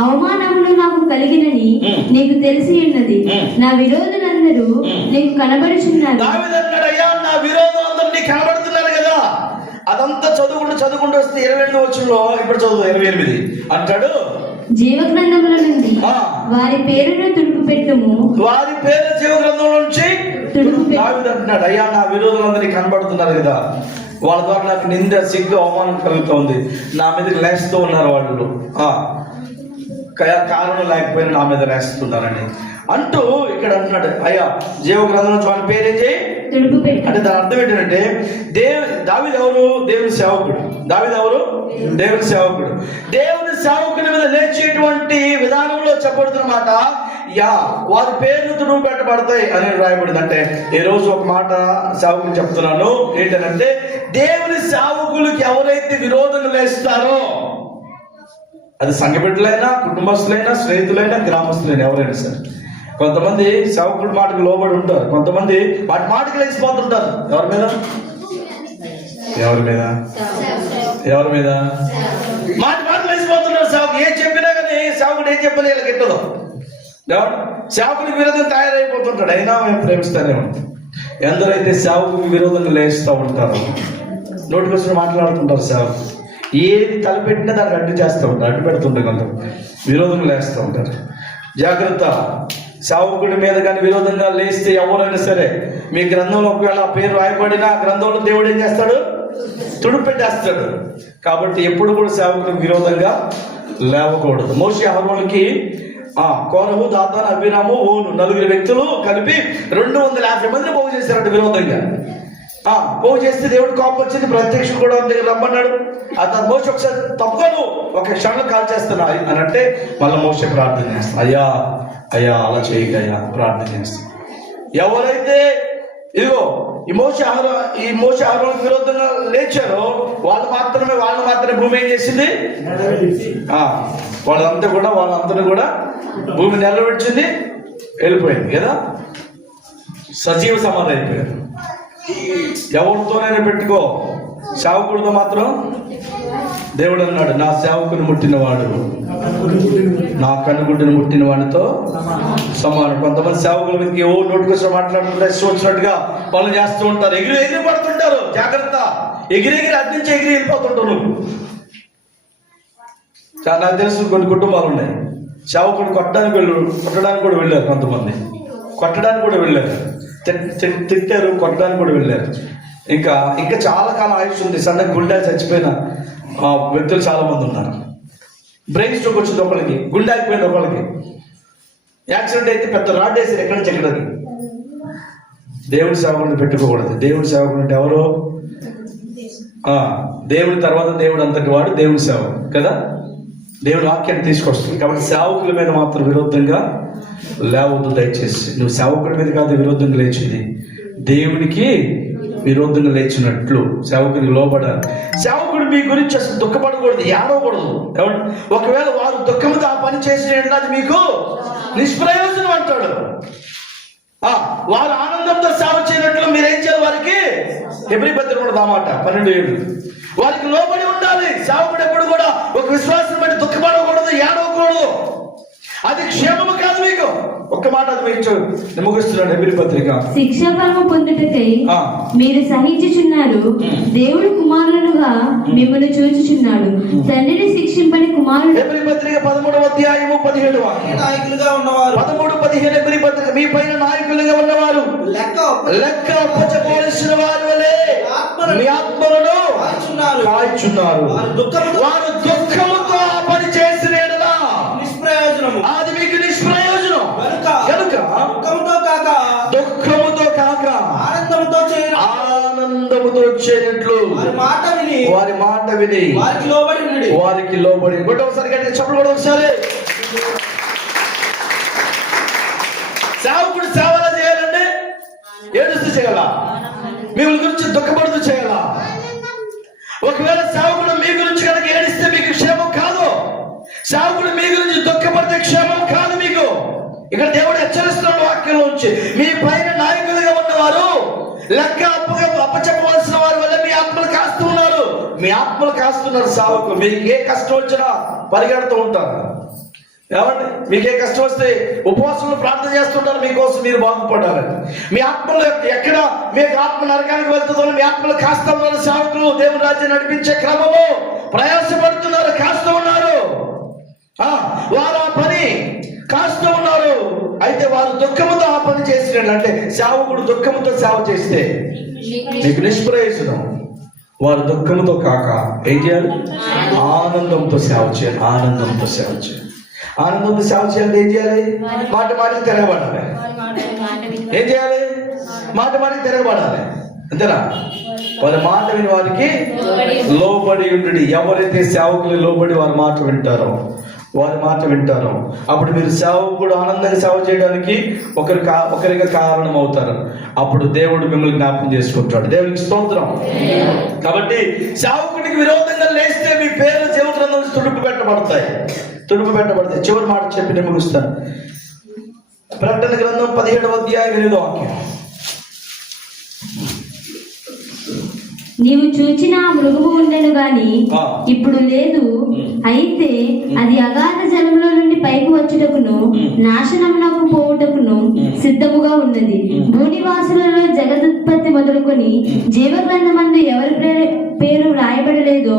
అవమానములు నాకు కలిగినని నీకు తెలిసి ఉన్నది. నా విరోధులందరూ నీకు కనబడుచున్నారు. దావీదు అన్నాడు, అయ్యా నా విరోధులందరూ నీకు కనబడుతున్నారు కదా. అదంతా చదువుకుంటూ వస్తే 28వ వచనంలో ఇప్పుడు చదువు 28 అంటాడు, జీవ గ్రంథముల నుండి వారి పేరును తుడుపు పెట్టుము. వారి పేరు జీవ గ్రంథంలో నుంచి దావీదు అంటున్నాడు, అయ్యా నా విరోధులందరూ కనబడుతున్నారు కదా, వాళ్ళ ద్వారా నాకు నింద సిగ్గు అవమానం కలుగుతోంది, నా మీదకి లేస్తూ ఉన్నారు వాళ్ళు, కారణం లేకపోయినా నా మీద లేస్తున్నారని అంటూ ఇక్కడ అంటున్నాడు. అయ్యా జీవ గ్రంథం నుంచి వాళ్ళ పేరేం చేయి అంటే దాని అర్థం ఏంటంటే దావీదు ఎవరు? దేవుని సేవకుడు. దేవుని సేవకుని మీద లేచేటువంటి విధానంలో చెప్పబడుతున్నమాట, వారి పేర్లు తుడుపు పెట్టబడతాయి అని రాయబడింది. అంటే ఈ రోజు ఒక మాట సేవకులు చెప్తున్నాను ఏంటంటే, దేవుని సేవకులకి ఎవరైతే విరోధంగా లేస్తారో, అది సంఘ బిడ్డలైనా, కుటుంబస్తులైనా, స్నేహితులైనా, గ్రామస్తులైనా, ఎవరైనా సరే, కొంతమంది సేవకుడి మాటకు లోబడి ఉంటారు, కొంతమంది వాటి మాటకి లేచిపోతుంటారు. ఎవరి మీద మాట లేచిపోతున్నారు. సేవకు ఏం చెప్పినా కానీ సేవకుడు ఏం చెప్పినా ఇలా గిట్టదు. సేవకుడికి విరోధంగా తయారైపోతుంటాడు. అయినా మేము ప్రేమిస్తానే ఉంటాం. ఎందరైతే సేవకుడికి విరోధంగా లేస్తూ ఉంటారో, నోటికొచ్చిన మాట్లాడుతుంటారు. సేవకు ఏది తలపెట్టినా దానికి అడ్డు చేస్తూ ఉంటారు, అడ్డు పెడుతుంటారు, కొంత విరోధంగా లేస్తూ ఉంటారు. జాగ్రత్త. సేవకుడి మీద కానీ విరోధంగా లేస్తే ఎవరైనా సరే, మీ గ్రంథంలో ఒకవేళ ఆ పేరు రాయబడిన ఆ గ్రంథంలో దేవుడు ఏం చేస్తాడు? తుడుపు పెట్టేస్తాడు. కాబట్టి ఎప్పుడు కూడా సేవకుడికి విరోధంగా లేవకూడదు. మోషే అహరోనుకి కోరహు, దాతాను, అబీరాము, ఓను 4 వ్యక్తులు కలిపి 250 మందిని పోగు చేశారంట విరోధంగా. పోగు చేస్తే దేవుడు కోపం వచ్చింది. ప్రత్యక్ష కూడా దగ్గర రమ్మన్నాడు. అతను మోషే ఒకసారి తప్పను ఒక క్షణంలో కాల్ చేస్తున్నా అని అంటే మళ్ళీ మోషే ప్రార్థన చేస్తాను, అయ్యా అలా చేయగయ్యా ప్రార్థన చేస్తాను. ఎవరైతే ఇదిగో ఈ మోషే అహరోనుకు విరోధంగా లేచారో వాళ్ళని మాత్రమే భూమి ఏం చేసింది? వాళ్ళంతా కూడా భూమి నిలబెట్టింది, వెళ్ళిపోయింది కదా, సజీవ సమాధి అయిపోయారు. ఎవరితోనైనా పెట్టుకో, సేవకుడితో మాత్రం దేవుడు అన్నాడు, నా సేవకుని ముట్టినవాడు నా కనుగుడ్డును ముట్టిన వాడితో సమానం. కొంతమంది సేవకుల మీదకి నోటికొచ్చిన మాట్లాడుతుంటే వచ్చినట్టుగా పనులు చేస్తూ ఉంటారు, ఎగిరి పడుతుంటారు. జాగ్రత్త. ఎగిరి అడ్డించి వెళ్ళిపోతుంటావు నువ్వు. నాకు తెలుసు కొన్ని కుటుంబాలు ఉన్నాయి, సేవకుడు కొట్టడానికి కూడా వెళ్ళారు, కొంతమంది కొట్టడానికి కూడా వెళ్ళారు, తిట్టారు, కొట్టడానికి కూడా వెళ్ళారు. ఇంకా చాలా కాలం ఆయుష్ ఉంది. సడన్గా గుండె చచ్చిపోయిన వ్యక్తులు చాలా మంది ఉన్నారు. బ్రెయిన్ స్ట్రోక్ వచ్చింది ఒకరికి, గుండె ఆగిపోయింది ఒకరికి, యాక్సిడెంట్ అయితే పెద్ద రాడ్ వేసారు ఎక్కడి నుంచి ఎక్కడికి. దేవుడి సేవకుడిని పెట్టుకోకూడదు. దేవుడి సేవకుడు అంటే ఎవరు? దేవుడి తర్వాత దేవుడు అంతటి వాడు దేవుడి సేవకుడు కదా. దేవుడి వాక్యాన్ని తీసుకొస్తుంది. కాబట్టి సేవకుల మీద మాత్రం విరోధంగా లేవద్దు దయచేసి. నువ్వు సేవకుడి మీద కాదు విరోధంగా లేచింది, దేవునికి విరోధంగా లేచినట్లు సేవకుడికి లోబడాలి. సేవకుడు మీ గురించి అసలు దుఃఖపడకూడదు, ఏడవకూడదు. ఒకవేళ వారు దుఃఖంతో ఆ పని చేసిన అది మీకు నిష్ప్రయోజనం అంటాడు. వారు ఆనందంతో సేవ చేయనట్లు మీరేం చేయాలి? వారికి ఎబ్రీ పత్రిక కూడా మాట 12 వారికి లోబడి ఉండాలి. సేవకుడు ఎప్పుడు కూడా ఒక విశ్వాసం బట్టి దుఃఖపడకూడదు, ఏడవకూడదు. అది క్షేమము కాదు మీకు. ఒక్క మాట అది మీరు ముగిస్తున్నాడు. ఎబ్రీ పత్రిక. శిక్ష ఫలము పొందుటకై మీరు సహించుచున్నారు, దేవుడు కుమారులుగా మిమ్మల్ని చూచుచున్నాడు, తండ్రిని శిక్షింపని కుమారుడు. ఎబ్రీ పత్రిక 13వ అధ్యాయము 17వ వాక్యం. నాయకులుగా ఉన్నవారు 13:15 ఎబ్రీ పత్రిక. మీ పైన నాయకులుగా ఉన్నవారు లెక్క అప్పచెప్పవలసిన వారి వలె మీ ఆత్మలను కాల్చున్నారు. వారు దుఃఖముతో ఆ పని చేసిన నిష్ప్రయోజనము, అది మీకు నిష్ప్రయోజనం కనుక దుఃఖముతో కాక ఆనందంతో దుఃఖముతో చేయనట్లు వారి మాట విని వారి మాట విని వారికి లోబడి ఉండి వారికి లోబడి. ఒకసారి గట్టిగా చప్పట్లు కూడా ఒకసారి. సేవకుడు సేవ ఎలా చేయాలండి? ఏడుస్తూ చేయాలా? మీ గురించి దుఃఖపడుతూ చేయాలా? ఒకవేళ సేవకుడు మీ గురించి కనుక ఏడిస్తే మీకు క్షేమం కాదు. సేవకుడు మీ గురించి దుఃఖపడితే క్షేమం కాదు మీకు. ఇక్కడ దేవుడు హెచ్చరిస్తున్న వాక్యంలోంచి, మీ పైన నాయకులుగా ఉన్నవారు లెక్క అప్పచెప్పవలసిన వారి వల్ల మీ ఆత్మలు కాస్తూ ఉన్నారు. మీ ఆత్మలు కాస్తున్నారు సేవకులు. మీకు ఏ కష్టం వచ్చినా పరిగెడుతూ ఉంటారు. ఏమండి, మీకు ఏ కష్టం వస్తే ఉపవాసంలో ప్రార్థన చేస్తుంటారు మీకోసం, మీరు బాగుపడాలని. మీ ఆత్మలు ఎక్కడ మీకు ఆత్మ నరకానికి వెళ్తుందో మీ ఆత్మలు కాస్తా ఉన్నారు. సేవకులు దేవుని రాజ్యం నడిపించే క్రమంలో ప్రయాసపడుతున్నారు, కాస్తూ ఉన్నారు. వారు ఆ పని కాస్తూ ఉన్నారు. అయితే వారు దుఃఖముతో ఆ పని చేసినట్లు, అంటే సేవకుడు దుఃఖముతో సేవ చేస్తే మీకు నిష్ప్రయోజనం. వారు దుఃఖముతో కాక ఏం చేయాలి? ఆనందంతో సేవ చేయాలి. ఆనందంతో సేవ చేయాలి. ఆనందంతో సేవ చేయాలంటే ఏం చేయాలి? మాట మాటకి తిరగబడాలి. ఏం చేయాలి? మాట మాటకి తిరగబడాలి. అంతేనా? వారి మాట విని వారికి లోబడి ఉండి. ఎవరైతే సేవకులు లోబడి వారి మాట వింటారో, వారి మాట వింటారో, అప్పుడు మీరు సేవకుడు ఆనందంగా సేవ చేయడానికి ఒకరిగా కారణం అవుతారు. అప్పుడు దేవుడు మిమ్మల్ని జ్ఞాపకం చేసుకుంటాడు. దేవునికి స్తోత్రం. కాబట్టి సేవకుడికి విరోధంగా లేస్తే మీ పేర్లు జీవ గ్రంథంలో తుడుపు పెట్టబడతాయి. చివరి మాట చెప్పి నేను ముగిస్తాను. ప్రకటన గ్రంథం 17వ అధ్యాయం 8వ వాక్యం. నీవు చూచిన ఆ మృగము ఉండెను గాని ఇప్పుడు లేదు. అయితే అది అగాధ జలంలో నుండి పైకి వచ్చుటకును నాశనమునకు పోవుటకును సిద్ధముగా ఉన్నది. భూనివాసులలో జగదుత్పత్తి మొదలుకొని జీవగ్రంథమందు ఎవరి పేరు రాయబడలేదో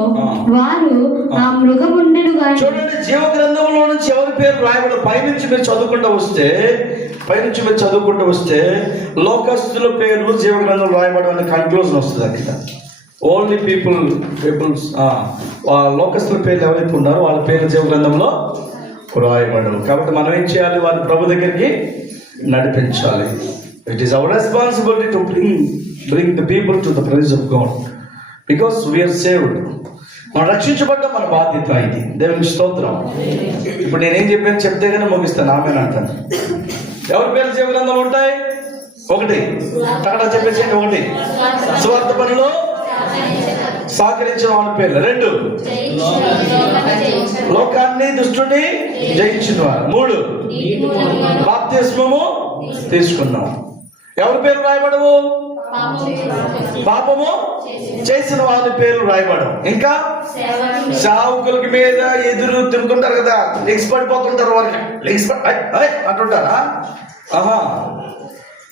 వారు ఆ మృగముండెను గాని. చూడండి, జీవ గ్రంథంలో నుంచి ఎవరి పేరు రాయబడ. పైనుంచి మీరు చదువుకుంటూ వస్తే లోకస్తుల పేర్లు జీవ గ్రంథంలో రాయబడడం అనే కన్క్లూజన్ వస్తుంది. అక్కడ ఓన్లీ పీపుల్స్ లోకస్తుల పేర్లు ఎవరైతే ఉన్నారో వాళ్ళ పేర్లు జీవ గ్రంథంలో రాయబడవు. కాబట్టి మనం ఏం చేయాలి? వారి ప్రభు దగ్గరికి నడిపించాలి. It is our responsibility to bring the people to the presence of God, because we are saved. మనం రక్షించబడ్డం మన బాధ్యత. ఇది దేవునికి స్తోత్రం. ఇప్పుడు నేనేం చెప్పాను చెప్తే కానీ ముగిస్తాను. ఆమె అంటాను. ఎవరి పేర్లు జీవ గ్రంథంలో ఉంటాయి? 1 అక్కడ చెప్పేసేయండి. 1 స్వార్థ పనిలో సహకరించిన వాళ్ళ పేర్లు. 2 లోకాన్ని దుష్టుని జయించిన వారు. 3 బాప్తిస్మము తీసుకున్నాం. ఎవరి పేరు రాయబడవు? పాపము చేసిన వాళ్ళ పేర్లు రాయబడవు. ఇంకా సేవకులకి మీద ఎదురు తిరుగుతుంటారు కదా, లెగ్స్ పడిపోతుంటారు. వారికి లెగ్స్ అంటుంటారా?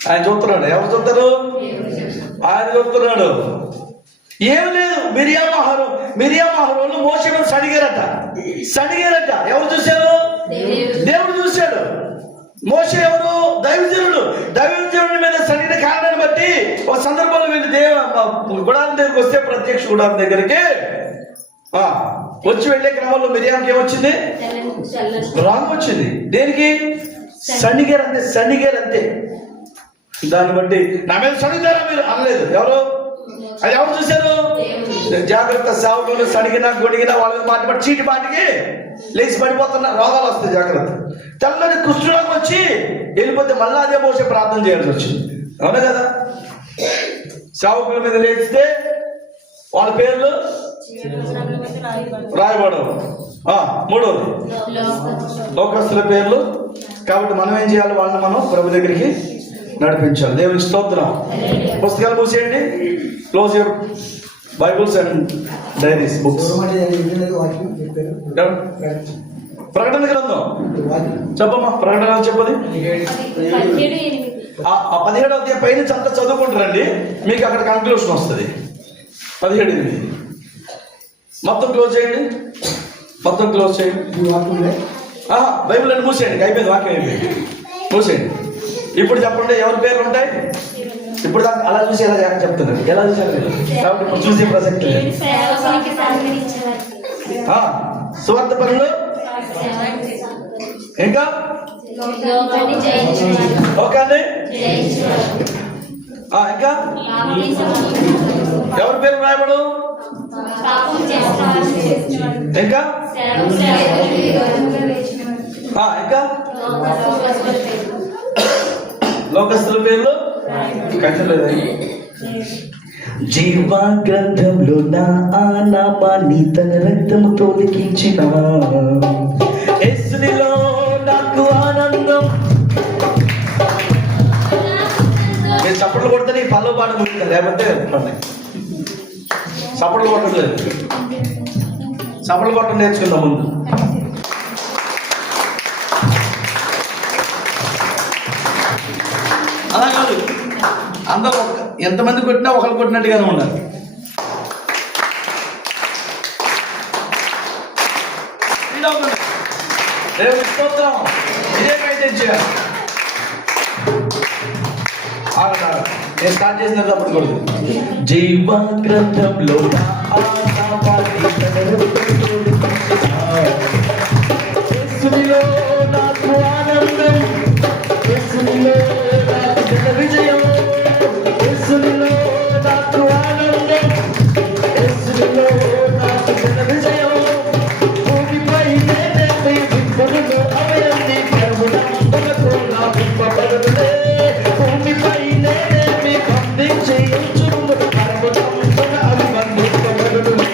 ఆయన చూస్తున్నాడు. ఎవరు చూస్తారు? ఆయన చూస్తున్నాడు. ఏమి లేదు. మిరియామహరోళ్ళు మోషే మీద సడిగారట. ఎవరు చూశారు? దేవుడు చూశాడు. మోషే ఎవరు? దైవజనుడి మీద సడిగిన కారణాన్ని బట్టి ఒక సందర్భంలో వీళ్ళు గుడారం దగ్గరికి వస్తే, ప్రత్యక్ష గుడారం దగ్గరికి వచ్చి వెళ్ళే క్రమంలో మిరియాకి ఏమొచ్చింది? రాంగ్ వచ్చింది. దేనికి? సణిగారంతే. దాన్ని బట్టి నా మీద సణిగారా మీరు అనలేదు. అది ఎవరు చూశారు? జాగ్రత్త. సేవకులు సడిగినా గొడిగినా వాళ్ళ మాటి చీటి మాటికి లేచి పడిపోతున్న రోగాలు వస్తాయి. జాగ్రత్త. తెల్లని కుష్ఠరోగం వచ్చి వెళ్ళిపోతే మళ్ళీ అదే మోసే ప్రార్థన చేయాల్సి వచ్చింది. అవునా కదా? సేవకుల మీద లేచితే వాళ్ళ పేర్లు రాయబడవు. 3వది లోకస్తుల పేర్లు. కాబట్టి మనం ఏం చేయాలి? వాళ్ళని మనం ప్రభు దగ్గరికి నడిపించాలి. దేవునికి స్తోత్రం. పుస్తకాలు మూసేయండి. Close your Bibles and diaries, books. ప్రకటన గ్రంథం చెప్పమ్మా. ప్రకటన చెప్పది 17వ అధ్యాయం పైన అంతా చదువుకుంటారండి. మీకు అక్కడ కన్క్లూషన్ వస్తుంది. 17 మొత్తం క్లోజ్ చేయండి. బైబిల్ అని మూసేయండి. అయిపోయింది. వాక్యం అయిపోయింది. మూసేయండి. ఇప్పుడు చెప్పండి, ఎవరి పేర్లు ఉంటాయి? ఇప్పుడు దాకా అలా చూసి ఎలా చెప్తున్నారు. ఎలా చూసారు? కాబట్టి ఇప్పుడు చూసే ప్రసక్తి లేదు. సువార్త పనులు, ఇంకా లోకాన్ని, ఇంకా ఇంకా ఎవరి పేరు రాయబడు? ఇంకా ఇంకా లోకస్తుల పేర్లు కట్టలేదు. జీవ గ్రంథంలో నా నామాన్ని తన రక్తముతో లిఖించిన యేసునిలో నాకు ఆనందం. మీరు చప్పట్లు కొడితే నీ పల్లవ పాట ముగింది, లేకపోతే చప్పట్లు కొట్టలేదు. చప్పట్లు కొట్టడం నేర్చుకుందాం ముందు. అలా కాదు, అందరూ ఎంతమంది కొట్టినా ఒకరు కొట్టినట్టుగానే ఉండాలి. దేవుని స్తోత్రం. ఇదే మెయింటైన్ చేయాలి. నేను స్టార్ట్ చేసినప్పుడు కూడా జీవ గ్రంథంలో యేసునిలో నాకు ఆనందం, యేసునిలో నాకు ఘన విజయం, యేసునిలో నాకు ఆనందం, యేసునిలో నాకు ఘన విజయం. భూమిపై నేనే విప్పుడును అవయన్ని ప్రభునందులకు నా విప్పబడులే. భూమిపై నేనే మీ బంధించి ఉంచును ప్రభునందున అవి బంధింపబడును.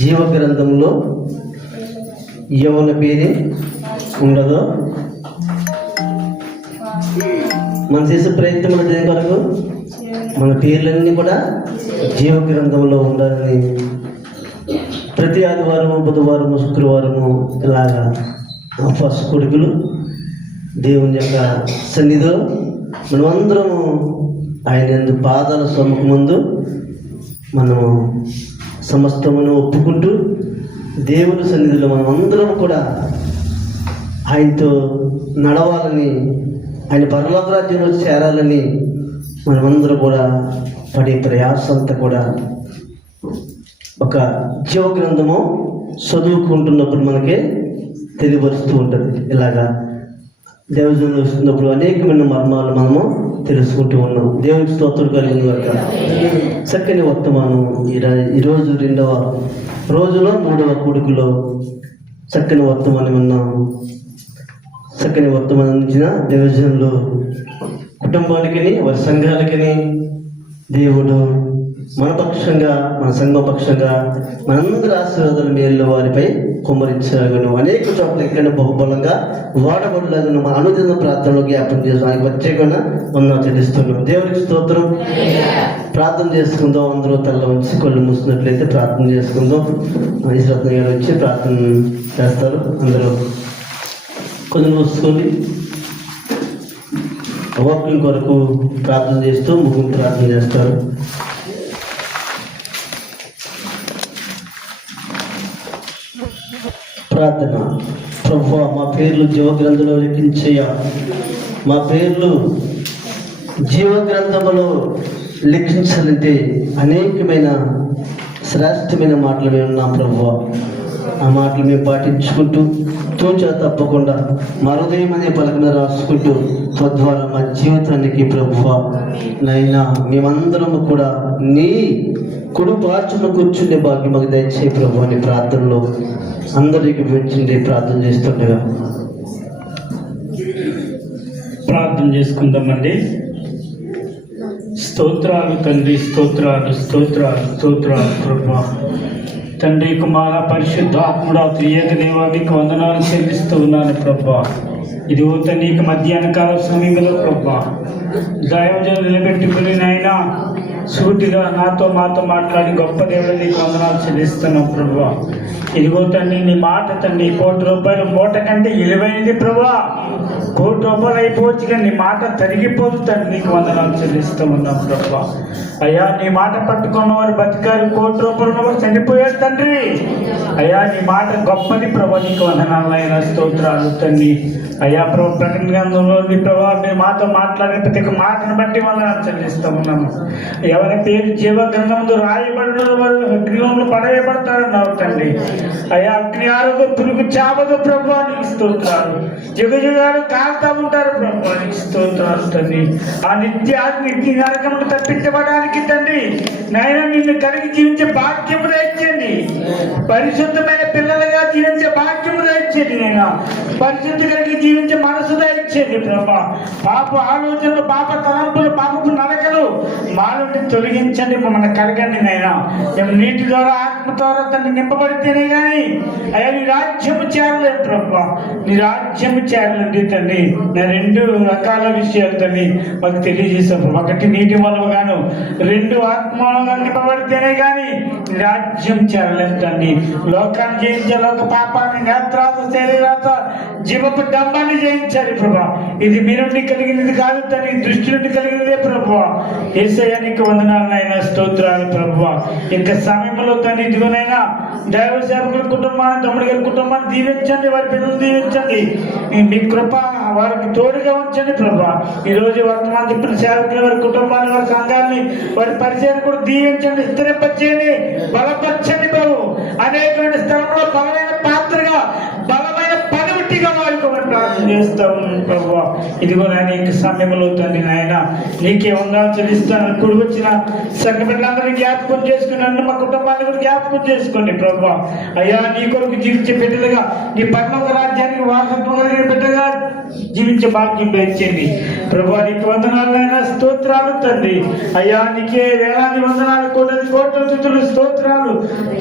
జీవ గ్రంథంలో యెహోవా పేరే ఉండదో మనం చేసే ప్రయత్నం దేని కొరకు మన పేర్లన్నీ కూడా జీవ గ్రంథంలో ఉండాలని ప్రతి ఆదివారము బుధవారము శుక్రవారము ఇలాగా ఫస్ట్ కొడుకులు దేవుని యొక్క సన్నిధిలో మనమందరము ఆయన పాదాల సమ్ముఖ ముందు మనము సమస్తమును ఒప్పుకుంటూ దేవుని సన్నిధిలో మనమందరం కూడా ఆయనతో నడవాలని, ఆయన పరలోక రాజ్యంలో చేరాలని మనమందరం కూడా పడే ప్రయాస అంతా కూడా ఒక జీవ గ్రంథము చదువుకుంటున్నప్పుడు మనకి తెలియపరుస్తూ ఉంటుంది. ఇలాగా దేవజనులు వస్తున్నప్పుడు అనేకమైన మర్మాలు మనము తెలుసుకుంటూ ఉన్నాం. దేవునికి స్తోత్రం కలిగిన వరకు చక్కని వర్తమానం ఈరోజు 2వ రోజులో 3వ కూడుకులో చక్కని వర్తమానం విన్నాం. చక్కని వర్తమానం ఇచ్చిన దేవజనులు కుటుంబానికి వారి సంఘాలకి దేవుడు మన పక్షంగా మన సంఘం పక్షంగా మనందరి ఆశీర్వాదాలు మేలు వారిపై కుమ్మరించగలను. అనేక చోట్ల ఎక్కడ బహుబలంగా వాడబడలేదని మన అనుదిన ప్రార్థనలో జ్ఞాపం చేసుకోవడానికి ప్రత్యేకంగా మనం చెల్లిస్తున్నాం. దేవునికి స్తోత్రం. ప్రార్థన చేసుకుందాం. అందరూ తల్ల ఉంచి కళ్ళు మూసినట్లయితే ప్రార్థన చేసుకుందాం. ఈశ్వరత్న గారు వచ్చి ప్రార్థన చేస్తారు. అందరూ కళ్ళు మూసుకొని వాక్యం కొరకు ప్రార్థన చేస్తూ ముగింపు ప్రార్థన చేస్తారు. ప్రార్థన. ప్రభువా, మా పేర్లు జీవగ్రంథంలో లిఖించయ్యా. మా పేర్లు జీవగ్రంథంలో లిఖించాలంటే అనేకమైన శ్రేష్టమైన మాటలు మేము ఉన్నాం ప్రభువా. ఆ మాటలు మేము పాటించుకుంటూ తూచా తప్పకుండా మా హృదయం అనే పలక మీద రాసుకుంటూ తద్వారా మా జీవితానికి ప్రభువా నైనా మేమందరము కూడా నీ కుడి పార్చున కూర్చుండే భాగ్యం మాకు దయచేయి ప్రభు అని ప్రార్థనలో అందరికి వివరించండి. ప్రార్థన చేస్తుండగా ప్రార్థన చేసుకుందామండి. స్తోత్రాలు తండ్రి, స్తోత్రాలు స్తోత్రాలు స్తోత్రాలు ప్రభా. తండ్రి, కుమార, పరిశుద్ధాత్ముడా, త్రియేక దేవానికి వందనాలు చెల్లిస్తూ ఉన్నాను ప్రభా. ఇదిగో తండ్రి మధ్యాహ్న కాల సమయంలో ప్రభా దైవజనులు నిలబెట్టుకుని నాయనా సూటిగా మాతో మాట్లాడి గొప్ప దేవుడు నీకు వందనాలు చెల్లిస్తున్నాం ప్రభా. ఇదిగో తండ్రి నీ మాట తండ్రి 1 కోటి రూపాయల మూట కంటే విలువైనది ప్రభా. 1 కోటి రూపాయలు అయిపోవచ్చు కానీ నీ మాట తరిగిపోదు తండ్రి, నీకు వందనాలు చెల్లిస్తూ ఉన్నాం ప్రభా. అయ్యా నీ మాట పట్టుకున్న వారు బతికారు, 1 కోటి రూపాయలు వారు చనిపోయారు తండ్రి. అయ్యా నీ మాట గొప్పది ప్రభా, నీకు వందనాలు అయినా స్తోత్రాలు తండ్రి. అయ్యా ప్రభు ప్రకటన గ్రంథంలో నీ ప్రభావ నీ మాతో మాట్లాడే ప్రతి ఒక్క మాటను బట్టి వందనాలు చెల్లిస్తూ ఉన్నాము. ఎవరి పేరు జీవ గ్రంథంలో రాయబడిన వారు అగ్నిలో పడవేయబడతారన్నావు తండ్రి. అయ్యా అగ్ని ఆరోగ్య పురుగు చావదు ప్రభు, నీకు స్తోత్రాలు. యుగాలు కాలుతా ఉంటారు ప్రభు, నీకు స్తోత్రాలు తండ్రి. ఆ నిత్య నరకమును తప్పించబడడానికి తండ్రి నాయన నిన్ను కలిగి జీవించే భాగ్యము దయచేయండి. పరిశుద్ధమైన పిల్లలుగా జీవించే భాగ్యము దయచేయండి. నేను పరిశుద్ధి కలిగి జీవించే మనసు దయచేయండి ప్రభా. పాప ఆలోచనలు, పాప తలంపులు, పాపపు నడకలు మా నుండి తొలగించండి, మమ్మల్ని కలగండి నైనా. మేము నీటి ద్వారా ఆత్మ ద్వారా తను నింపబడితేనే కానీ అయ్యా నీ రాజ్యము చేరలేదు ప్రభా. నీ రాజ్యము చేరలేదు తండ్రి. నేను 2 రకాల విషయాలు తండ్రి మాకు తెలియజేశాను. 1 నీటి మూలముగాను, 2 ఆత్మ మూలంగా నింపబడితేనే కానీ నీ రాజ్యం చేరలేదు తండ్రి. లోకాన్ని జయించే లోక పాపాన్ని, నేత్రాత, శరీరాత, జీవపు డంబాన్ని జయించాలి ప్రభా. ఇది మీ నుండి కలిగినది కాదు తండ్రి, దృష్టి నుండి కలిగినదే ప్రభా. యేసయ్యానికి వందనాలనైనా స్తోత్రాలు ప్రభా. ఇంకా సమయంలో తండ్రి ఇదిగోనైనా దైవ సేవకుల కుటుంబాన్ని, తమ్ముడి గారి కుటుంబాన్ని దీవించండి, వారి పిల్లలు దీవించండి. మీ కృప వారికి తోడుగా ఉంచండి ప్రభా. ఈ రోజు వర్తమాన చెప్పిన సేవకులు వారి కుటుంబాన్ని, వారి సంఘాన్ని, వారి పరిచయాన్ని కూడా దీవించండి, స్థిరపరచండి, బలపరచండి బాబు. అనేకమైన స్థలంలో బలమైన పాత్రగా, బలమైన పనిముట్టిగా వాడుకోమని ప్రార్థన చేస్తా ఉన్నాను ప్రభా. ఇదిగో నాయన ఇంక సమయంలో తండ్రి నాయన నీకే వందనాలు చెల్లిస్తాను. ఇప్పుడు వచ్చిన సంఘ బిడ్డలందరినీ జ్ఞాపకం చేసుకుని నన్ను మా కుటుంబాన్ని కూడా జ్ఞాపకం చేసుకోండి ప్రభా. అయ్యా నీ కొరకు జీవించే బిడ్డలుగా, నీ పరలోక రాజ్యానికి వారసత్వం కలిగిన బిడ్డగా జీవించే భాగ్యం పెంచండి ప్రభా. నీకు వందనాలైనా స్తోత్రాలు తండ్రి. అయ్యా నీకే వేలాది వందనాలు, కోట్ల స్థుతులు, స్తోత్రాలు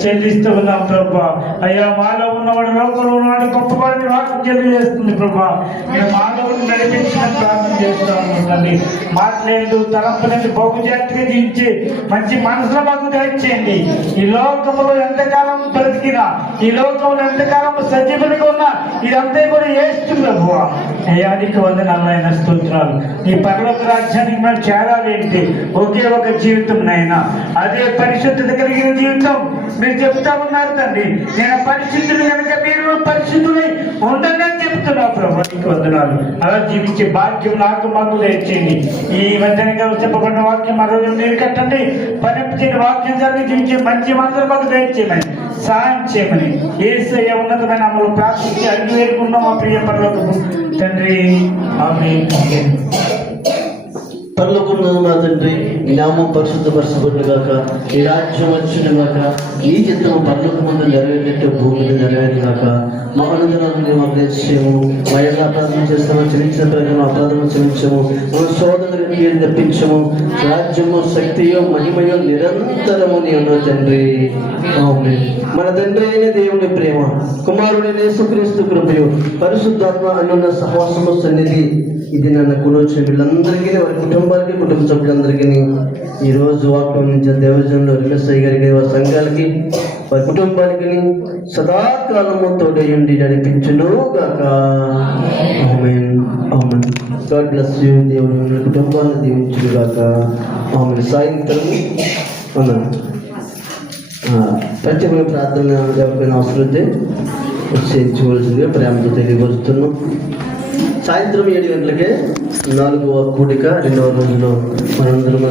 చెల్లిస్తూ ఉన్నాం ప్రభా. అయ్యా మాలో ఉన్నవాడు, లోకంలో ఉన్నవాడు గొప్పవాడిని వాక్యం తెలియజేస్తుంది ప్రభా. మేము మాలో నడిపించిన ప్రార్థన చేస్తాము తండ్రి. మాట్లాడేది, తలంపలేదు, బహుజాతిగా జీవించి మంచి మనసులో మాకు దయచేయండి. ఈ లోకంలో ఎంతకాలం బ్రతికినా, ఈ లోకంలో ఎంతకాలం సజీవులుగా ఉన్నా ఇదంతా కూడా ఏస్తు ప్రభువా. అయ్యా నీకు వందనాలైన స్తోత్రాలు. నీ పరలోక రాజ్యానికి మేము చేరాలి ఏంటి? ఒకే ఒక జీవితం నైనా, అదే పరిశుద్ధత కలిగిన జీవితం, మీరు చెప్తా ఉన్నారు తండ్రి. నేను పరిశుద్ధులు కనుక మీరు పరిశుద్ధులై ఉండండి అని చెప్తున్నావు ప్రభు. నీకు వందనాలు. అలా జీవించే భాగ్యం నాకు మాకు దయచేయండి. ఈ మధ్యాహ్నంగా చెప్పబడిన వాక్యం మరో మీరు కట్టండి. పనిచేయని వాక్యం జరిగి జీవించే మంచి మనసులు మాకు దయచేయమని సహాయం చేయమని యేసయ్య ఉన్నతమైన అమలు ప్రార్థించి అడిగి వేడుకున్నాం మా ప్రియ పరలోకపు తండ్రి. ఆమేన్. పరలోకమున మా తండ్రి, నీ నామం పరిశుద్ధపరచబడును గాక, నీ రాజ్యం వచ్చును గాక, నీ చిత్తము పరలోకమందు నెరవేరినట్టు భూమి మీద నెరవేరును గాక. మా అనుదినాలను మాకు దయచేయము. మా యొక్క అపరాధం చేస్తామో క్షమించిన ప్రకారం అపరాధము క్షమించము. మా సోదరునికి తెప్పించము. రాజ్యము శక్తియో మహిమయో నిరంతరము నీ ఉన్న తండ్రి. ఆమేన్. మన తండ్రి అయిన దేవుని ప్రేమ, కుమారుడైన యేసుక్రీస్తు కృపయు, పరిశుద్ధాత్మ అనున్న సహవాసము సన్నిధి ఇది నన్ను కూడొచ్చిన వీళ్ళందరికీ, వారి కుటుంబాలకి, కుటుంబ సభ్యులందరికీ, ఈరోజు వాక్యం నుంచి దేవజనంలో రిలసయ్య గారికి, వారి సంఘాలకి, వారి కుటుంబానికి సదాకాలము తోడయుండి నడిపించును గాక. ఆమేన్. ఆమేన్. God bless you. దేవుని కుటుంబాన్ని దీవించును గాక. ఆమేన్. సాయంత్రం ప్రత్యేకమైన ప్రార్థన ఎవరికైనా అవసరం అయితే చేయించవలసిందిగా ప్రేమతో తెలియపరుస్తున్నాం. సాయంత్రం 7 గంటలకే 4వ కూడిక 2వ రోజులో మనందరం